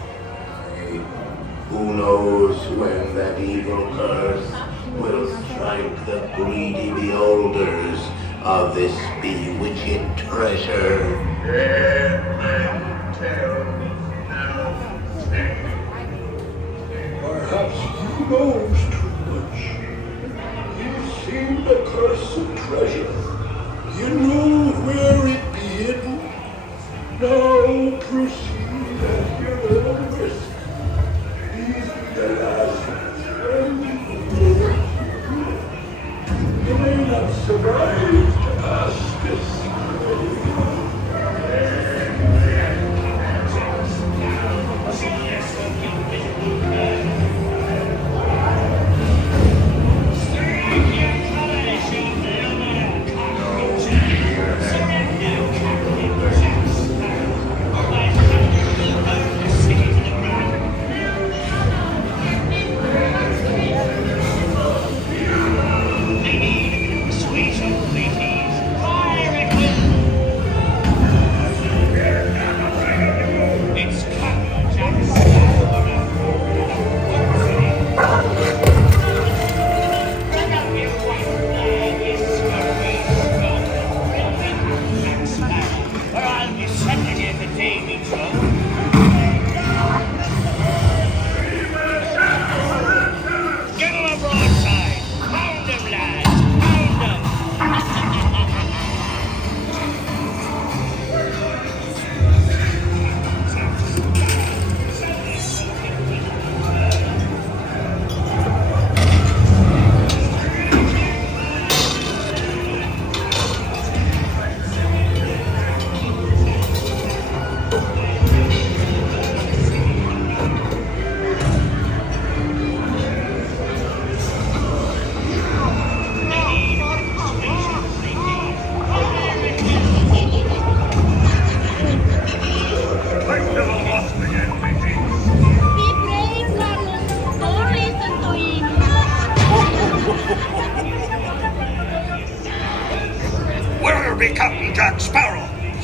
Who knows when that evil curse will strike the greedy beholders of this bewitching treasure? Perhaps you knows too much. You've seen the cursed treasure. You know where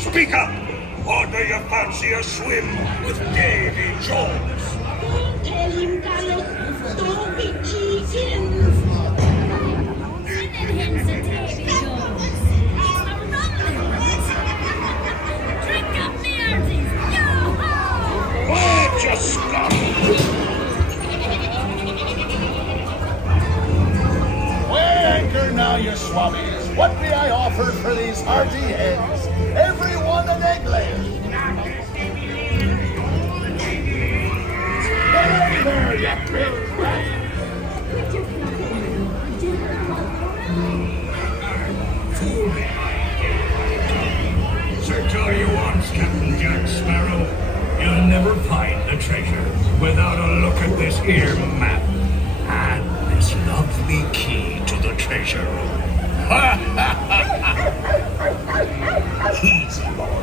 Speak up! Or do you fancy a swim with Davy Jones? Don't tell him, Carlos. Don't be cheating. Sending him to Davy Jones. Drink up me hearties. Yo-ho! Why, just stop! Weigh anchor now, you swabbies. What may I offer for these hearty heads? Every one an egg layer. Hey there, you big rat. Sir, tell you once, Captain Jack Sparrow, you'll never find the treasure without a look at this here map and this lovely key to the treasure room. Easy, boy.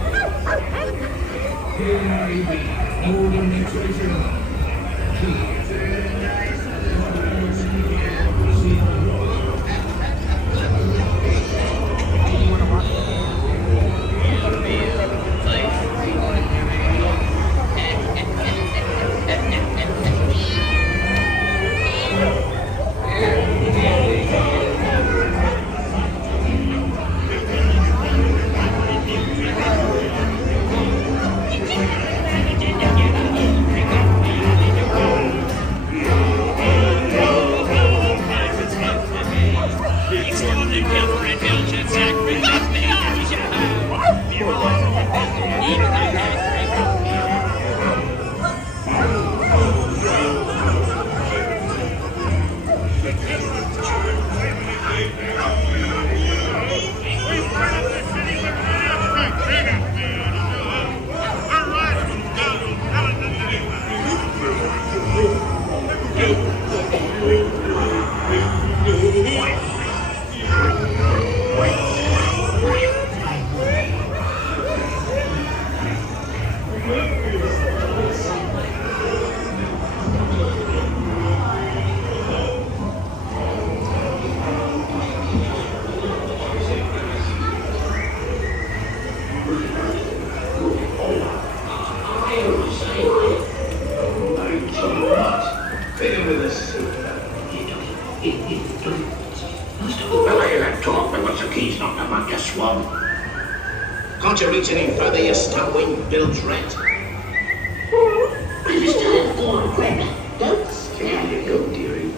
Can't you reach any further, you stout-winged bilge rat? I'm just trying to form quick. Don't scare Here you go, dearie.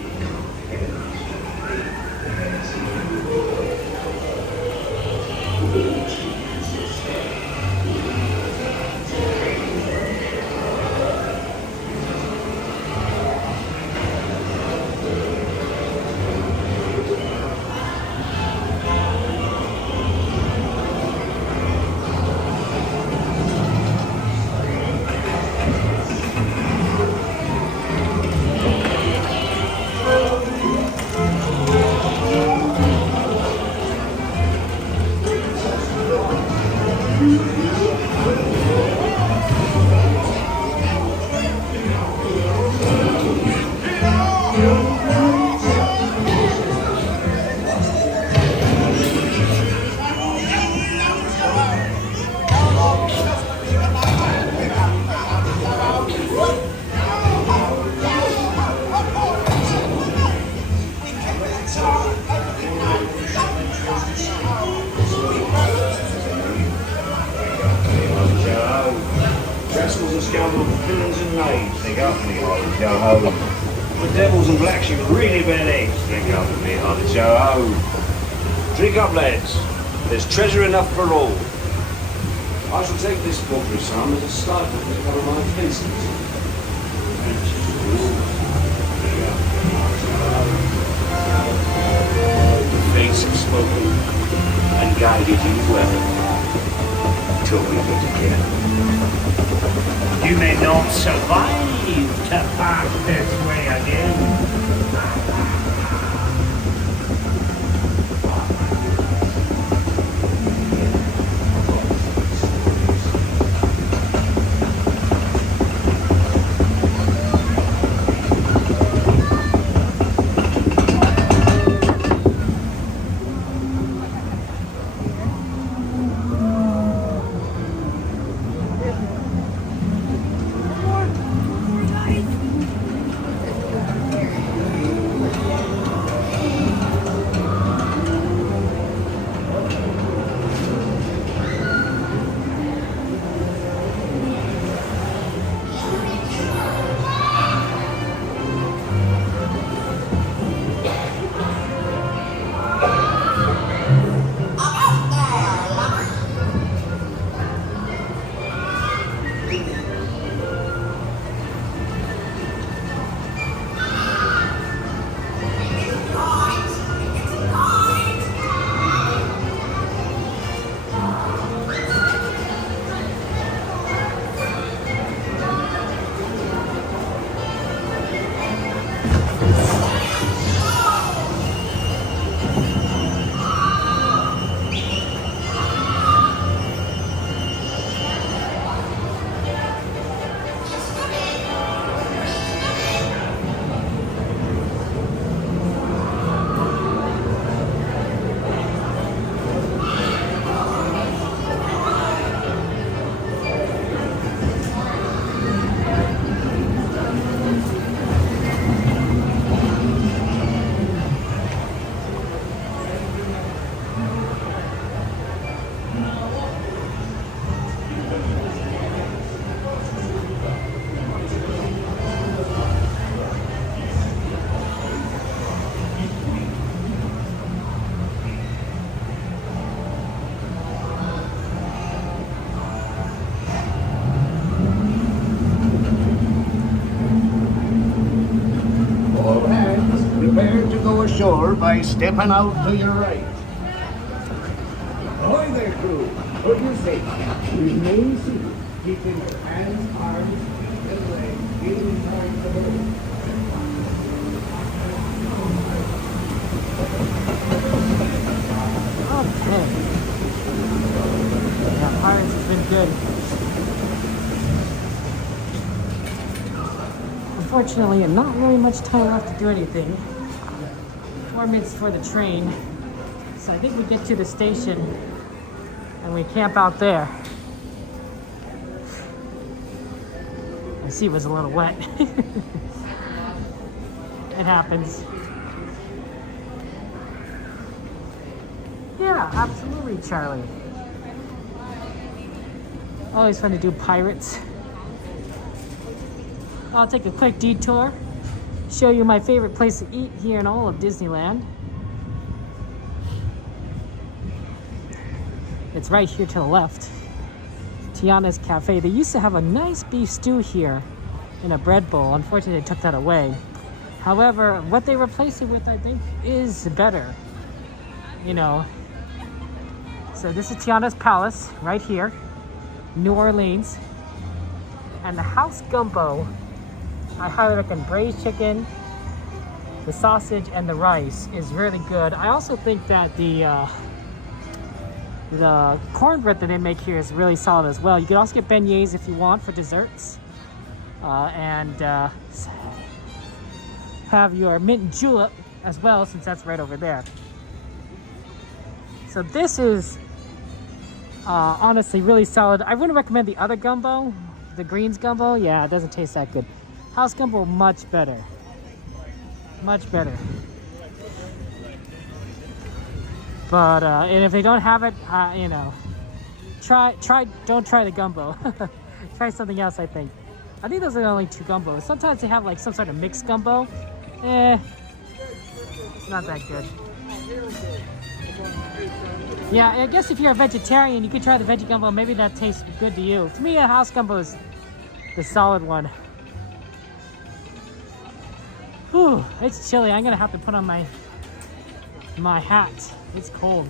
Drink up, lads. There's treasure enough for all. I shall take this pottery some as a stipend to cover my faces. The fates have spoken and guided you well till we meet again. You may not survive to pass this way again. door by stepping out to your right. Ahoy there, crew. For your safety, remain seated, keeping your hands, arms, and legs inside the boat. Okay. Yeah, Pirates has been good. Unfortunately, not really much time left to do anything. 4 minutes for the train. So I think we get to the station and we camp out there. My seat was a little wet. It happens. Yeah, absolutely, Charlie. Always fun to do pirates. I'll take a quick detour, show you my favorite place to eat here in all of Disneyland. It's right here to the left. Tiana's Cafe. They used to have a nice beef stew here in a bread bowl. Unfortunately, they took that away. However, what they replaced it with, I think, is better. You know. So this is Tiana's Palace, right here, New Orleans. And the house gumbo, I highly recommend. Braised chicken, the sausage, and the rice is really good. I also think that the cornbread that they make here is really solid as well. You can also get beignets if you want for desserts. And have your mint and julep as well, since that's right over there. So this is honestly really solid. I wouldn't recommend the other gumbo, the greens gumbo. Yeah, it doesn't taste that good. House gumbo, much better. Much better. But and if they don't have it, you know, don't try the gumbo. Try something else. I think those are the only 2 gumbos. Sometimes they have like some sort of mixed gumbo. It's not that good. Yeah, I guess if you're a vegetarian, you could try the veggie gumbo. Maybe that tastes good to you. To me, a house gumbo is the solid one. Whew, it's chilly. I'm gonna have to put on my hat. It's cold.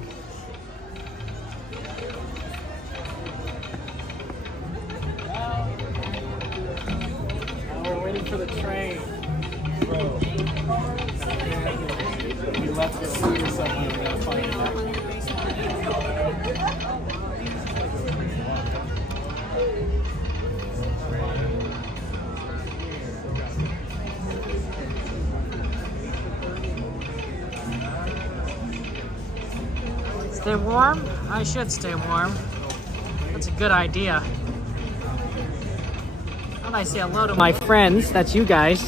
Now we're waiting for the train. Bro. You left your food or something. We're gonna find it back. Stay warm? I should stay warm. That's a good idea. And I say hello to my friends. That's you guys.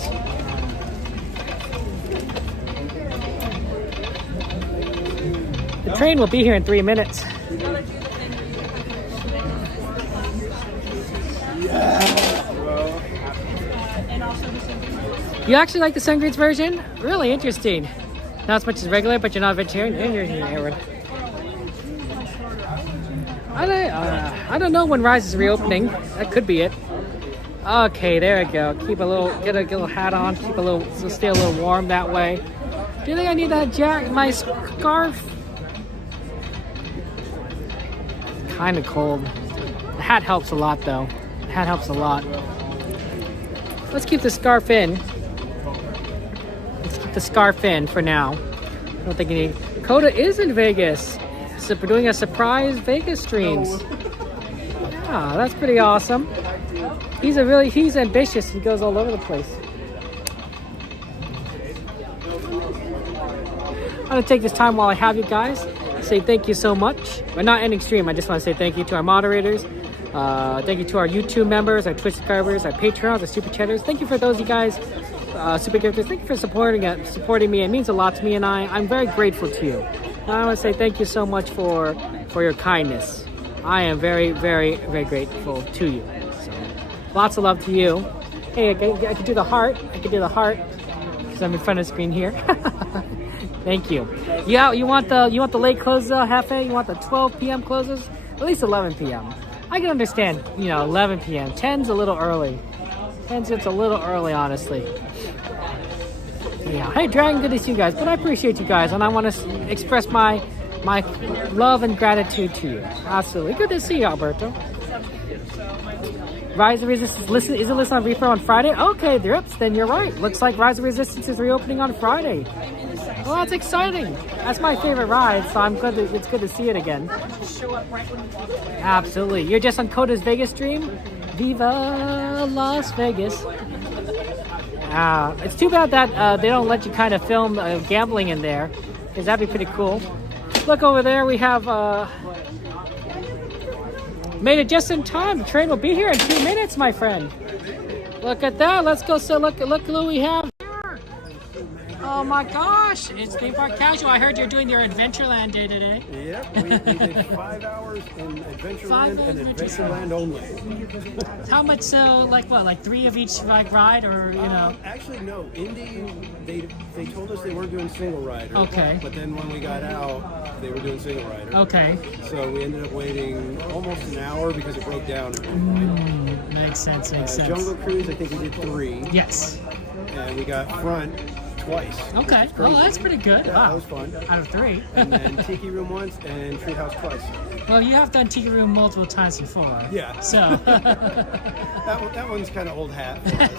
The train will be here in 3 minutes. You actually like the Sungreens version? Really interesting. Not as much as regular, but you're not a vegetarian. I don't know when Rise is reopening. That could be it. Okay, there we go. Keep a little, get a little hat on. Keep a little, so stay a little warm that way. Do you think I need that my scarf? It's kind of cold. The hat helps a lot, though. The hat helps a lot. Let's keep the scarf in. Let's keep the scarf in for now. I don't think you need. Coda is in Vegas. So we're doing a surprise Vegas streams. Oh, that's pretty awesome. He's ambitious. He goes all over the place. I'm gonna take this time while I have you guys. Say thank you so much. We're not ending stream. I just want to say thank you to our moderators. Thank you to our YouTube members, our Twitch subscribers, our Patreons, our Super Chatters. Thank you for those of you guys, Super Gifters. Thank you for supporting me. It means a lot to me, and I'm very grateful to you. And I want to say thank you so much for your kindness. I am very, very, very grateful to you. So, lots of love to you. Hey, I can do the heart. I can do the heart because I'm in front of the screen here. Thank you. Yeah, you want the late closes, Hefe? You want the 12 p.m. closes? At least 11 p.m. I can understand, 11 p.m. 10's a little early. 10's just a little early, honestly. Yeah. Hey, Dragon, good to see you guys. But I appreciate you guys, and I want to express my love and gratitude to you. Absolutely. Good to see you, Alberto. Rise of Resistance isn't listed on Reaper on Friday? Okay, then you're right. Looks like Rise of Resistance is reopening on Friday. Well, that's exciting. That's my favorite ride, so it's good to see it again. Absolutely. You're just on Coda's Vegas stream? Viva Las Vegas. It's too bad that they don't let you kind of film gambling in there, because that'd be pretty cool. Look over there, we have made it just in time. The train will be here in 2 minutes, my friend. Look at that. Let's go. So look who we have here. Oh my gosh, it's Theme Park Casual. I heard you're doing your Adventureland day today. Yep, we did 5 hours in Adventureland and Adventureland only. How much? So like 3 of each ride, or Actually, no. Indy, they told us they weren't doing single rider. Okay. But then when we got out, they were doing single rider. Okay. So we ended up waiting almost an hour because it broke down at one point. Makes sense. Jungle Cruise, I think we did 3. Yes. And we got Front twice. Okay. Oh, that's pretty good. Yeah, Wow. that was fun. Out of 3. And then Tiki Room once and Treehouse twice. Well, you have done Tiki Room multiple times before. Yeah. So. that one's kind of old hat for us,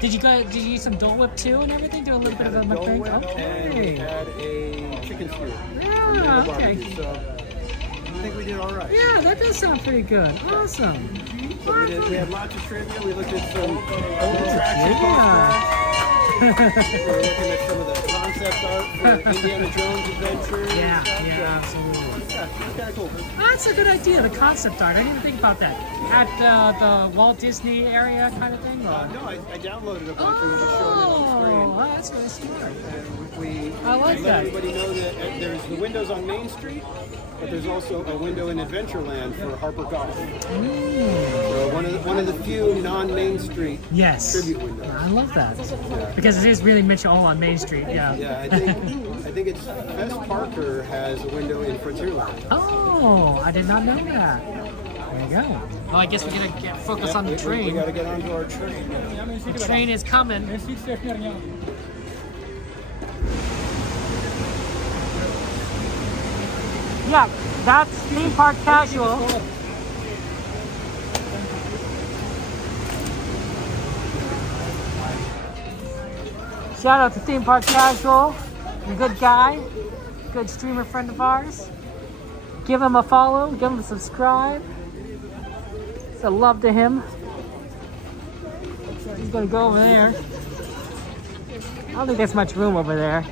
Did you use some Dole Whip too and everything? Do a little bit of a Dole thing? Whip, and we had a chicken skewer. Yeah, okay. So I think we did all right. Yeah, that does sound pretty good. Awesome. So we had lots of trivia. We looked at some old attractions. We were looking at some of the concept art for Indiana Jones Adventures. Yeah, absolutely. Yeah, it's kind of cool. That's a good idea, the concept art. I didn't even think about that. At the Walt Disney area kind of thing? No, I downloaded a bunch and we just showing it on screen. Oh, that's really smart. And I like let that. everybody know that there's the windows on Main Street, but there's also a window in Adventureland for Harper Golf. So one of the few non-Main Street tribute windows. I love that. Because it is really mentioned all on Main Street, yeah. Yeah, I think it's Bess Parker has a window in Frontierland. Oh, I did not know that. There you go. Well, I guess we're going to focus on the train. We got to get onto our train. The train is coming. Yeah, that's Theme Park Casual. Shout out to Theme Park Casual, a good guy, good streamer friend of ours. Give him a follow, give him a subscribe. It's a love to him. He's gonna go over there. I don't think there's much room over there.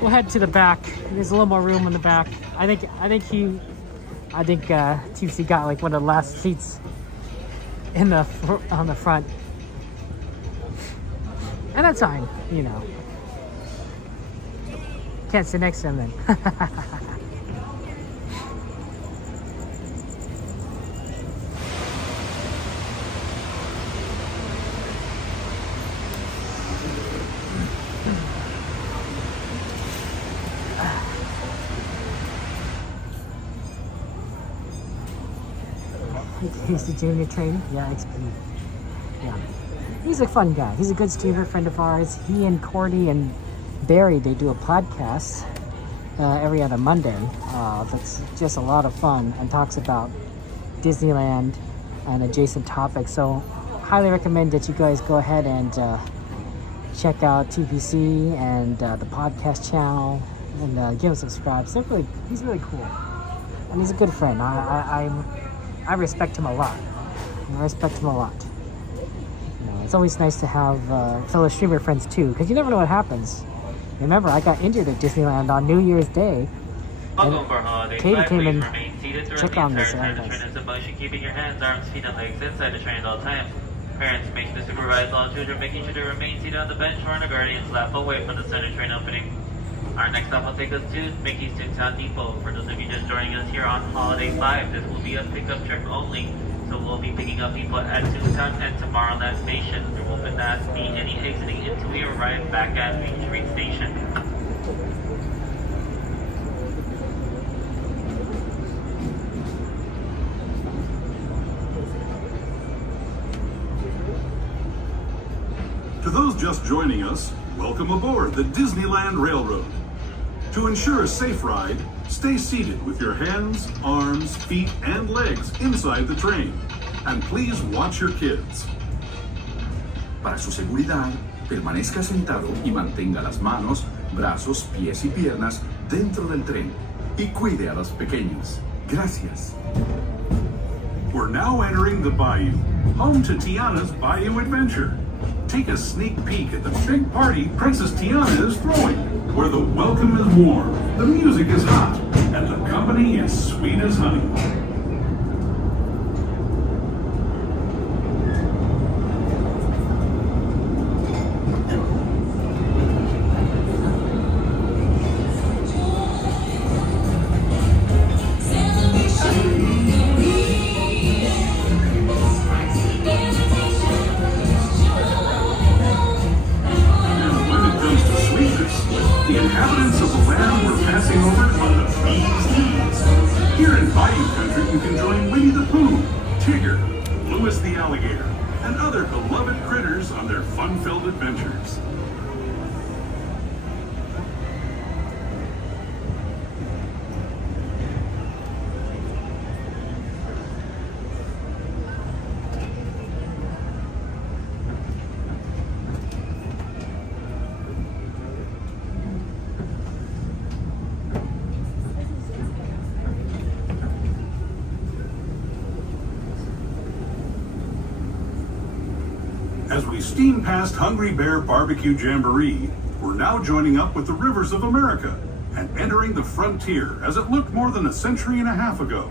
We'll head to the back. There's a little more room in the back. I think TC got like one of the last seats on the front. And that's fine, Can't sit next to him then. He's the junior trainer? Yeah, XP. Yeah. He's a fun guy. He's a good streamer friend of ours. He and Cordy and Barry, they do a podcast every other Monday. That's just a lot of fun and talks about Disneyland and adjacent topics. So highly recommend that you guys go ahead and check out TPC and the podcast channel and give him a subscribe. So he's really cool. And he's a good friend. I respect him a lot. It's always nice to have fellow streamer friends too, because you never know what happens. Remember, I got injured at Disneyland on New Year's Day. Welcome for holiday. Katie came in Remain seated throughout check the on entire this. time. The train is in motion, keeping your hands, arms, feet, and legs inside the train at all times. Parents, make sure to supervise all children, making sure to remain seated on the bench or in a guardian's lap away from the center train opening. Our next stop will take us to Mickey's Toontown Depot. For those of you just joining us here on Holiday 5, this will be a pickup trip only. So we'll be picking up people at Toontown and tomorrow on that station. There will not be any exiting until we arrive back at Main Street Station. To those just joining us, welcome aboard the Disneyland Railroad. To ensure a safe ride, stay seated with your hands, arms, feet, and legs inside the train. And please watch your kids. Para su seguridad, permanezca sentado y mantenga las manos, brazos, pies y piernas dentro del tren. Y cuide a los pequeños. Gracias. We're now entering the Bayou, home to Tiana's Bayou Adventure. Take a sneak peek at the big party Princess Tiana is throwing, where the welcome is warm, the music is hot, and the company is sweet as honey. The inhabitants of the land we're passing over are the bee's knees. Here in Bayou Country, you can join Winnie the Pooh, Tigger, Louis the Alligator, and other beloved critters on their fun-filled adventures. As we steam past Hungry Bear Barbecue Jamboree, we're now joining up with the rivers of America and entering the frontier as it looked more than a century and a half ago.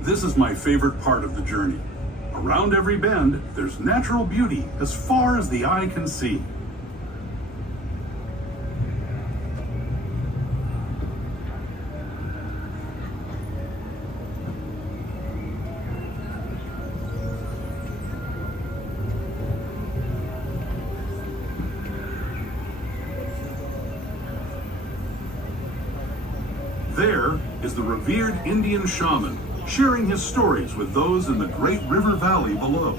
This is my favorite part of the journey. Around every bend, there's natural beauty as far as the eye can see. There is the revered Indian shaman, sharing his stories with those in the great river valley below.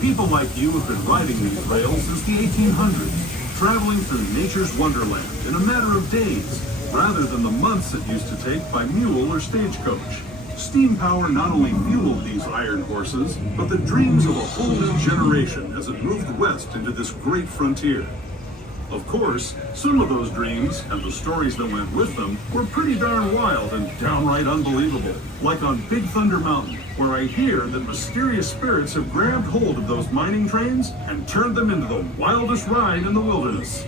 People like you have been riding these rails since the 1800s, traveling through nature's wonderland in a matter of days, rather than the months it used to take by mule or stagecoach. Steam power not only fueled these iron horses, but the dreams of a whole new generation as it moved west into this great frontier. Of course, some of those dreams, and the stories that went with them, were pretty darn wild and downright unbelievable. Like on Big Thunder Mountain, where I hear that mysterious spirits have grabbed hold of those mining trains and turned them into the wildest ride in the wilderness.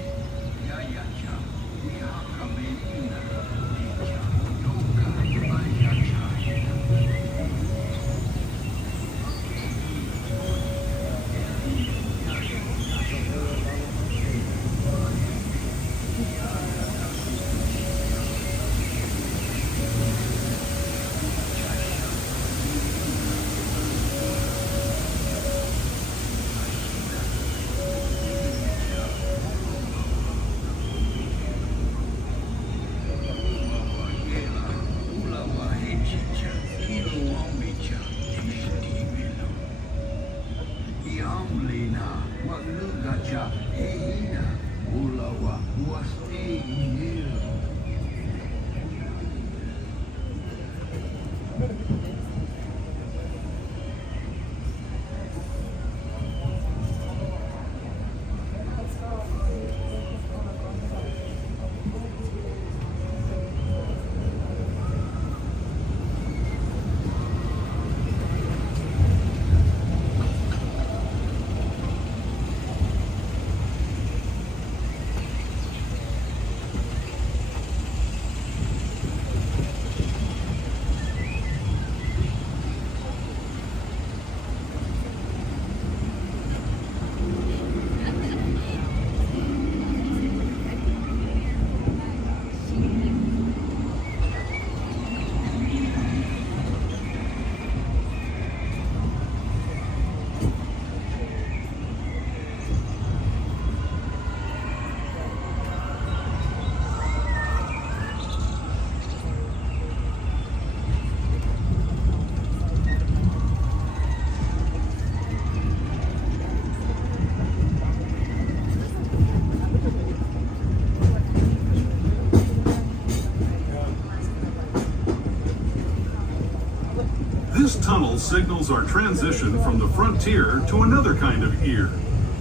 bell signals our transition from the frontier to another kind of ear,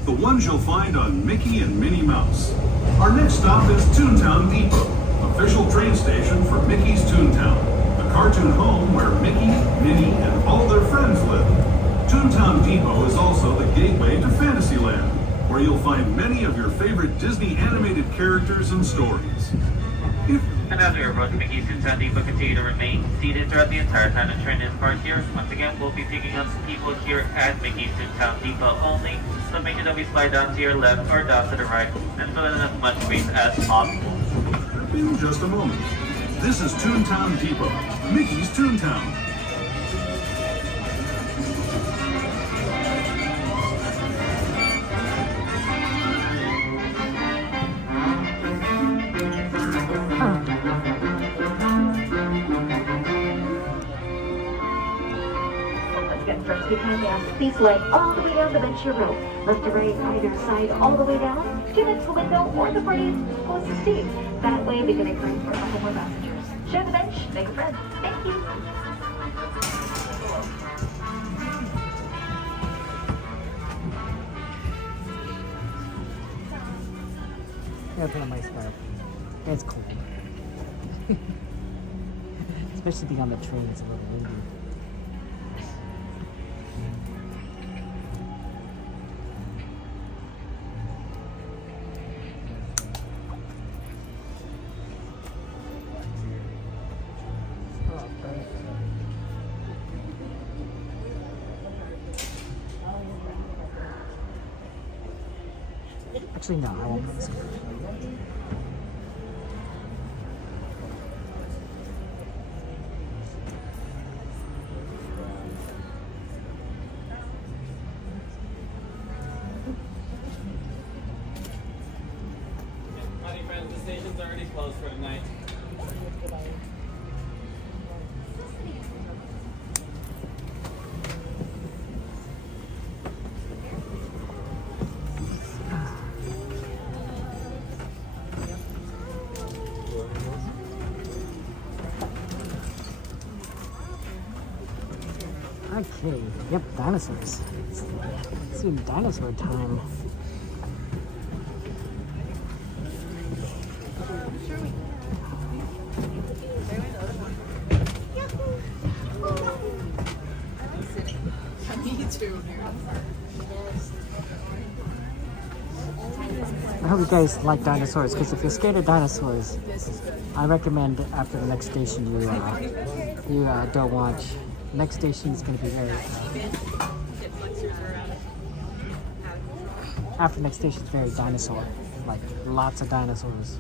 the ones you'll find on Mickey and Minnie Mouse. Our next stop is Toontown Depot, official train station for Mickey's Toontown, the cartoon home where Mickey, Minnie, and all their friends live. Toontown Depot is also the gateway to Fantasyland, where you'll find many of your favorite Disney animated characters and stories. And as we approach Mickey's Toontown Depot, continue to remain seated throughout the entire time the train is parked here. Once again, we'll be picking up people here at Mickey's Toontown Depot only, so make sure that we slide down to your left or down to the right, and fill in as much space as possible. In just a moment. This is Toontown Depot, Mickey's Toontown. Please leg all the way down the bench your row. Left to right, either side, all the way down. Give it to the window or the party closest to you. That way we can make room for a couple more passengers. Share the bench, make a friend. Thank you. Yeah, put on my scarf. It's cool. Especially being on the train, it's a little windy. Actually, no, I won't put this. Howdy friends, the station's already closed for tonight. Okay, yep, dinosaurs. It's even dinosaur time. Me too. I hope you guys like dinosaurs, because if you're scared of dinosaurs, I recommend after the next station you don't watch. Next station is going to be very... after next station is very dinosaur. Like, lots of dinosaurs.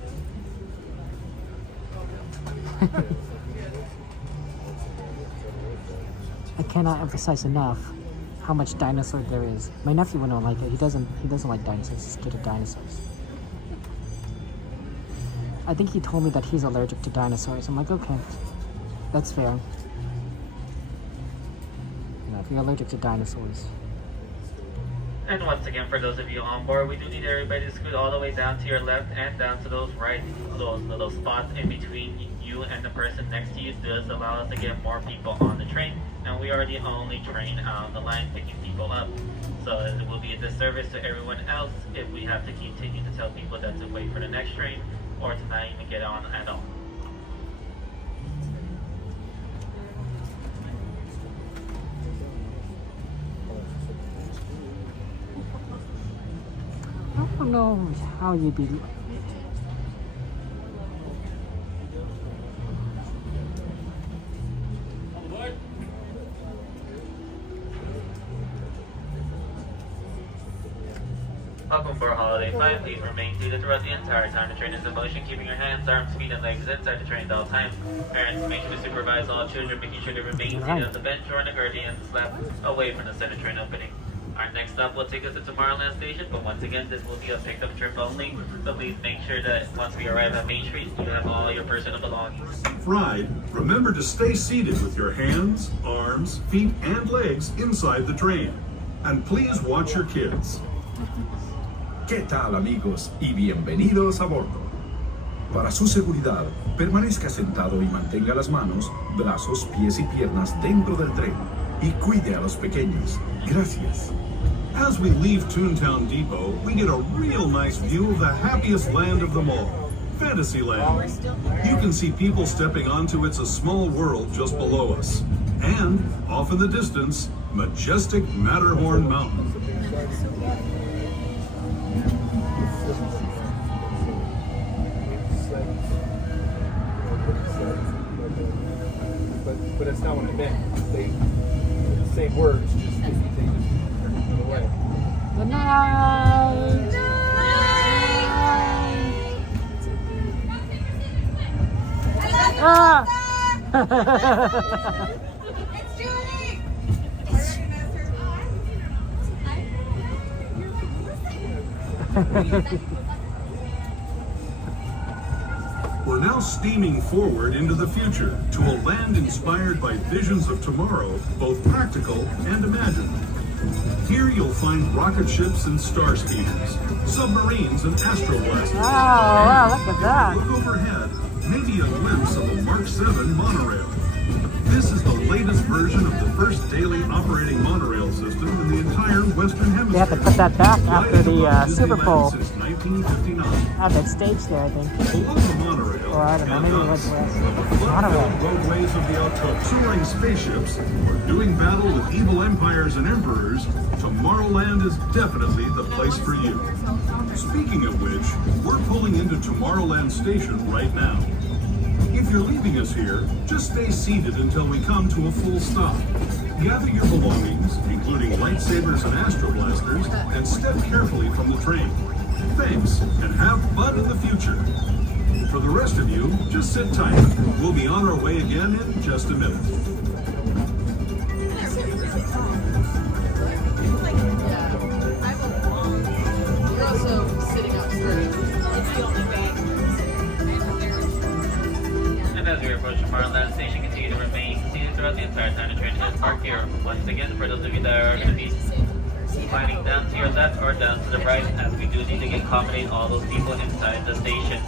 I cannot emphasize enough how much dinosaur there is. My nephew would not like it. He doesn't like dinosaurs. He's scared of dinosaurs. I think he told me that he's allergic to dinosaurs. I'm like, okay, that's fair. If you're allergic to dinosaurs. And once again, for those of you on board, we do need everybody to scoot all the way down to your left and down to those right, those little spots in between you and the person next to you. Does allow us to get more people on the train, and we are the only train on the line picking people up. So it will be a disservice to everyone else if we have to continue to tell people that to wait for the next train or to not even get on at all. I don't know how you'd be... Welcome for a holiday flight. Please remain seated throughout the entire time the train is in motion, keeping your hands, arms, feet, and legs inside the train at all times. Parents, make sure to supervise all children, making sure they remain seated on the bench or on the guardian's lap, away from the center train opening. Our next stop will take us to Tomorrowland Station, but once again, this will be a pickup trip only, so please make sure that once we arrive at Main Street, you have all your personal belongings. Ride, remember to stay seated with your hands, arms, feet, and legs inside the train. And please watch your kids. ¿Qué tal, amigos? Y bienvenidos a bordo. Para su seguridad, permanezca sentado y mantenga las manos, brazos, pies y piernas dentro del tren. y cuide a los pequeños. Gracias. As we leave Toontown Depot, we get a real nice view of the happiest land of them all, Fantasyland. You can see people stepping onto It's a Small World just below us. And, off in the distance, majestic Matterhorn Mountain. But it's not what I meant. They the same words, just they just put it away. Good night. Ah. It's Julie! We're now steaming forward into the future to a land inspired by visions of tomorrow, both practical and imagined. Here you'll find rocket ships and star speeders, submarines and astroblasters. Wow, look at that. Look overhead, maybe a glimpse of a Mark 7 monorail. This is the latest version of the first daily operating monorail system in the entire Western Hemisphere. They have to put that back after the Super Bowl. Since 1959. Had that stage there, I think. Below the monorail, Or I don't know, maybe it was west. monorail roadways of the outpost, soaring spaceships, or doing battle with evil empires and emperors, Tomorrowland is definitely the place for you. Speaking of which, we're pulling into Tomorrowland Station right now. If you're leaving us here, just stay seated until we come to a full stop. Gather your belongings, including lightsabers and astroblasters, and step carefully from the train. Thanks, and have fun in the future. For the rest of you, just sit tight. We'll be on our way again in just a minute. You're also sitting up straight. It's the only way. And as we approach Tomorrowland Station, continue to remain seated throughout the entire time the train is parked here. Once again, for those of you that are going to be climbing down to your left or down to the right, as we do need to accommodate all those people inside the station.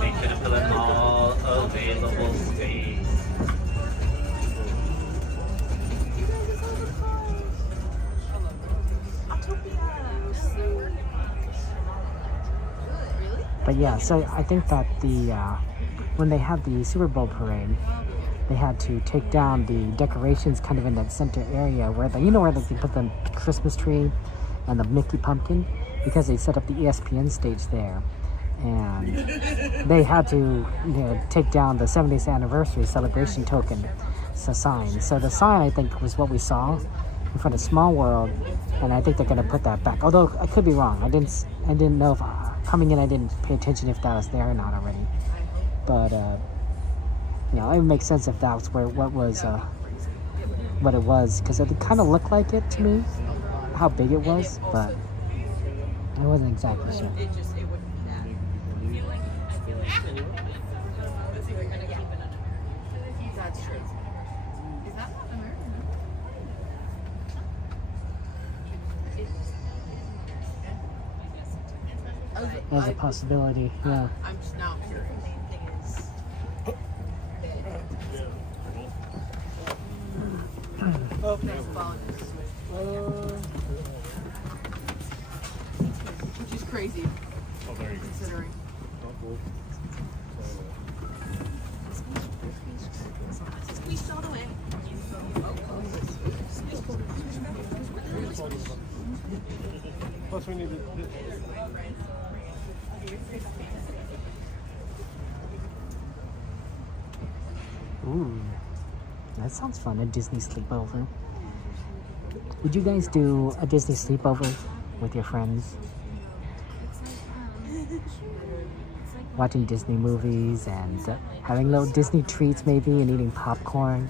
Make sure to fill in all available space. But yeah, so I think that the when they had the Super Bowl parade, they had to take down the decorations kind of in that center area where the, you know where they put the Christmas tree and the Mickey pumpkin, because they set up the ESPN stage there. And they had to, take down the 70th anniversary celebration token sign. So the sign, I think, was what we saw in front of Small World, and I think they're going to put that back. Although I could be wrong. I didn't know if coming in. I didn't pay attention if that was there or not already. But it makes sense if that was what it was, because it kind of looked like it to me, how big it was, but I wasn't exactly sure. That's true. Is that not American? As a possibility, yeah. I'm just now curious. Oh, that's fun. Which is crazy. Considering. Squeeze all the way. Plus we need to... Ooh, that sounds fun, a Disney sleepover. Would you guys do a Disney sleepover with your friends? Watching Disney movies and having little Disney treats maybe and eating popcorn.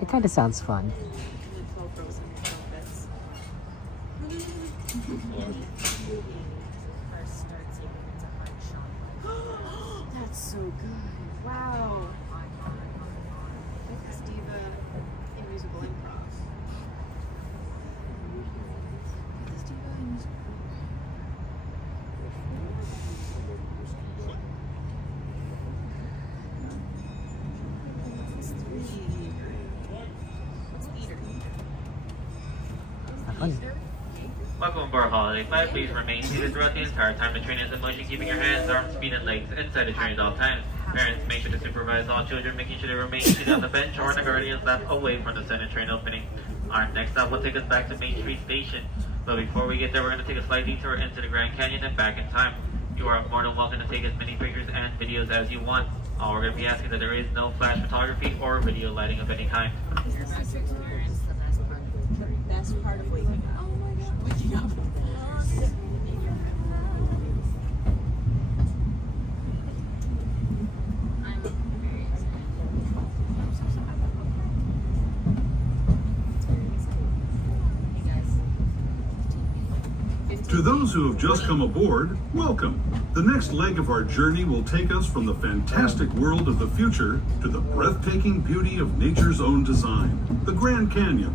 It kind of sounds fun. That's so good. Wow. This diva in musical improv. This diva in musical Welcome aboard Holiday Flight. Please remain seated throughout the entire time the train is in motion, keeping your hands, arms, feet, and legs inside the train at all times. Parents, make sure to supervise all children, making sure they remain seated on the bench or in the guardian's lap away from the center train opening. Our next stop will take us back to Main Street Station. But before we get there, we're going to take a slight detour into the Grand Canyon and back in time. You are more than welcome to take as many pictures and videos as you want. All we're going to be asking is that there is no flash photography or video lighting of any kind. The best part of waking up. Oh my god. Waking up. To those who have just come aboard, welcome. The next leg of our journey will take us from the fantastic world of the future to the breathtaking beauty of nature's own design, the Grand Canyon.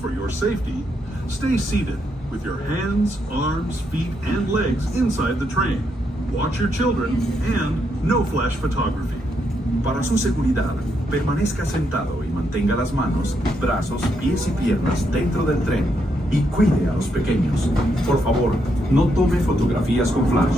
For your safety, stay seated with your hands, arms, feet, and legs inside the train. Watch your children and no flash photography. Para su seguridad, permanezca sentado y mantenga las manos, brazos, pies y piernas dentro del tren y cuide a los pequeños. Por favor, no tome fotografías con flash.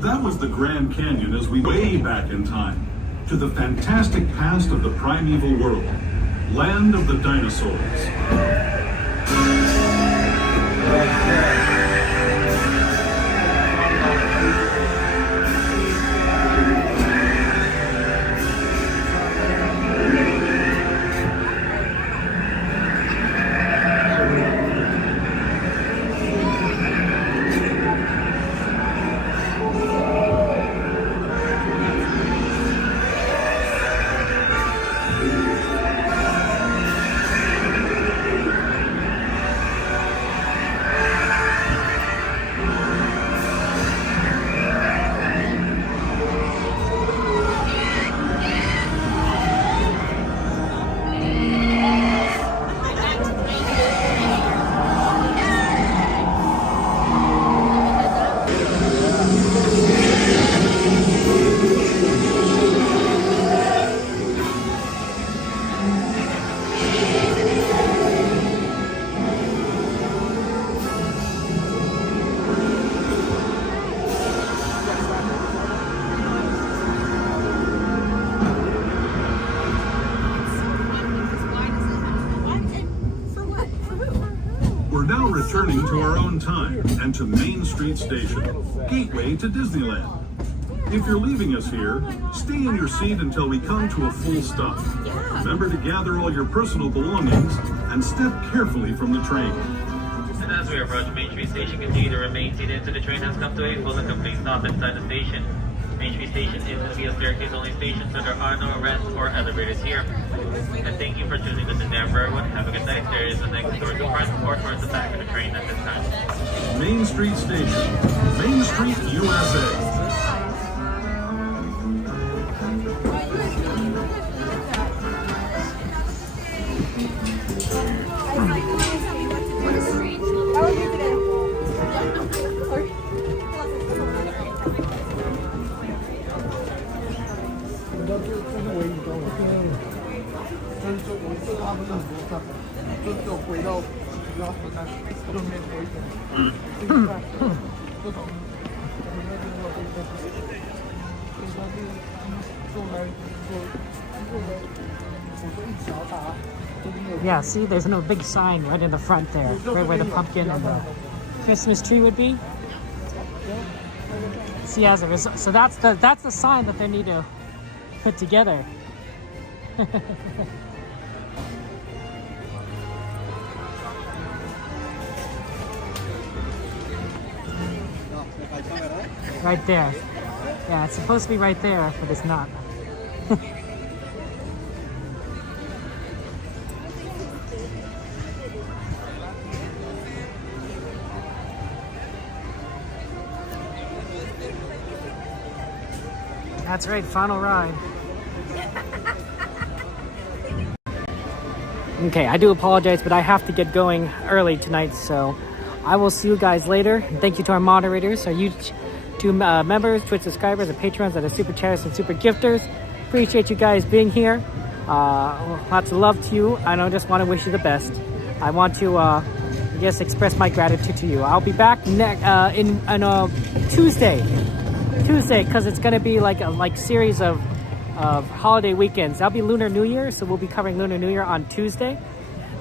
That was the Grand Canyon as we way back in time to the fantastic past of the primeval world, land of the dinosaurs. Returning to our own time and to Main Street Station, gateway to Disneyland. If you're leaving us here, stay in your seat until we come to a full stop. Remember to gather all your personal belongings and step carefully from the train. And as we approach Main Street Station, continue to remain seated until the train has come to a full and complete stop inside the station. Main Street Station is going to be a staircase-only station, so there are no ramps or elevators here. And thank you for choosing this in for everyone. Have a good night. There is an exit towards the front or towards the back of the train at this time. Main Street Station, Main Street, USA. Yeah, see, there's no big sign right in the front there, right where the pumpkin and the Christmas tree would be. See, as a result, so that's the sign that they need to put together. Right there. Yeah, it's supposed to be right there, but it's not. That's right, final ride. Okay, I do apologize, but I have to get going early tonight, so I will see you guys later. And thank you to our moderators, our YouTube members, Twitch subscribers, and patrons that are super chatters and super gifters. Appreciate you guys being here. Lots of love to you, and I just want to wish you the best. I want to, express my gratitude to you. I'll be back on Tuesday, because it's going to be like a series of holiday weekends. That'll be Lunar New Year, so we'll be covering Lunar New Year on Tuesday.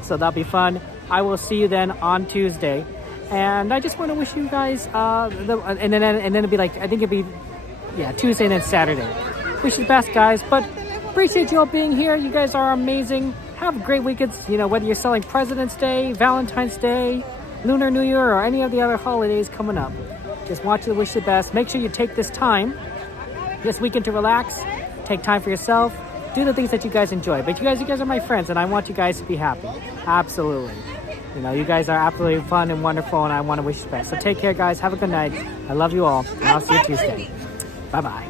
So that'll be fun. I will see you then on Tuesday. And I just want to wish you guys, and then it'll be like, I think it'll be, Tuesday and then Saturday. Wish you the best, guys. But appreciate you all being here. You guys are amazing. Have great weekends. Whether you're selling President's Day, Valentine's Day, Lunar New Year, or any of the other holidays coming up. Just want you to wish you the best. Make sure you take this time, this weekend, to relax. Take time for yourself. Do the things that you guys enjoy. But you guys are my friends, and I want you guys to be happy. Absolutely. You guys are absolutely fun and wonderful, and I want to wish you the best. So take care, guys. Have a good night. I love you all, and I'll see you Tuesday. Bye-bye.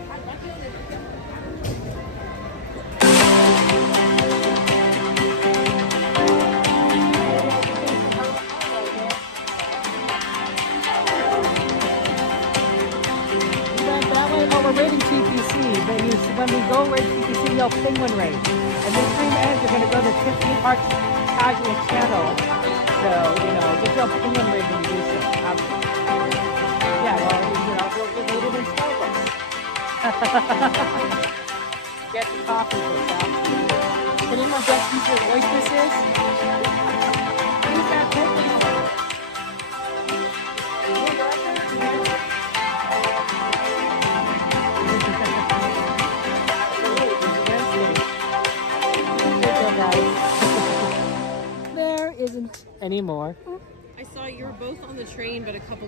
We're rating TPC. When we go rate TPC, yell penguin rate. And this stream ends, you're going to go to Tiffany Park's casual channel. So, just yell penguin rate when you do so. Yeah, well, we'll get it in Starbucks. Get the coffee first. Can anyone guess who your voice this is? Who's that penguin? There isn't anymore. I saw you were both on the train, but a couple